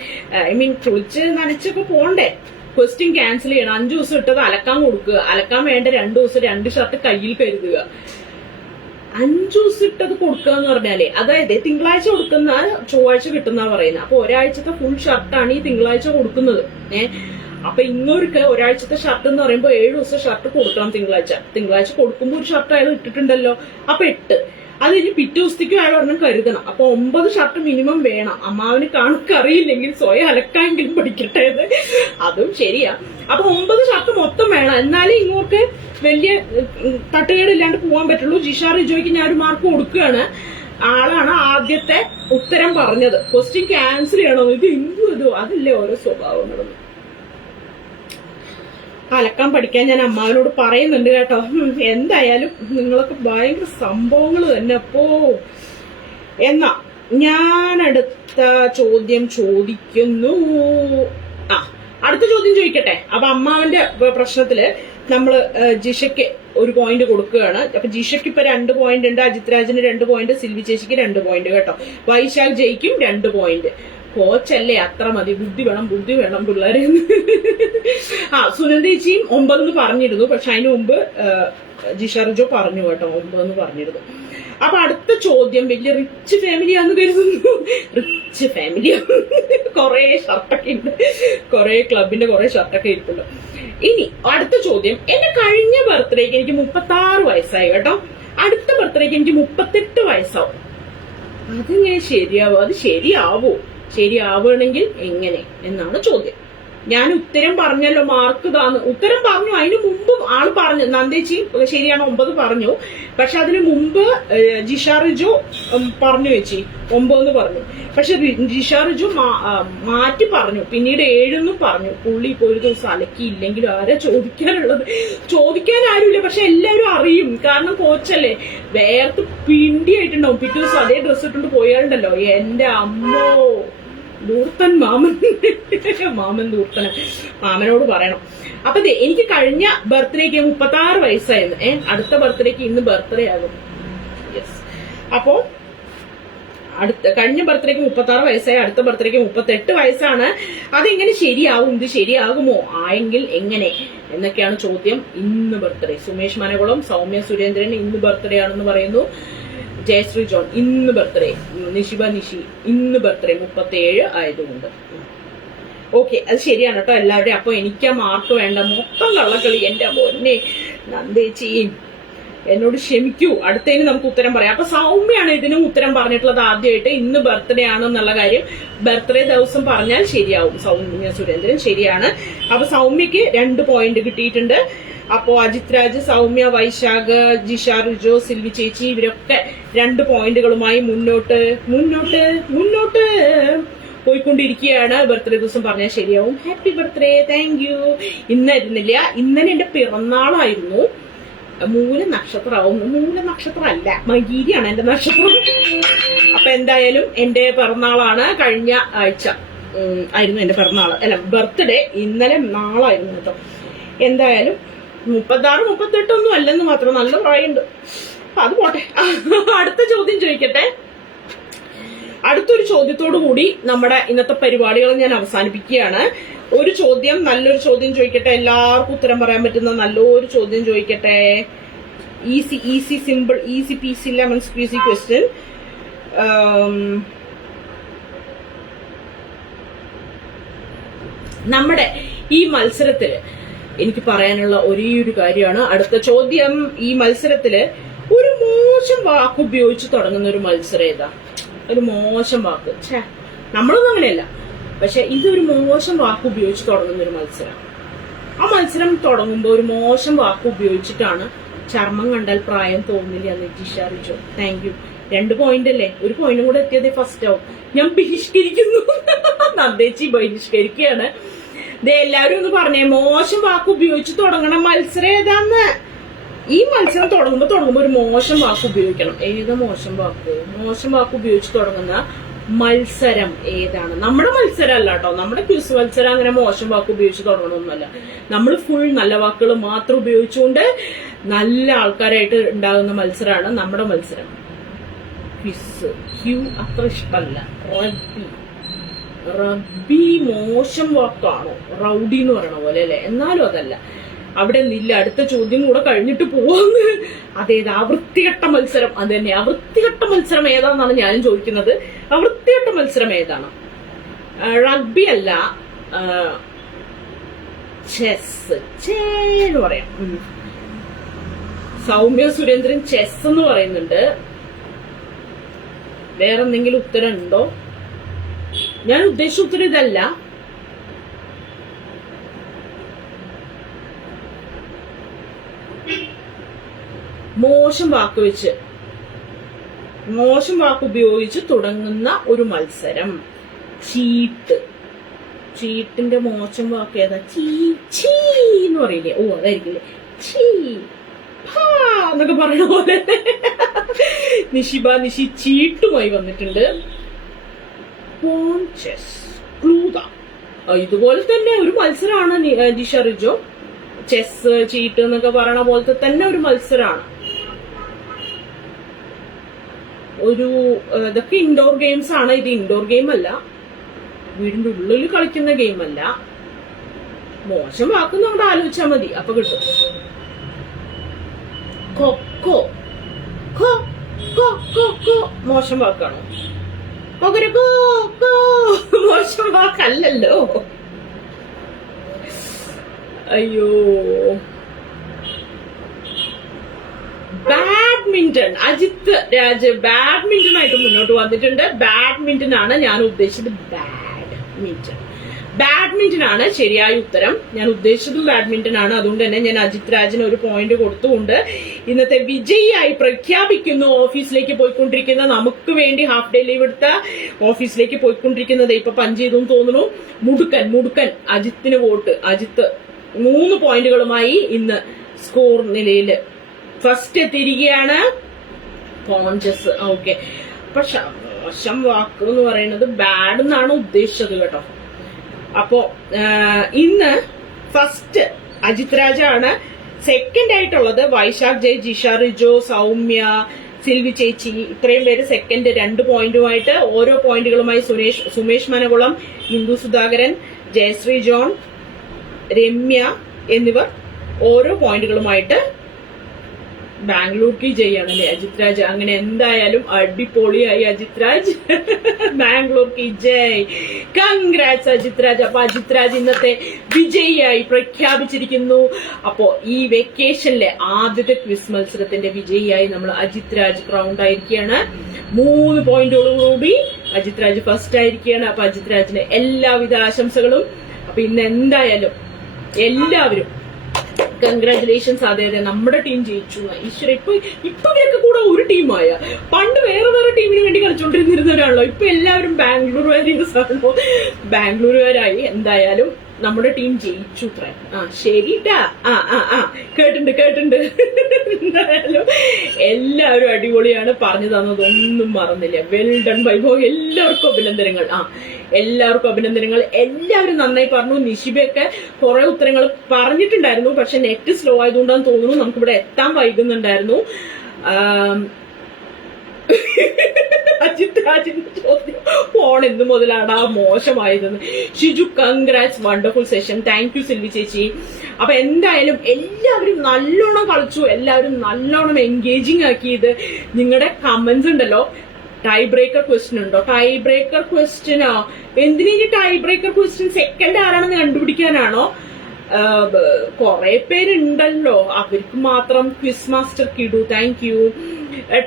ഐ മീൻ കുളിച്ച് നനച്ചൊക്കെ പോണ്ടേ. ക്വസ്റ്റ്യൻ ക്യാൻസൽ ചെയ്യണം. 5 ദിവസം ഇട്ടത് അലക്കാൻ കൊടുക്കുക, അലക്കാൻ വേണ്ട 2 ദിവസം 2 ഷർട്ട് കയ്യിൽ കരുതുക. 5 ദിവസം ഇട്ടത് കൊടുക്കുക എന്ന് പറഞ്ഞാലേ, അതായത് തിങ്കളാഴ്ച കൊടുക്കുന്ന ചൊവ്വാഴ്ച കിട്ടുന്ന പറയുന്നത്. അപ്പൊ ഒരാഴ്ചത്തെ ഫുൾ ഷർട്ടാണ് ഈ തിങ്കളാഴ്ച കൊടുക്കുന്നത്. അപ്പൊ ഇങ്ങോർക്ക് ഒരാഴ്ചത്തെ ഷർട്ട് എന്ന് പറയുമ്പോൾ 7 ദിവസം ഷർട്ട് കൊടുക്കണം. തിങ്കളാഴ്ച കൊടുക്കുമ്പോൾ ഒരു ഷർട്ട് അയാൾ ഇട്ടിട്ടുണ്ടല്ലോ, അപ്പൊ 8. അത് ഇനി പിറ്റേ ദിവസത്തേക്കും അയാൾ ഒരെണ്ണം കരുതണം. അപ്പൊ 9 ഷർട്ട് മിനിമം വേണം. അമ്മാവിന് കണക്കറിയില്ലെങ്കിൽ സ്വയം അലക്കായെങ്കിലും പഠിക്കട്ടെ എന്ന്. അതും ശരിയാ. അപ്പൊ 9 ഷർട്ട് മൊത്തം വേണം. എന്നാലേ ഇങ്ങോട്ട് വലിയ തട്ടുകേടില്ലാണ്ട് പോകാൻ പറ്റുള്ളൂ. ജിഷാ റിജോയ്ക്ക് ഞാൻ ഒരു മാർക്ക് കൊടുക്കുകയാണ്. ആളാണ് ആദ്യത്തെ ഉത്തരം പറഞ്ഞത്. ക്വസ്റ്റ്യൻ ക്യാൻസൽ ചെയ്യണോ? ഇത് എന്തു അതല്ലേ ഓരോ സ്വഭാവങ്ങളും. അലക്കാൻ പഠിക്കാൻ ഞാൻ അമ്മാവനോട് പറയുന്നുണ്ട് കേട്ടോ. എന്തായാലും നിങ്ങളൊക്കെ ഭയങ്കര സംഭവങ്ങൾ തന്നെ. അപ്പോ എന്നാ ഞാൻ അടുത്ത ചോദ്യം ചോദിക്കുന്നു. അടുത്ത ചോദ്യം ചോദിക്കട്ടെ. അപ്പൊ അമ്മാവന്റെ പ്രശ്നത്തില് നമ്മള് ജിഷയ്ക്ക് ഒരു പോയിന്റ് കൊടുക്കുകയാണ്. അപ്പൊ ജിഷയ്ക്ക് ഇപ്പൊ 2 പോയിന്റ് ഉണ്ട്, അജിത് രാജിന് 2 പോയിന്റ്, സിൽവി ചേച്ചിക്ക് 2 പോയിന്റ് കേട്ടോ. വൈശാൽ ജയിക്കും 2 പോയിന്റ്. കോച്ചല്ലേ, അത്ര മതി. ബുദ്ധി വേണം പിള്ളേരെ. സുനന്ദേച്ചിയും 9 എന്ന് പറഞ്ഞിരുന്നു. പക്ഷെ അതിന് മുമ്പ് ജിഷാ റിജോ പറഞ്ഞു കേട്ടോ 9 എന്ന് പറഞ്ഞിരുന്നു. അപ്പൊ അടുത്ത ചോദ്യം വലിയ റിച്ച് ഫാമിലിയാന്ന് കരുതുന്നു. റിച്ച് ഫാമിലിയാ. കുറെ ഷർട്ടൊക്കെ ഉണ്ട്, കുറെ ക്ലബിന്റെ കുറെ ഷർട്ടൊക്കെ ഇരിപ്പുണ്ട്. ഇനി അടുത്ത ചോദ്യം. എന്റെ കഴിഞ്ഞ ബർത്ത്ഡേക്ക് എനിക്ക് 36 വയസ്സായി കേട്ടോ. അടുത്ത ബർത്ത്ഡേക്ക് എനിക്ക് 38 വയസ്സാവും. അതെങ്ങനെ ശരിയാവോ? അത് ശരിയാവുകയാണെങ്കിൽ എങ്ങനെ എന്നാണ് ചോദ്യം. ഞാൻ ഉത്തരം പറഞ്ഞല്ലോ, മാർക്ക് താന്ന് ഉത്തരം പറഞ്ഞു. അതിനു മുമ്പും ആള് പറഞ്ഞു, നന്ദേച്ചി ശരിയാണ് 9 പറഞ്ഞു. പക്ഷെ അതിനു മുമ്പ് ജിഷ റിജു പറഞ്ഞു ചേച്ചി 9 പറഞ്ഞു. പക്ഷെ ജിഷ റിജു മാറ്റി പറഞ്ഞു, പിന്നീട് 7 പറഞ്ഞു. പുള്ളി ഇപ്പൊ ഒരു ദിവസം അലക്കിയില്ലെങ്കിലും ആരാ ചോദിക്കാനുള്ളത്? ചോദിക്കാൻ ആരുമില്ല. പക്ഷെ എല്ലാവരും അറിയും, കാരണം കോച്ചല്ലേ. വേർത്ത് പിണ്ടിയായിട്ടുണ്ടാവും. പിറ്റേ ദിവസം അതേ ഡ്രസ്സ് ഇട്ടുകൊണ്ട് പോയാലുണ്ടല്ലോ, എന്റെ അമ്മോ ദൂർത്തൻ മാമൻ ദൂർത്തന. മാമനോട് പറയണം. അപ്പൊ എനിക്ക് കഴിഞ്ഞ ബർത്ത്ഡേക്ക് 36 വയസ്സായിരുന്നു. അടുത്ത ബർത്ത്ഡേക്ക് ഇന്ന് ബർത്ത്ഡേ ആകും. യെസ്. അപ്പോ കഴിഞ്ഞ ബർത്ത്ഡേക്ക് 36 വയസ്സായി, അടുത്ത ബർത്ത്ഡേക്ക് 38 വയസ്സാണ്. അതെങ്ങനെ ശരിയാവും? ഇത് ശരിയാകുമോ? ആയെങ്കിൽ എങ്ങനെ എന്നൊക്കെയാണ് ചോദ്യം. ഇന്ന് ബർത്ത്ഡേ സുമേഷ് മനകുളം, സൗമ്യ സുരേന്ദ്രൻ ഇന്ന് ബർത്ത്ഡേ ആണെന്ന് പറയുന്നു. ജയശ്രീ ജോൺ ഇന്ന് ബർത്ത്ഡേ, നിഷിബ നിഷി ഇന്ന് ബർത്ത്ഡേ 37 ആയതുകൊണ്ട്. ഓക്കെ, അത് ശരിയാണ് കേട്ടോ എല്ലാവരുടെയും. അപ്പൊ എനിക്ക് ആ മാർക്ക് വേണ്ട. മൊത്തം കള്ളക്കളി. എന്റെ പൊന്നെ നന്ദേച്ചി, എന്നോട് ക്ഷമിക്കൂ. അടുത്തതിന് നമുക്ക് ഉത്തരം പറയാം. അപ്പൊ സൗമ്യാണ് ഇതിനും ഉത്തരം പറഞ്ഞിട്ടുള്ളത് ആദ്യമായിട്ട്. ഇന്ന് ബർത്ത്ഡേ ആണെന്നുള്ള കാര്യം ബർത്ത്ഡേ ദിവസം പറഞ്ഞാൽ ശരിയാവും. സൗമ്യ സുരേന്ദ്രൻ ശരിയാണ്. അപ്പൊ സൗമ്യക്ക് 2 പോയിന്റ് കിട്ടിയിട്ടുണ്ട്. അപ്പോ അജിത് രാജ്, സൗമ്യ, വൈശാഖ്, ജിഷ റിജോ, സിൽവി ചേച്ചി ഇവരൊക്കെ 2 പോയിന്റുകളുമായി മുന്നോട്ട് പോയിക്കൊണ്ടിരിക്കുകയാണ്. ബർത്ത്ഡേ ദിവസം പറഞ്ഞാൽ ശരിയാവും. Happy birthday, thank you. ഇന്നായിരുന്നില്ല, ഇന്നലെ എന്റെ പിറന്നാളായിരുന്നു. മൂല നക്ഷത്രമാവും. മൂല നക്ഷത്രം അല്ല, മകീരിയാണ് എന്റെ നക്ഷത്രം. അപ്പൊ എന്തായാലും എന്റെ പിറന്നാളാണ്. കഴിഞ്ഞ ആഴ്ച ആയിരുന്നു എന്റെ പിറന്നാള്, അല്ല ബർത്ത്ഡേ. ഇന്നലെ നാളായിരുന്നു കേട്ടോ. എന്തായാലും 36, 38 ഒന്നും അല്ലെന്ന് മാത്രം നല്ല പ്രായമുണ്ട്. അത് പോട്ടെ. അടുത്ത ചോദ്യം ചോദിക്കട്ടെ. അടുത്തൊരു ചോദ്യത്തോടു കൂടി നമ്മുടെ ഇന്നത്തെ പരിപാടികൾ ഞാൻ അവസാനിപ്പിക്കുകയാണ്. ഒരു ചോദ്യം, നല്ലൊരു ചോദ്യം ചോദിക്കട്ടെ. എല്ലാവർക്കും ഉത്തരം പറയാൻ പറ്റുന്ന നല്ലൊരു ചോദ്യം ചോദിക്കട്ടെ. Easy simple, easy peasy lemon squeezy question. നമ്മുടെ ഈ മത്സരത്തില് എനിക്ക് പറയാനുള്ള ഒരേ ഒരു കാര്യമാണ്. അടുത്ത ചോദ്യം, ഈ മത്സരത്തില് ഒരു മോശം വാക്ക് ഉപയോഗിച്ച് തുടങ്ങുന്ന ഒരു മത്സരം ഏതാ? ഒരു മോശം വാക്ക്. നമ്മളൊന്നും അങ്ങനെയല്ല, പക്ഷെ ഇതൊരു മോശം വാക്ക് ഉപയോഗിച്ച് തുടങ്ങുന്ന ഒരു മത്സരം. ആ മത്സരം തുടങ്ങുമ്പോ ഒരു മോശം വാക്ക് ഉപയോഗിച്ചിട്ടാണ്. ചർമ്മം കണ്ടാൽ പ്രായം തോന്നില്ല എന്ന് Jisha Rijo. Thank you. 2 point അല്ലേ? ഒരു പോയിന്റും കൂടെ എത്തിയതേ ഫസ്റ്റ് ആവും. ഞാൻ ബഹിഷ്കരിക്കുന്നു. നന്ദേച്ചി ബഹിഷ്കരിക്കുകയാണ്. എല്ലാവരും ഒന്ന് പറഞ്ഞേ, മോശം വാക്ക് ഉപയോഗിച്ച് തുടങ്ങണ മത്സരം ഏതാന്ന്? ഈ മത്സരം തുടങ്ങുമ്പോ ഒരു മോശം വാക്ക് ഉപയോഗിക്കണം. ഏതാ മോശം വാക്ക്? മോശം വാക്ക് ഉപയോഗിച്ച് തുടങ്ങുന്ന മത്സരം ഏതാണ്? നമ്മുടെ മത്സരം അല്ല കേട്ടോ. നമ്മുടെ ക്വിസ് മത്സരം അങ്ങനെ മോശം വാക്ക് ഉപയോഗിച്ച് തുടങ്ങണമെന്നല്ല. നമ്മൾ ഫുൾ നല്ല വാക്കുകൾ മാത്രം ഉപയോഗിച്ചുകൊണ്ട് നല്ല ആൾക്കാരായിട്ട് ഉണ്ടാകുന്ന മത്സരമാണ് നമ്മുടെ മത്സരം. ക്വിസ് അത്ര ഇഷ്ടമല്ല. റബ്ബി മോശം വാക്കാണോ? റൗഡി എന്ന് പറയണ പോലെ അല്ലെ? എന്നാലും അതല്ല. അവിടെ നില്ല. അടുത്ത ചോദ്യം കൂടെ കഴിഞ്ഞിട്ട് പോവാന്ന്. അതേതാ? വൃത്തികെട്ട മത്സരം. അത് തന്നെ. വൃത്തികെട്ട മത്സരം ഏതാണെന്നാണ് ഞാനും ചോദിക്കുന്നത്. വൃത്തികെട്ട മത്സരം ഏതാണ്? റഗ്ബി അല്ല, ചെസ് എന്ന് പറയാം. സൗമ്യ സുരേന്ദ്രൻ ചെസ് എന്ന് പറയുന്നുണ്ട്. വേറെന്തെങ്കിലും ഉത്തരം ഉണ്ടോ? ഞാൻ ഉദ്ദേശിച്ച ഉത്തരം ഇതല്ല. മോശം വാക്ക് ഉപയോഗിച്ച് തുടങ്ങുന്ന ഒരു മത്സരം. ചീട്ടിന്റെ മോശം വാക്ക് ഏതാ? ചീ എന്ന് പറയില്ലേ? ഓ, അതായിരിക്കില്ലേ? ചീ എന്നൊക്കെ പറയണ പോലെ നിഷിബ നിഷി ചീട്ടുമായി വന്നിട്ടുണ്ട്. ഇതുപോലെ തന്നെ ഒരു മത്സരമാണ് ജിഷ റിജോ. ചെസ്, ചീട്ട് എന്നൊക്കെ പറയണ പോലത്തെ തന്നെ ഒരു മത്സരമാണ്. ഇതൊക്കെ ഇൻഡോർ ഗെയിംസ് ആണ്. ഇത് ഇൻഡോർ ഗെയിം അല്ല, വീടിന്റെ ഉള്ളിൽ കളിക്കുന്ന ഗെയിം അല്ല. മോശം വാക്ക് നമ്മുടെ ആലോചിച്ചാൽ മതി, അപ്പൊ കിട്ടും. കൊക്കോ. മോശം വാക്കാണോ? മോശം വാക്കല്ലല്ലോ. അയ്യോ. ബാഡ്മിന്റൺ, അജിത്ത് രാജ് ബാഡ്മിന്റൺ ആയിട്ട് മുന്നോട്ട് വന്നിട്ടുണ്ട്. ബാഡ്മിന്റൺ ആണ് ഞാൻ ഉദ്ദേശിച്ചത്. ബാഡ്മിന്റൺ ആണ് ശരിയായ ഉത്തരം. ഞാൻ ഉദ്ദേശിച്ചതും ബാഡ്മിന്റൺ ആണ്. അതുകൊണ്ട് തന്നെ ഞാൻ അജിത് രാജിന് ഒരു പോയിന്റ് കൊടുത്തുകൊണ്ട് ഇന്നത്തെ വിജയിയായി പ്രഖ്യാപിക്കുന്നു. ഓഫീസിലേക്ക് പോയിക്കൊണ്ടിരിക്കുന്ന, നമുക്ക് വേണ്ടി ഹാഫ് ഡേ ലീവ് എടുത്ത ഓഫീസിലേക്ക് പോയിക്കൊണ്ടിരിക്കുന്നത് ഇപ്പൊ പഞ്ച് ചെയ്തു തോന്നുന്നു. മുടുക്കൻ അജിത്തിന് വോട്ട്. അജിത്ത് 3 പോയിന്റുകളുമായി ഇന്ന് സ്കോർ നിലയില് ഫസ്റ്റ് എത്തിയിരിക്കുകയാണ്. Conscious okay. പക്ഷെ മോശം വാക്ക് എന്ന് പറയുന്നത് ബാഡ് എന്നാണ് ഉദ്ദേശിച്ചത് കേട്ടോ. അപ്പോ ഇന്ന് ഫസ്റ്റ് അജിത് രാജാണ്. സെക്കൻഡ് ആയിട്ടുള്ളത് വൈശാഖ് ജയ്, ജിഷ റിജോ, സൗമ്യ, സിൽവി ചേച്ചി, ഇത്രയും പേര് സെക്കൻഡ് 2 പോയിന്റുമായിട്ട്. ഓരോ പോയിന്റുകളുമായി സുമേഷ് മനകുളം, ഇന്ദു സുധാകരൻ, ജയശ്രീ ജോൺ, രമ്യ എന്നിവർ ഓരോ പോയിന്റുകളുമായിട്ട്. ബാംഗ്ലൂർ കി ജയ് ആണല്ലേ അജിത് രാജ്. അങ്ങനെ എന്തായാലും അടിപൊളിയായി അജിത് രാജ്. ബാംഗ്ലൂർ കി ജയ്. കൺഗ്രാറ്റ്സ് അജിത് രാജ്. അപ്പൊ അജിത് രാജ് ഇന്നത്തെ വിജയിയായി പ്രഖ്യാപിച്ചിരിക്കുന്നു. അപ്പോ ഈ വെക്കേഷനിലെ ആദ്യത്തെ ക്വിസ് മത്സരത്തിന്റെ വിജയിയായി നമ്മൾ അജിത് രാജ് ക്രൗണ്ട് ആയിരിക്കുകയാണ്. 3 പോയിന്റുകളോടുകൂടി അജിത് രാജ് ഫസ്റ്റ് ആയിരിക്കുകയാണ്. അപ്പൊ അജിത് രാജിന് എല്ലാവിധ ആശംസകളും. അപ്പൊ ഇന്ന് എന്തായാലും എല്ലാവരും കൺഗ്രാറ്റുലേഷൻസ്. അതെ നമ്മുടെ ടീം ജയിച്ചു. ഈശ്വര, ഇപ്പൊ ഇവരൊക്കെ കൂടെ ഒരു ടീമായ. പണ്ട് വേറെ ടീമിന് വേണ്ടി കളിച്ചോണ്ടിരുന്നിരുന്നവരാണല്ലോ. ഇപ്പൊ എല്ലാവരും ബാംഗ്ലൂരുകാരായി. എന്തായാലും നമ്മുടെ ടീം ജയിച്ചു. ശരിട്ടാ. കേട്ടുണ്ട്. എന്തായാലും എല്ലാവരും അടിപൊളിയാണ്. പറഞ്ഞു തന്നതൊന്നും മറന്നില്ല. Well done Vaibhav. എല്ലാവർക്കും അഭിനന്ദനങ്ങൾ. എല്ലാവർക്കും അഭിനന്ദനങ്ങൾ. എല്ലാവരും നന്നായി പറഞ്ഞു. നിഷിബയൊക്കെ കുറെ ഉത്തരങ്ങൾ പറഞ്ഞിട്ടുണ്ടായിരുന്നു. പക്ഷെ നെറ്റ് സ്ലോ ആയതുകൊണ്ടാന്ന് തോന്നുന്നു നമുക്കിവിടെ എത്താൻ വൈകുന്നുണ്ടായിരുന്നു. അജിത് രാജിന്റെ ചോദ്യം, ഫോൺ എന്ത് മുതലാടാ മോശമായതെന്ന്. Shiju congrats, wonderful session. Thank you Silvi ചേച്ചി. അപ്പൊ എന്തായാലും എല്ലാവരും നല്ലോണം കളിച്ചു. എല്ലാവരും നല്ലോണം എൻഗേജിങ് ആക്കിയത്. നിങ്ങളുടെ കമന്റ്സ് ഉണ്ടല്ലോ. ടൈ ബ്രേക്കർ ക്വസ്റ്റ്യൻ ഉണ്ടോ? ടൈ ബ്രേക്കർ ക്വസ്റ്റ്യനോ? എന്തിനീ ടൈ ബ്രേക്കർ ക്വസ്റ്റ്യൻ? സെക്കൻഡ് ആരാണെന്ന് കണ്ടുപിടിക്കാനാണോ? കുറെ പേരുണ്ടല്ലോ, അവർക്ക് മാത്രം ക്വിസ് മാസ്റ്റർ കിടു. Thank you.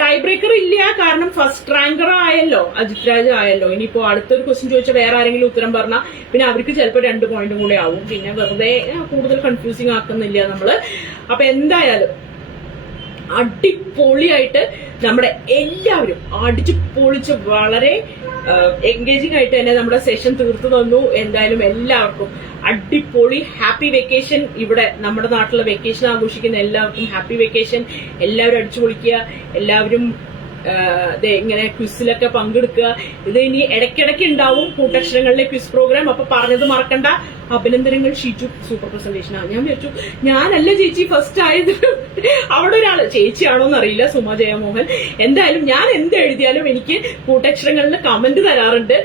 ടൈ ബ്രേക്കർ ഇല്ല, കാരണം ഫസ്റ്റ് റാങ്കർ ആയല്ലോ, അജിത് രാജ് ആയല്ലോ. ഇനിയിപ്പോ അടുത്തൊരു ക്വസ്റ്റ്യൻ ചോദിച്ചാൽ വേറെ ആരെങ്കിലും ഉത്തരം പറഞ്ഞാൽ പിന്നെ അവർക്ക് ചിലപ്പോൾ 2 പോയിന്റും കൂടെ ആവും. പിന്നെ വെറുതെ കൂടുതൽ കൺഫ്യൂസിങ് ആക്കുന്നില്ല നമ്മള്. അപ്പൊ എന്തായാലും അടിപൊളിയായിട്ട് നമ്മുടെ എല്ലാവരും അടിച്ചു പൊളിച്ച് വളരെ എൻഗേജിംഗ് ആയിട്ട് തന്നെ നമ്മുടെ സെഷൻ തീർത്തു തന്നു. എന്തായാലും എല്ലാവർക്കും അടിപൊളി ഹാപ്പി വെക്കേഷൻ. ഇവിടെ നമ്മുടെ നാട്ടിലെ വെക്കേഷൻ ആഘോഷിക്കുന്ന എല്ലാവർക്കും ഹാപ്പി വെക്കേഷൻ. എല്ലാവരും അടിച്ചു പൊളിക്കുക. എല്ലാവരും ഇങ്ങനെ ക്വിസിലൊക്കെ പങ്കെടുക്കുക. ഇത് ഇനി ഇടയ്ക്കിടയ്ക്ക് ഉണ്ടാവും കൂട്ടക്ഷരങ്ങളിലെ ക്വിസ് പ്രോഗ്രാം. അപ്പൊ പറഞ്ഞത് മറക്കണ്ട. അഭിനന്ദനങ്ങൾ ഷിജു, സൂപ്പർ പ്രസന്റേഷൻ. ഞാൻ വിചാരിച്ചു ഞാനല്ല ചേച്ചി ഫസ്റ്റ് ആയത്. അവിടെ ഒരാള് ചേച്ചിയാണോന്ന് അറിയില്ല, സുമ ജയമോഹൻ. എന്തായാലും ഞാൻ എന്ത് എഴുതിയാലും എനിക്ക് കൂട്ടക്ഷരങ്ങളിൽ കമന്റ് തരാറുണ്ട്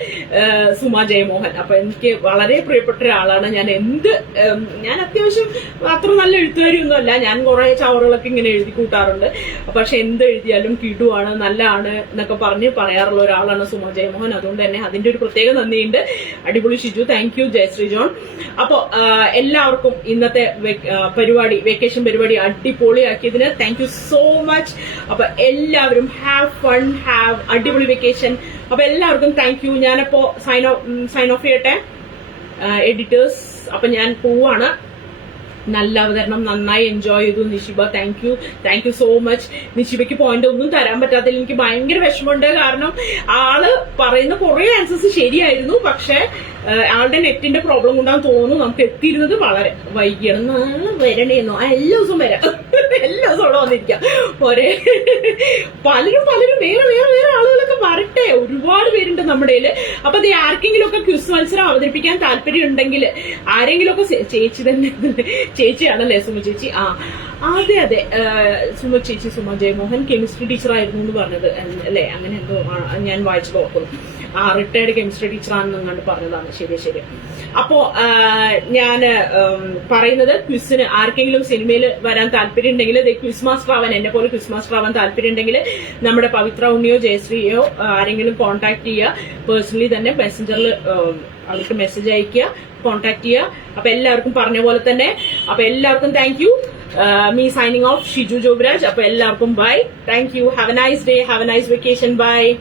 സുമ ജയമോഹൻ. അപ്പൊ എനിക്ക് വളരെ പ്രിയപ്പെട്ട ഒരാളാണ്. ഞാൻ അത്യാവശ്യം അത്ര നല്ല എഴുത്തുകാരിയൊന്നും അല്ല. ഞാൻ കുറെ ചവറുകളൊക്കെ ഇങ്ങനെ എഴുതി കൂട്ടാറുണ്ട്. പക്ഷെ എന്ത് എഴുതിയാലും കിടുവാണ്, നല്ലതാണ് എന്നൊക്കെ പറഞ്ഞ് പറയാറുള്ള ഒരാളാണ് സുമ ജയമോഹൻ. അതുകൊണ്ട് തന്നെ അതിന്റെ ഒരു പ്രത്യേക നന്ദിയുണ്ട്. അടിപൊളി Shiju. Thank you Jayashree John. അപ്പോ എല്ലാവർക്കും ഇന്നത്തെ പരിപാടി, വെക്കേഷൻ പരിപാടി അടിപൊളിയാക്കിയതിന് താങ്ക് യു സോ മച്ച്. അപ്പൊ എല്ലാവരും ഹാവ് ഫൺ, ഹാവ് അടിപൊളി വെക്കേഷൻ. അപ്പൊ എല്ലാവർക്കും താങ്ക് യു. ഞാനപ്പോ സൈൻ ഓഫ് ചെയ്യട്ടെ എഡിറ്റേഴ്സ്. അപ്പൊ ഞാൻ പോവാണ്. നല്ല അവതരണം, നന്നായി എൻജോയ് ചെയ്തു Nishiba. Thank you so much. നിഷിബയ്ക്ക് പോയിന്റ് ഒന്നും തരാൻ പറ്റാത്തതിൽ എനിക്ക് ഭയങ്കര വിഷമമുണ്ട്. കാരണം ആള് പറയുന്ന കുറെ ആൻസേഴ്സ് ശരിയായിരുന്നു. പക്ഷെ ആളുടെ നെറ്റിന്റെ പ്രോബ്ലം കൊണ്ടാന്ന് തോന്നുന്നു നമുക്ക് എത്തിയിരുന്നത് വളരെ വൈകിയാണ്. നാളെ വരണേന്നോ? എല്ലാ ദിവസവും വരാം. എല്ലാ ദിവസവും അവിടെ വന്നിരിക്കാം പോരെ. പലരും വേറെ ആളുകളൊക്കെ വരട്ടെ. ഒരുപാട് പേരുണ്ട് നമ്മുടെ കയ്യില്. അപ്പൊ അത് ആർക്കെങ്കിലും ഒക്കെ ക്വിസ് മത്സരം അവതരിപ്പിക്കാൻ താല്പര്യം ഉണ്ടെങ്കിൽ, ആരെങ്കിലും ഒക്കെ ചേച്ചി തന്നെ, ചേച്ചിയാണല്ലേ സുമ ചേച്ചി? അതെ സുമ ചേച്ചി, സുമ ജയമോഹൻ കെമിസ്ട്രി ടീച്ചർ ആയിരുന്നു എന്ന് പറഞ്ഞത് അല്ലേ? അങ്ങനെ എന്തോ ഞാൻ വായിച്ചു നോക്കുന്നു. റിട്ടയർഡ് കെമിസ്ട്രി ടീച്ചറാണെന്ന് കണ്ട് പറഞ്ഞതാണ്. ശരി. അപ്പോ ഞാൻ പറയുന്നത്, ക്വിസിന് ആർക്കെങ്കിലും സിനിമയിൽ വരാൻ താല്പര്യം ഉണ്ടെങ്കിൽ, ക്വിസ് മാസ്റ്റർ ആവാൻ, എന്നെ പോലെ ക്വിസ് മാസ്റ്റർ ആവാൻ താല്പര്യം ഉണ്ടെങ്കിൽ നമ്മുടെ പവിത്ര ഉണ്ണിയോ ജയശ്രീയോ ആരെങ്കിലും കോൺടാക്ട് ചെയ്യുക. പേഴ്സണലി തന്നെ മെസ്സഞ്ചറിൽ അവർക്ക് മെസ്സേജ് അയക്കുക, കോൺടാക്ട് ചെയ്യുക. അപ്പൊ എല്ലാവർക്കും പറഞ്ഞ പോലെ തന്നെ. അപ്പൊ എല്ലാവർക്കും thank you. Me signing off Shiju Jobraj. അപ്പൊ എല്ലാവർക്കും bye. Thank you. Have a nice day, have a nice vacation. By.